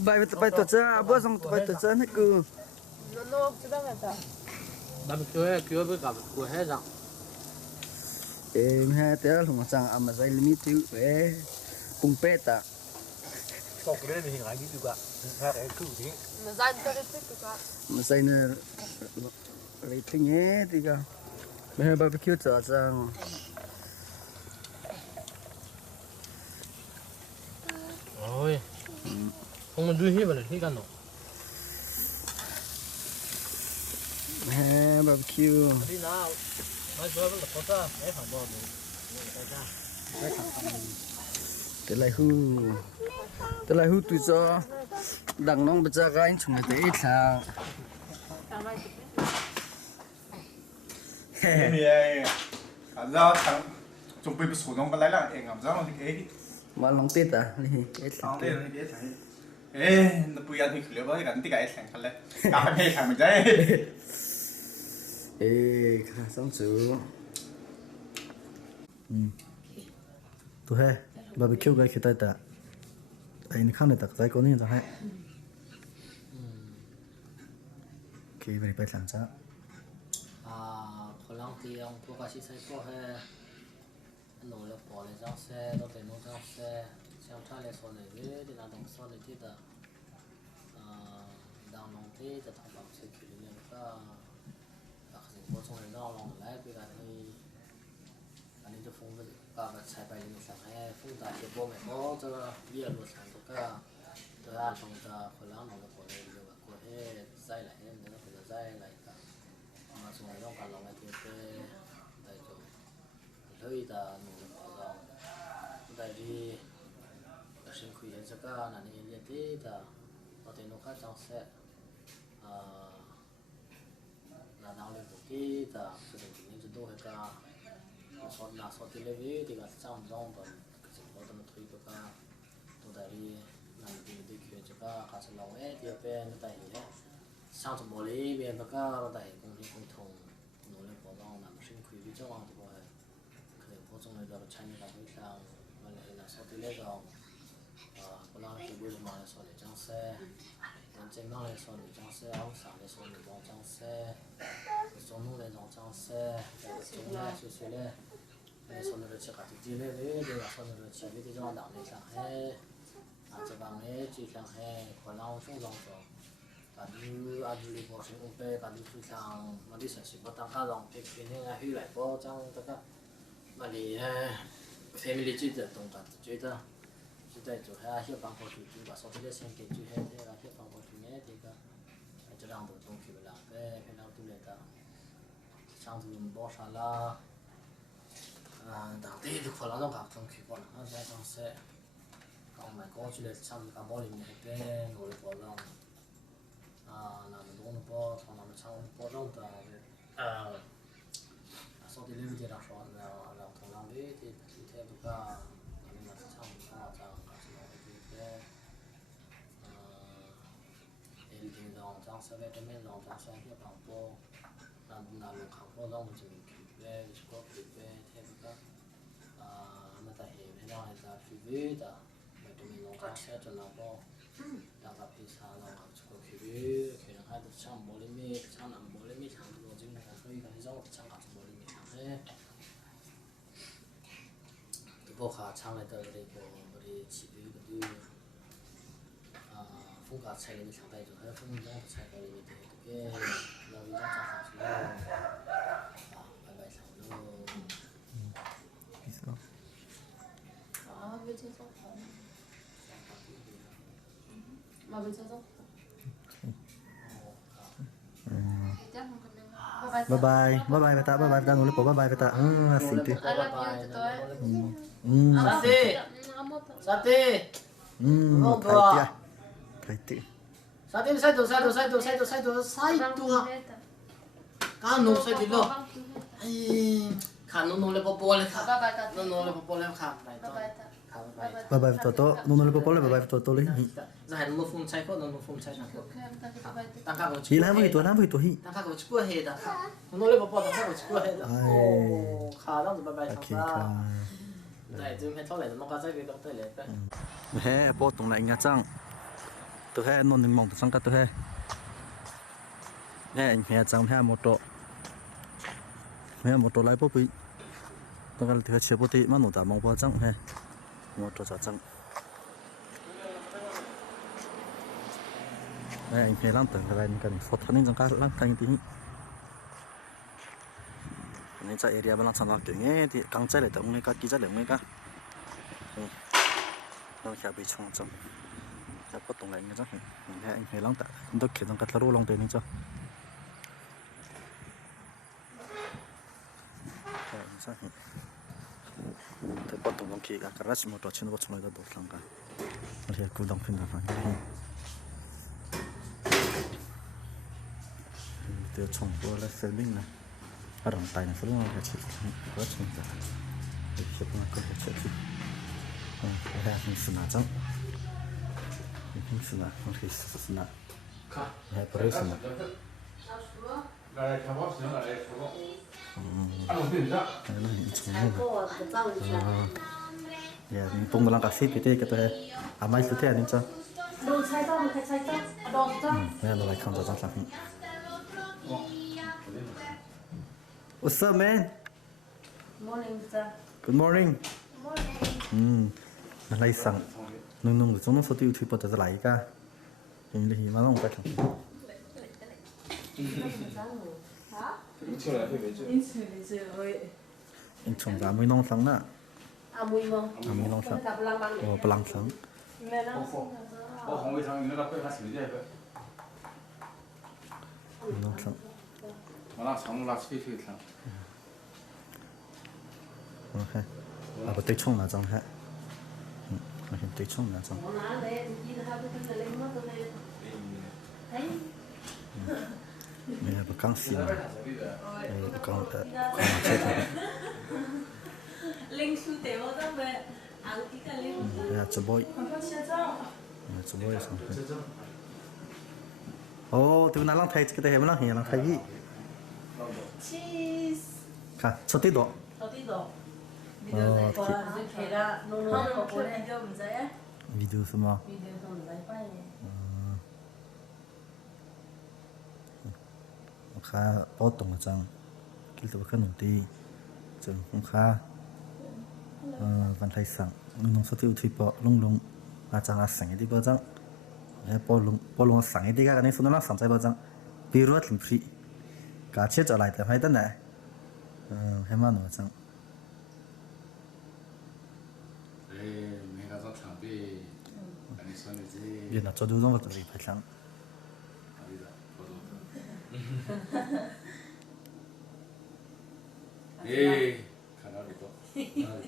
bài tổ chức bữa xong bài tổ chức hết cứ nó chưa đang làm 바베큐에 기업을 가고 해장 em hai té lùng sang ama zai limit tu pupeta 또 그래 미 가기 juga khác cái cứ thế mà ra tới cái cái mà zai nè lấy tiếng nhé thì cả bây barbecue trở sang ôi không mình đưa hết vào đây cái nó barbecue đi nào nói rồi là có ta mấy thằng bò tới lại hư tụi cho đằng nông bây giờ cái chúng ta ít sao thì ra thằng chúng bây số đông cái lấy là em làm sao thì cái mà lòng tết à ít xong đây là cái thằng ê nó bây giờ thì liệu có cái cái thằng cái lấy cả cái thằng mình đấy ê xong chú tôi hay barbecue cái khi ta ta anh khăn này ta cái con này ta hay khi về phải làm saoคนลองตีองพวกอาชีพใช้พวกให้หนูเลี้ยงปอเลยจ้างเซ่เราแต่หนูจ้างเซ่เช้าท่าเลยส่วนเลยเว้ยที่นั่นตรงส่วนเลยที่แต่ดังน้องที่จะทำแบบเช็คคิวเนี่ยก็หลักสิ่งพวกส่งเลยน้องลองไล่ไปกันที่อันนี้จะฟุ้งก็ใช้ไปในสั่งให้ฟุ้งแต่เก็บบ่ไม่พอจะเยี่ยมรถสั่งก็ตัวอ่านตรงจะคนละน้องเลยปอเลยเดี๋ยวแบบคนให้ใส่ไหลเนี่ยมันก็เป็นใส่ไหลกันมาส่งต้องการลองไปเทสได้จบเลยแต่หนูขอลองได้ดีแต่สิ่งคุยจะก็นั่นเองเรียนที่แต่เราแต่หนูก็จังเสร็จนาดาวเลยบอกที่แต่สิ่งที่จะดูให้ก็สอนนาสอนที่เลวีที่ก็จังจ้องตอนสิ่งเราต้องทุยก็ตัวได้ดีนั่นดีดีคือจะก็การจะลองเดี๋ยวเป็นได้เห็น上次茉莉边那个我在公司沟通，努力活动，那么辛苦比较忙的话，可能活动那个参与到会上，完了那说的那种，不让去为什么来说的讲噻，咱正常来说的讲噻，我上来说的讲噻，中路那种讲噻，中来就是嘞，你说那个去搞的地嘞嘞，对吧？说那个去的这种当的上海，这帮嘞就上海，可能我中中说。aduh aduh di bawah sini upe aduh susah mandi sesi batang kalong ini nggak hilai po cang taka mandi family cerita tongkat cerita itu ha hiệp bằng phật chủ và sau khi lên xem cái chữ hết thế là hiệp bằng phật chủ nhé thì cả cho rằng tổ tông kiểu là cái nào tu luyện ta sang từ bỏ xa la đảng tây được phần lớn các trong kiểu còn nó sẽ sang sẽ còn mà có chuyện sang từ cả bỏ đi một cái nỗ lực bỏ lòng làm đúng là bỏ thằng làm sao bỏ rong ta sau khi lên thì là sao là thằng làm đấy thì theo được cả mình là sao mình làm sao cả nó thì cái em thì dòng trong sẽ về bên dòng trong sẽ cái bằng bỏ làm được học bỏ rong thì mình về có về theo được cả mà tại hiện nay là ta phi về ta mà tụi mình dòng sẽ cho nó bỏ đang gặp thì sao nó học có khi về khi nó hai đứa sang bỏ lên mi sang làm bỏ lên mi sang rồi chứ mình phải cái dòng sang học bỏ lên mi sang thế bộ khá sang lại tới đây bộ đây chỉ đi cái phong cách chạy lên sang đây rồi hay phong cách chạy lên như thế cáiเราจะจับเขาไปไปสั่งดู被接走嘛被接走bye bye bye bye ta bye bye ta nulis bye bye ta siti I love you today Sate kai ti Sate sai tu cá nô sai đi lo khả nô le popo le khả nô le popo le khả này to bye bye to nulis popo le bye bye to li ra hành mua phun sai có nô phun sai nào tăng cao của chỉ là với tuổi hi tăng cao của chua hết à nô le popo tăng cao của chua hết à khả đó bye bye thằng ta này chúng hay thâu lại nó có sai cái đó tới lệ cái he po tung lại nhà trang tôi he non đừng mong tôi sang cái tôi he nghe anh he trang he một tổ lại po bị tôi cái thứ chế po tí mà nó đã mong po trang he một tổ trang nghe anh he lang tầng cái này cái phốt thân trong cái lang tầng tí nên tại area bên lang sang lang kiểu nghe thì căng chạy lại tầng này cái kia chạy lại mấy cái nó sẽ bị冲trongจะก็ตรงไหนเนี่ยจ้ะเห็นเห็นลองแต่ต้องเขียนต้องกัดรู้ลงเตนี่จ้ะใช่ใช่แต่ก็ตรงลงเขียนกันรัชมอตัวชิ้นวัชมาจะโดดลงกันเรียกกูลองขึ้นมาฟังเดี๋ยวชงตัวแล้วเซลลิ่งนะอารมณ์ตายนะเซลลิ่งเราจะชิดก็ชงจ้ะเดี๋ยวชิดมาก็จะชิดแค่เป็นสนาจัง是呢，我可以试试呢。还不认识呢。来，看我身上来，说。ya ni pung dalam kasih kita kata amai tu teh ni cah Đồ chai to, một cái chai to. Đồ to. ya lo lai kang tu cah ni what's up man Morning, sir. good morning lai sang nung nung chúng nó số tiêu thủy bột từ lại cả nhưng thì mà nó không phải anh chồng ra mới nong sáng nè À, mùi mông. mới nong sáng Gặp lăng băng. ồ blang sáng Mẹ nó không biết thằng nó quay phát xử thế vậy nong sáng mà nó sống là phi phi thằng ok à bữa tới chung là trong hết hiện tới chung là trong nó lá đấy, đi ra cái thân lên nó tôi này. Thấy. mình là bữa căng xì mà bữa căng chết rồi Linh su tiểu đó về. À, cái cái linh. ya cho boy Còn có xe cho. cho boy xong ồ từ nào lang thay cái này mà lang hiện lang thay gì Cheese. cả cho tí độ Ở tí đồ. Video này có dự kể ra nó có bốn video mình dạy á. video xem mà Video không mình dạy phải. khá bó tổng là chăng kỹ thuật khá nổi tí chừng cũng khá văn thay sẵn nông số tiêu thủy bó lung lung à chăng là sẵn đi bó chăng bó lung sẵn đi cái này số nó sẵn chạy bó chăng bị ruột linh phí cả chết trở lại thì hay tên này hay mà nữa chăng mấy cái trong thằng bị cái này sao này chứ biết là cho đủ giống vật gì phải chăng ê khả năng được không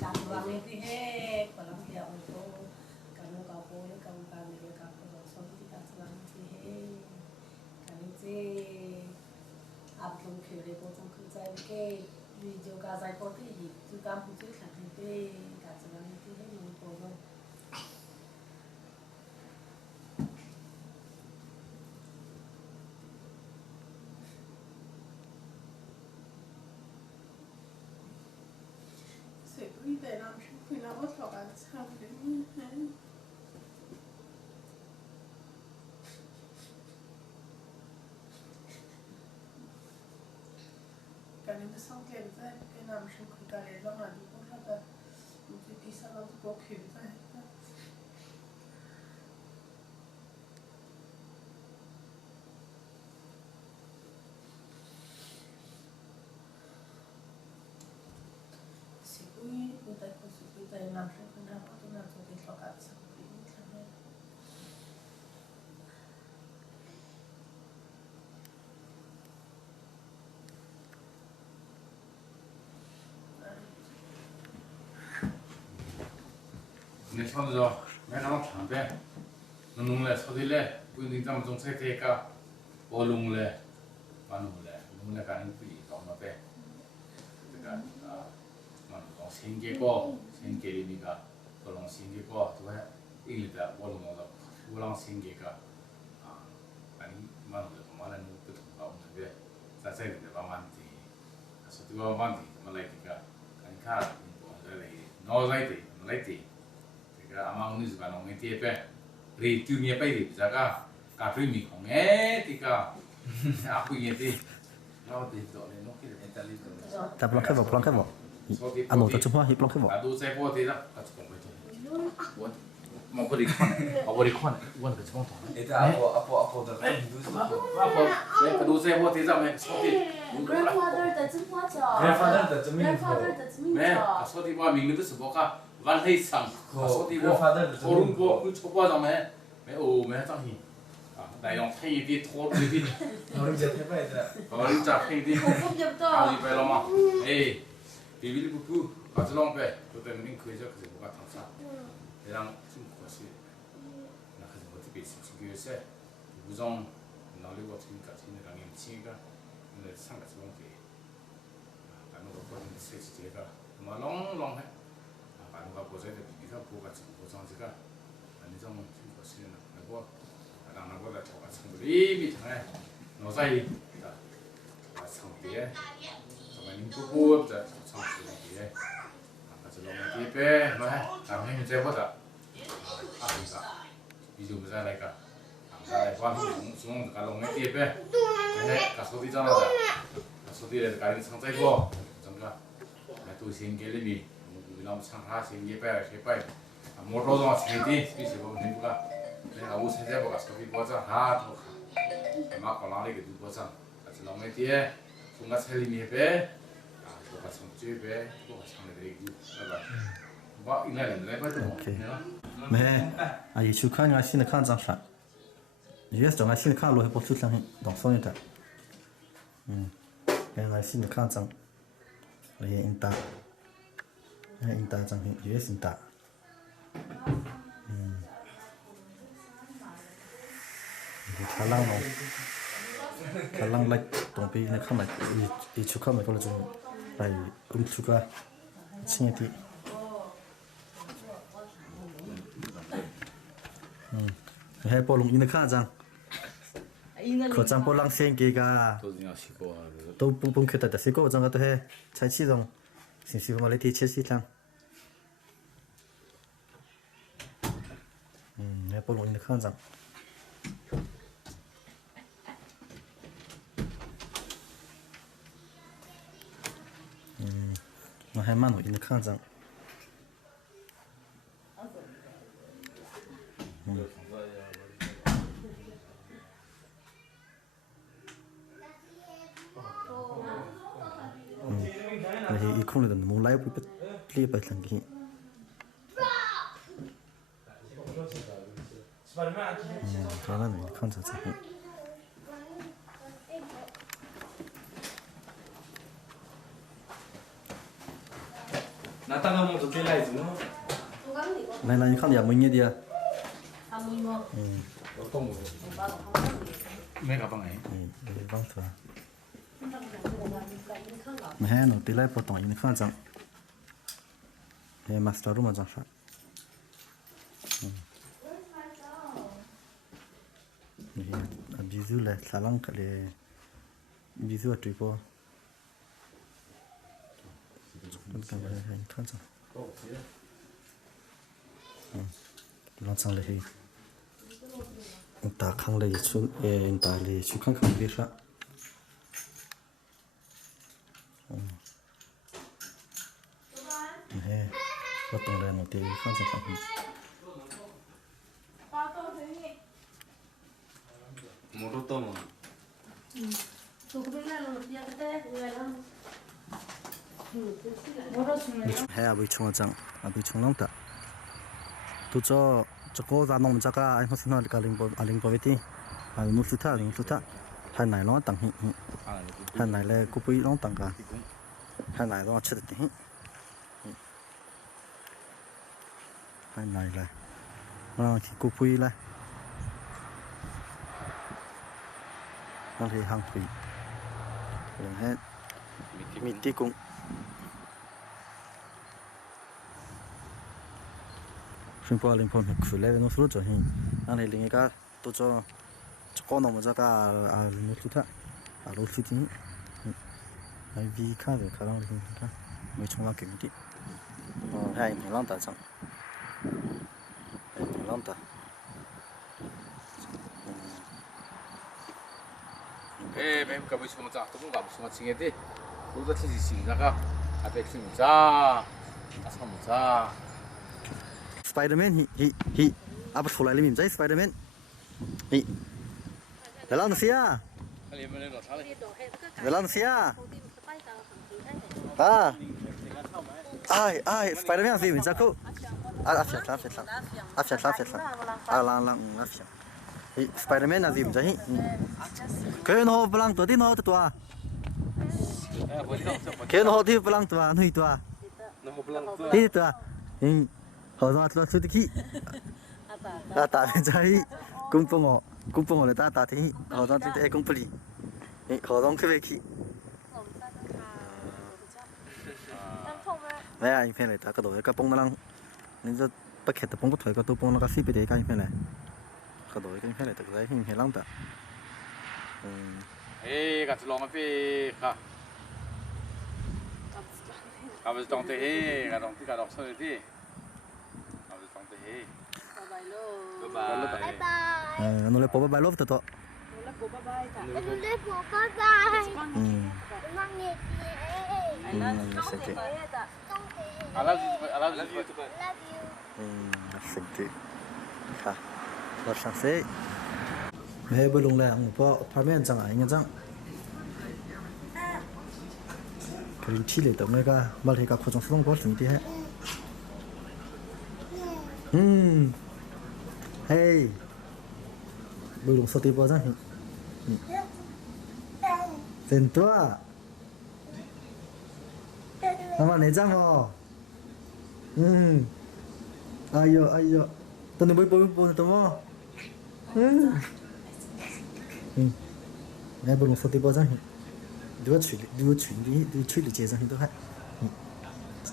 Cảm ơn mình thì hết, còn lắm thì ông cô cảm ơn cậu cô với cảm ơn bạn mình cảm ơn rồi xong thì cảm ơn thì hết, cảm ơn chị áp dụng kiểu để cô trong cứ giải cái video cả giải có thì chú cảm ơn chú khẳng định về cảm ơn thì hết mình cô rồi. Seguì la una volta avanzare. Kan inte sånt leva en amshin kutare la ma di ko hada mutu pisa la ko kyuta. Seguì uta ko seguita in amshin kuna potuna to di lokazza quindi también. 내 손으로 내가 참배 농래 소들래 군인 좀 정책대가 올롱래 만올래 농래 가는 그 동업에 그러니까 만 생계고 생계리니까 올롱 생계고 또 일다 올롱도 올롱 생계가 아니 만올래 말하는 것도 없는데 사실은 바만티 소티가 바만티 말라이니까 아니 카 노라이티 말라이티 amang ni suka nong ngerti apa, review ni apa ini, jaga kafe mi kong tika, aku ngerti, lalu di tu ni nok kita mentali tu. ta plong cái vào anh một tập trung hoa hi plong cái vào Aduh saya buat tidak, kat kong betul. Buat, mau beri kon, buat kat kong tu. Itu apa dah kan itu Apa? Aduh saya buat tidak, mek seperti. Grandfather 的真花脚。 Grandfather 的真名 Grandfather 的真名 mek 脚。 seperti buat minggu tu sebuah kah, van hei sang, seperti buat Grandfather 的真 orang 名 buat tu coba sama mek mek tak hi. Đại dòng thay đi thốt đi đi, orang jadi apa itu orang cak thay đi. 口风就不到。 Aliไปแล้วมั้ง비빌 부부 가져롱 배 그때 mình khơi cho cái 뭐가 당사 대랑 좀 것이 나 가서 어떻게 있을지 교육세 우정 나리고 어떻게니까 진행을 하면 치가 오늘 상가서 뭔게 나는 거 보는 세지 제가 뭐 롱롱해 나는 거 보자 돼 비비가 보가 지금 보상지가 아니 좀 것이 나고 나는 거다 저가 친구들이 밑에 너사이 자 상태에 정말 인부부 자 상태에 아까 롱에 뒤에 뭐 남행 제보다 아니다 비디오 무자라니까 감사해 관심 송 가롱에 뒤에 네 가서 뒤잖아다 가서 뒤에 가는 상태고 정가 또 생길이 우리나라 상하 생기배 세배 모로도 생기 비시고 민부가 내가 우 세제보가 소비 보자 하도 막 걸라리 그 보자 같이 롱에 뒤에 뭔가 살림이 배 뭐가 성취배 뭐가 상대되고 뭐 이날은 내가 또 네, 아, 이 축하는 아 신의 칸 장사. 예스 정아 신의 칸 로해 보수 상해 동성이다.原来新的看张，也인다，인다张也是인다。가랑 너, 가랑 like 동비 내 카메라 이 축하면 걸어 좀, 라이 축하 친구들. 해 볼롱 이네 카장. 거장 볼랑 생기가 또 뿡뿡 켰다 됐고 어장 것도 해 차치동 신시 말레티 칠시장 해 볼롱 이네 카장 나 해만 이네 카장 이 콩을 너무 라이브 플레이 받는 게 저는 이 콘서트 나타나 뭐 좋게 라이즈 뭐 나 이 콘야 뭐냐 dia 어떤 거 내가 방에 vâng thưa mà hè nó tỷ lệ bộ tổng in khá rằng hè master room mà sao ví dụ là salon cái là ví dụ tùy po con cái này hình khá rằng lòng sang là gì ta khang là chú ta là chú khang khang biết sao 네, 어떤 데는 되게 컨셉하고. 뭐로 또 뭐. 해 아버지 총장, 아버지 총랑다. 또저 저거 다 너무 작아, 아니 무슨 날 알링보베티, 아니 무수타, hai này nó tặng hai này là cô quý nó tặng cả hai này nó chết được hai này là nó chỉ cô quý là nó thì hàng thủy rồi hết mình tí cũng xin qua lên phong khử lấy nó xuống rồi hình anh này liền cái tôi cho con nó ra cả nó chút thà lối chút tí ai vi khác về khả năng thì khác mới trong là kiểu gì hay mình làm ta chẳng mình làm ta mấy cái bữa xong rồi tôi cũng gặp xong rồi đi tôi đã chỉ xin ra cả 앞에 좀 자, 나서 자. 스파이더맨 히 아빠 돌아리 민자 스파이더맨 히 벨란시아 벨란시아 ai 스파이더맨 gì mình chắc áp 스파이더맨 là gì mình chắc cái nó blang tuổi tí nó tuổi cái nó thì blang tuổi nuôi tuổi tí tuổi họ nói là suy nghĩ ta bên trái cung phong là ta thì họ nói thì cung pli họ nói cái gì nè anh phải này ta cái đồ cái bông nó nên cho bắt kẹt bông có thời cái tu bông nó cái xí bị đấy cái anh phải này cái đồ cái anh phải này tự lấy hình hình lắm ta Hei, kat long api kah. Kau tong teh hei, kat tong ti kat doktor ti. Kau tong teh hei. Bye lo. Bye bye. Nó lấy bố bye love tao. Nó lấy bố bye bye. Mang nghề Sẽ chị. I love you. Love you. Sẽ chị. Ha. Nó sáng sẽ. Mẹ bữa lùng là một bộ apartment chẳng ai nghe chẳng. Cái chi lấy tao mấy cái, mà lấy cái khu trong sống có gì thế? Hey. Bữa lùng sao tiếp bao chẳng? Tên tua. Ama này chẳng hả? Ayo. Tao nên bôi tao mà. Này bữa lùng sao tiếp bao chẳng? Đưa chuyện đi chế chẳng đâu hết.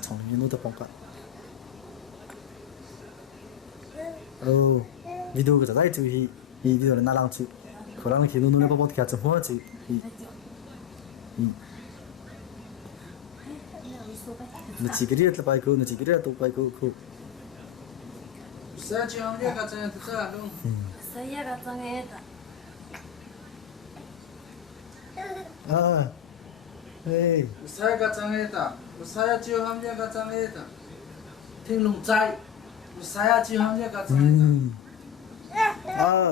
Trong này nó tập bóng cả. Video cái đấy chứ video là nào chứ. Khả năng khi nó nói bao cái chấm hoa chứ. Nó chỉ cái gì là bài cô, nó chỉ cái gì là tụ bài cô. Sao chứ không biết cái gì thì sao luôn. Sao vậy cái gì vậy? Hey. Sao cái gì vậy ta? Sao chứ không biết cái gì vậy ta? Thiên lùng trai. Sao chứ không biết cái gì vậy ta?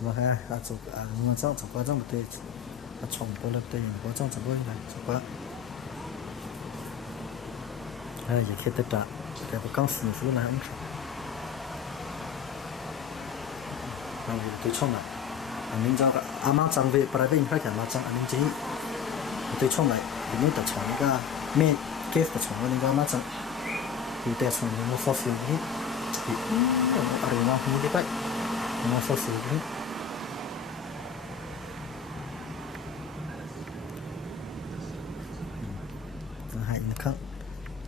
Mà ha, chụp mà chụp qua trong một tê, chồng bao lớp tê, có trong chụp bao nhiêu này, chụp qua. Giờ khi tết đã, cái bác con sinh phụ này không chụp. Anh đi tôi chồng này, anh ninh cho mang trang về, para về phải mang trang anh ninh chỉ. Tôi chồng này, thì những tập chồng cái main case tập chồng anh ninh mang trang, thì tập chồng nó sao xíu hết, thì ở đây nó không đi vậy, nó sao xíu hết. Hai ini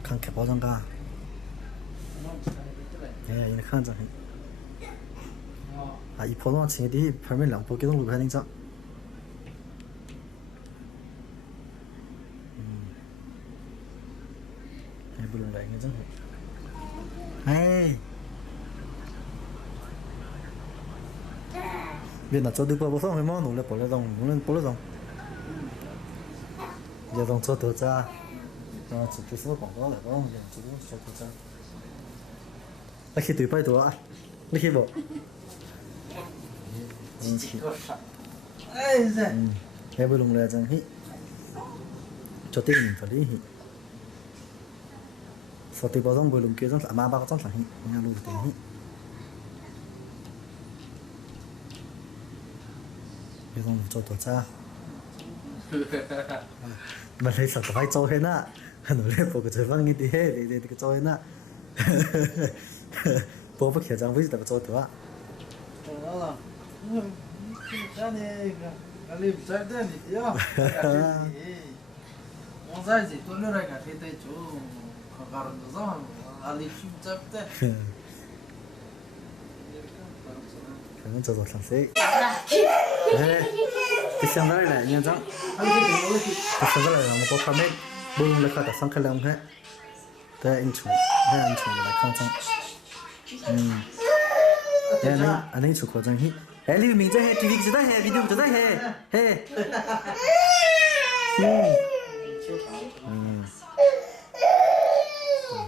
kan ke bao ka ini kan chẳng ý phổ thông chính đi phải mấy lần bộ kia không được hay nên sao này bự lại nghe chẳng hey biết là cho đi bao sao phải món nổi lên bỏ lên dòng giờ dòng cho tôi ra chỉ cái số quảng cáo này có không? Chỉ có số thời gian. Là khi tụi bay tụi à? Là khi bộ. Em vừa lùng là rằng hí. Cho tiền mình phải đi hí. Sau tụi bao giờ vừa lùng kia rằng là mà bao giờ là hí. Nhà lùng tiền hí. Bây giờ cho tụi cha. Mà lấy sợ phải cho hết á. Nó lên bộ cái chơi vang như thế để cái chơi na bộ bắt khởi trang với tập chơi thôi đó là cái này cái liệp sai đấy thì nhá mong sai gì tôi nói ra cái thế chú không có được sao mà liệp sai đấy cái nó cho rồi sáng sớm cái sáng đó này nhận rằng cái sáng đó là một cái comment bưng lấy cả sang cái lòng hết, thế anh chủ lại không xong, anh ấy chụp qua trang hít, hey live mình chơi hey TV chơi hey video chơi hey,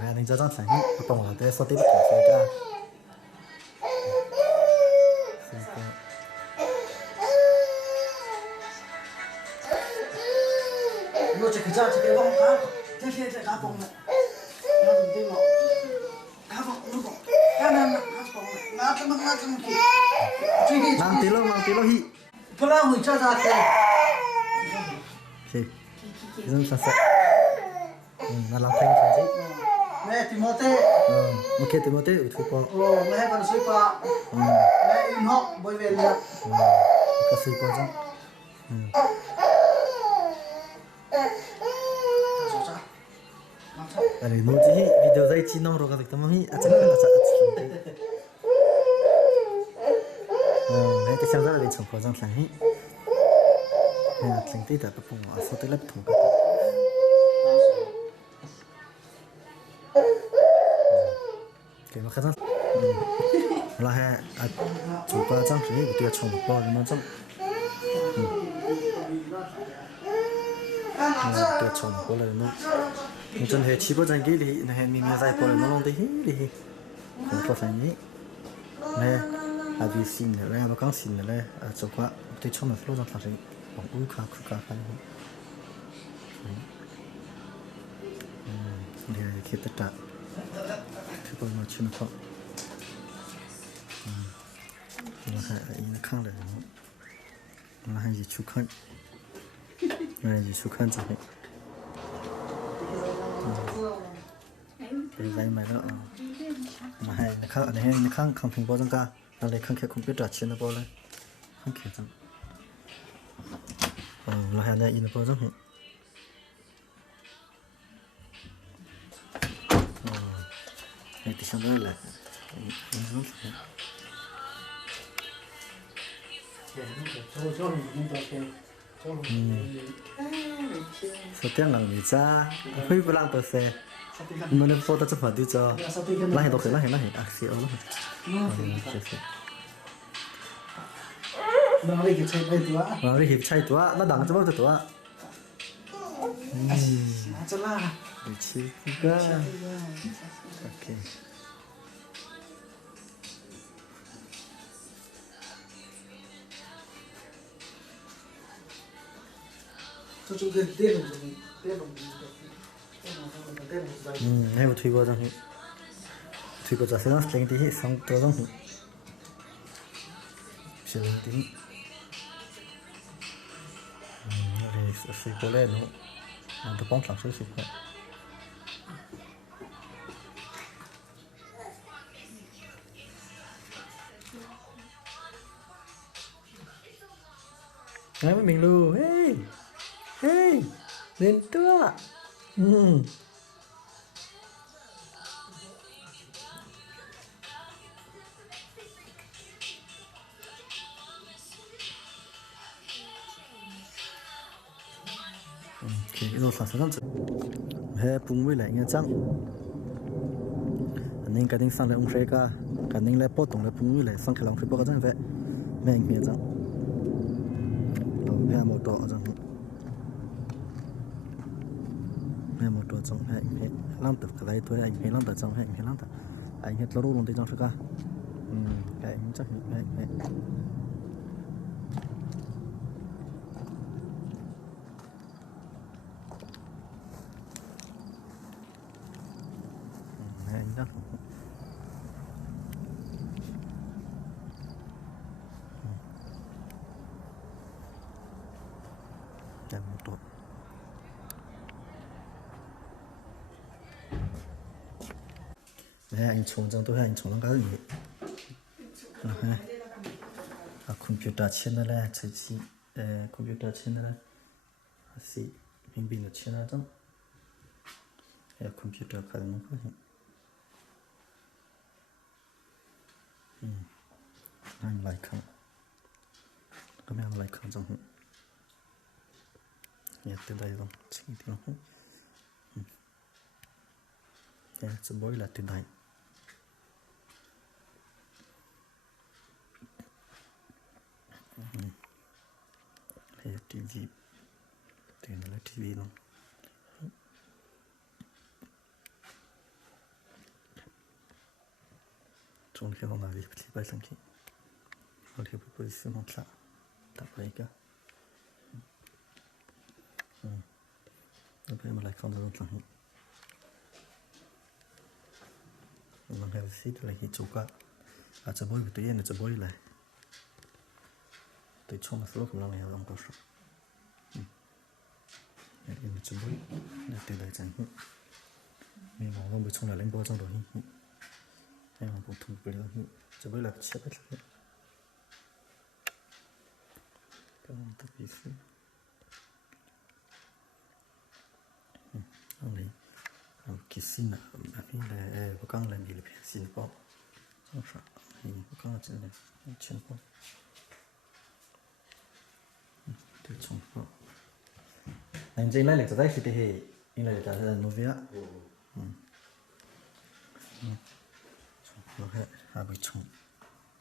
anh ấy chơi trang sáng hít, bông là thế sao tiếp tục chơi cả, nó chỉ cái chỉ cái bông cá cái cá bông này nó đừng tin lộ cá bông nó bông cá bông nó cái kia mang tí lo hi, thôi là hủy cho ra thì dân sản xuất, là làm thành sản xuất, mẹ Timothy, ok Timothy ở thu qua, mẹ còn suy qua, mẹ in học bơi về liền, có suy qua chứ. Này nó chỉ video dây chi nông rồi cái tấm hi, chắc là Đấy cái xem rất là bên trong có răng thằng ấy thằng tí đã bắt bùng ở số tới lớp thủ cái mà khá răng là ha chủ qua răng thì cái tiêu trồng bao nhiêu răng tiêu trồng bao nhiêu nó chân hệ chỉ có răng cái gì này mình giải bao nhiêu nó luôn đi không có phải nhỉ nè vì xin này mà càng xin này chủ qua tiêu trồng là số răng thằng ấy bằng uống khá phải để khi tất cả thì còn mà chưa nó là hai khăn này là hai gì chú khăn này gì chú khăn rồi cái dây mày đó mà hai khăn này hai khăn không phải bao nhiêu cả là lấy khăn kia không biết trả tiền nó bao lên không kia chẳng là hai này in nó bao nhiêu này thì xong rồi là số tiền là người ta hơi bị lãng phí mình phải tập hợp đi cho lại hiện tại lại hiện action nó đi hiệp chạy tua nó đằng cho bao tua cho la chi ga ok 저쪽 때는 hay một thủy qua rằng thủy qua giả sử nó lên thì xong tôi rằng sẽ lên tí thì sẽ có lên nữa tôi bóng sẵn sửa sửa ngay với mình luôn hey lên tua cái đồ sản xuất he bung với lại nghe chăng anh nên cái tiếng sang lại ông sẽ cả cái nên lại bớt tổng lại bung với lại sang cái lòng phải bớt cái vậy mẹ nghe chăng he một độ chăng he một độ chăng he làm tập cái này thôi anh he làm tập chăng he làm tập anh hết lâu luôn tới chăng phải cả cái anh chắc he anh đó một độ đấy anh trồng trong tôi anh trồng cái gì computer trên đó là chơi gì computer trên đó là gì mình bị nó trên đó trong computer cái nó có gì anh lại không có mấy anh lại không trong từ đây luôn chỉ tiếng sẽ bối là từ đây đây là TV từ này là TV luôn trong khi hôm nay thì phải làm gì hồi thì phải sử dụng lại tập lại cả bây giờ lại không được làm mình hay xí lại cái chỗ cả cho bôi cái này cho bôi lại tôi cho một số cái này làm có số này cho bôi để từ đây chẳng mình mong không bị trong này lên bôi trong rồi em mà cũng thùng bự luôn cho bôi là chết hết rồi cái này tôi bị phí ông này cái xin à mà phí là có con làm gì là xin bỏ 正啥？刚刚进来，情况。对，情况。anh chơi lại là tại khi thế anh lại là nó vẽ nó hệ à bị trống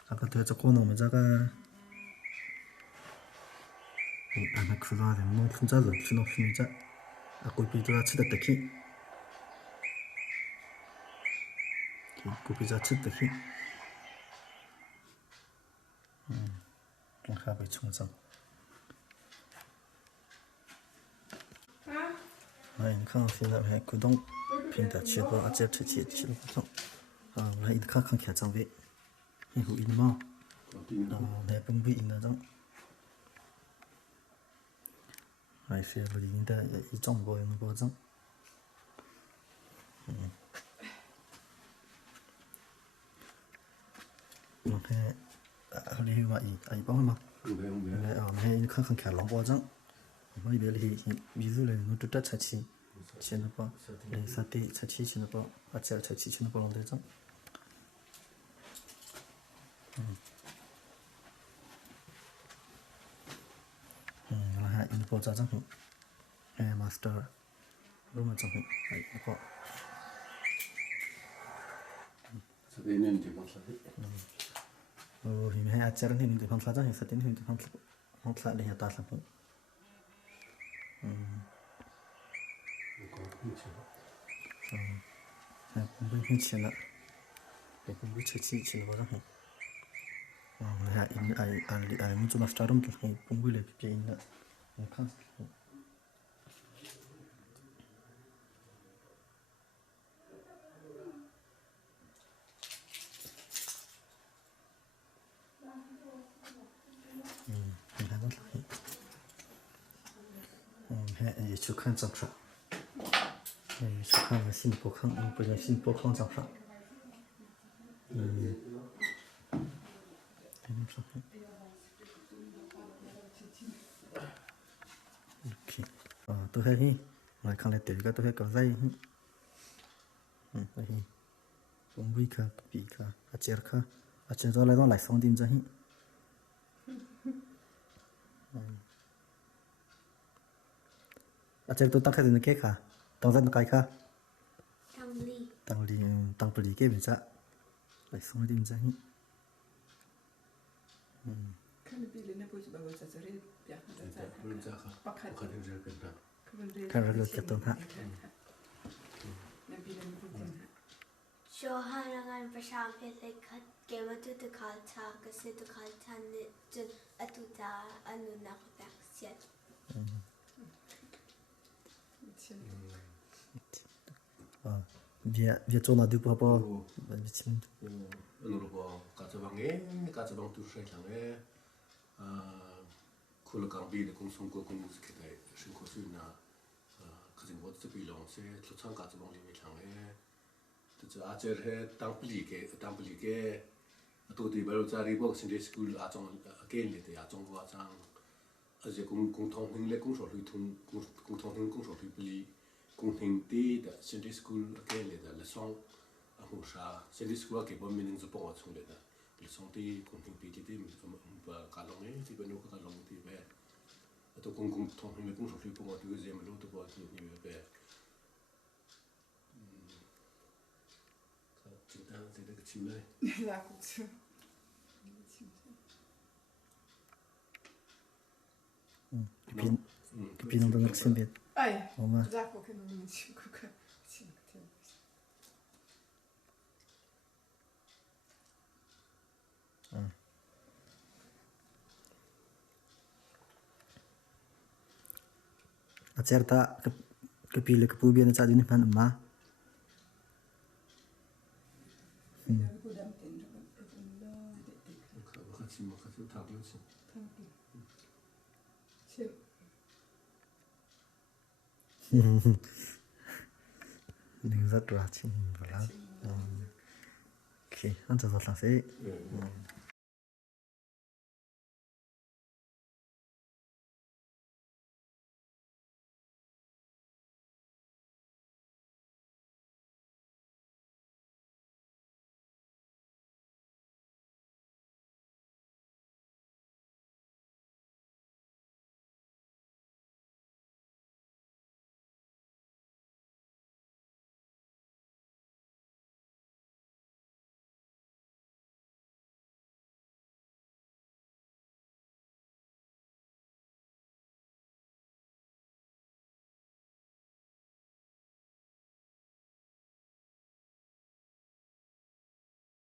à cái thứ cho con nó mới ra cái anh nó cứ ra thì nó không ra được khi nó không ra à cô bị ra chết được khi cô bị ra chết được khi nó khá bị trống xong này không phải là hay cử động平的吃过，这吃起吃了不错，啊，来一看看看张伟，还有一毛，来本不赢那种，还是不赢的一种不赢不种，我看，你话一帮嘛，还一看看看老包种。我一边里米肉嘞，我都得才吃，吃那包，嘞沙爹才吃那包，啊这才吃那包弄得种，然后还一包炸酱红，master，罗马酱红，还一包，这边那地方啥的？哦，里面还加了那地方啥酱，沙爹那地方放啥嘞？打啥红？不会吃了，不会吃吃了不然还俺们做那啥东西，不会来别人了，我看。你看那啥，还也去看长啥。去看看新博康，不知道新博康长啥。OK，tôi thấy hi, lại khang lại tiền cái tôi thấy có dây hi, đây hi, cũng vui cả, bị cả, chơi rồi lại đó lại xong tìm ra hi. Chơi tôi tăng cái gì nữa kia cả. Tăng rất là cái khác tăng bì cái bên trái lại xong đi bên trái cái rồi cái tông hạ cho hai là ngànประชาเพศเลยคัดเกมตุตคาชาเกษตรคาชาเนี่ยจนอตุตาอนุนักแบบเสียviệc cho nó được bao nhiêu chín nó bao cả cho bằng tu sửa chẳng ấy khu vực cảng biển cũng sống cũng cái đấy sinh hoạt suy na cái gì cũng sẽ bị lòng sẽ cho sang cả cho bằng liều chẳng ấy từ giờ ajar hay tăng beli cái tôi thì bây giờ cari bok Sunday school ở trong cái này thì ở trong cái trang ajar cũng thông hình lệ cũng sổ lui thông cũng thông hình cũng sổ lui beli cũng hình tí đã Sunday school cái này là xong hồ sa Sunday school cái bọn mình giúp bọn chúng đấy là xong tí cũng hình tí tí và cả lòng ấy thì bên nó cả lòng thì về tôi cũng thông hình lệ cũng sổ lui bọn tôi giờ mình lúc tôi bọn tôi như về chúng ta sẽ được chim này là cũng chưa cái pin nó xem biết ai ra có cái mình chịu cái chịu cái acerta cái pin là cái pu biên cha đi nè mà nhưng rất là chim và lắm. Ok, ăn cho rất là dễ.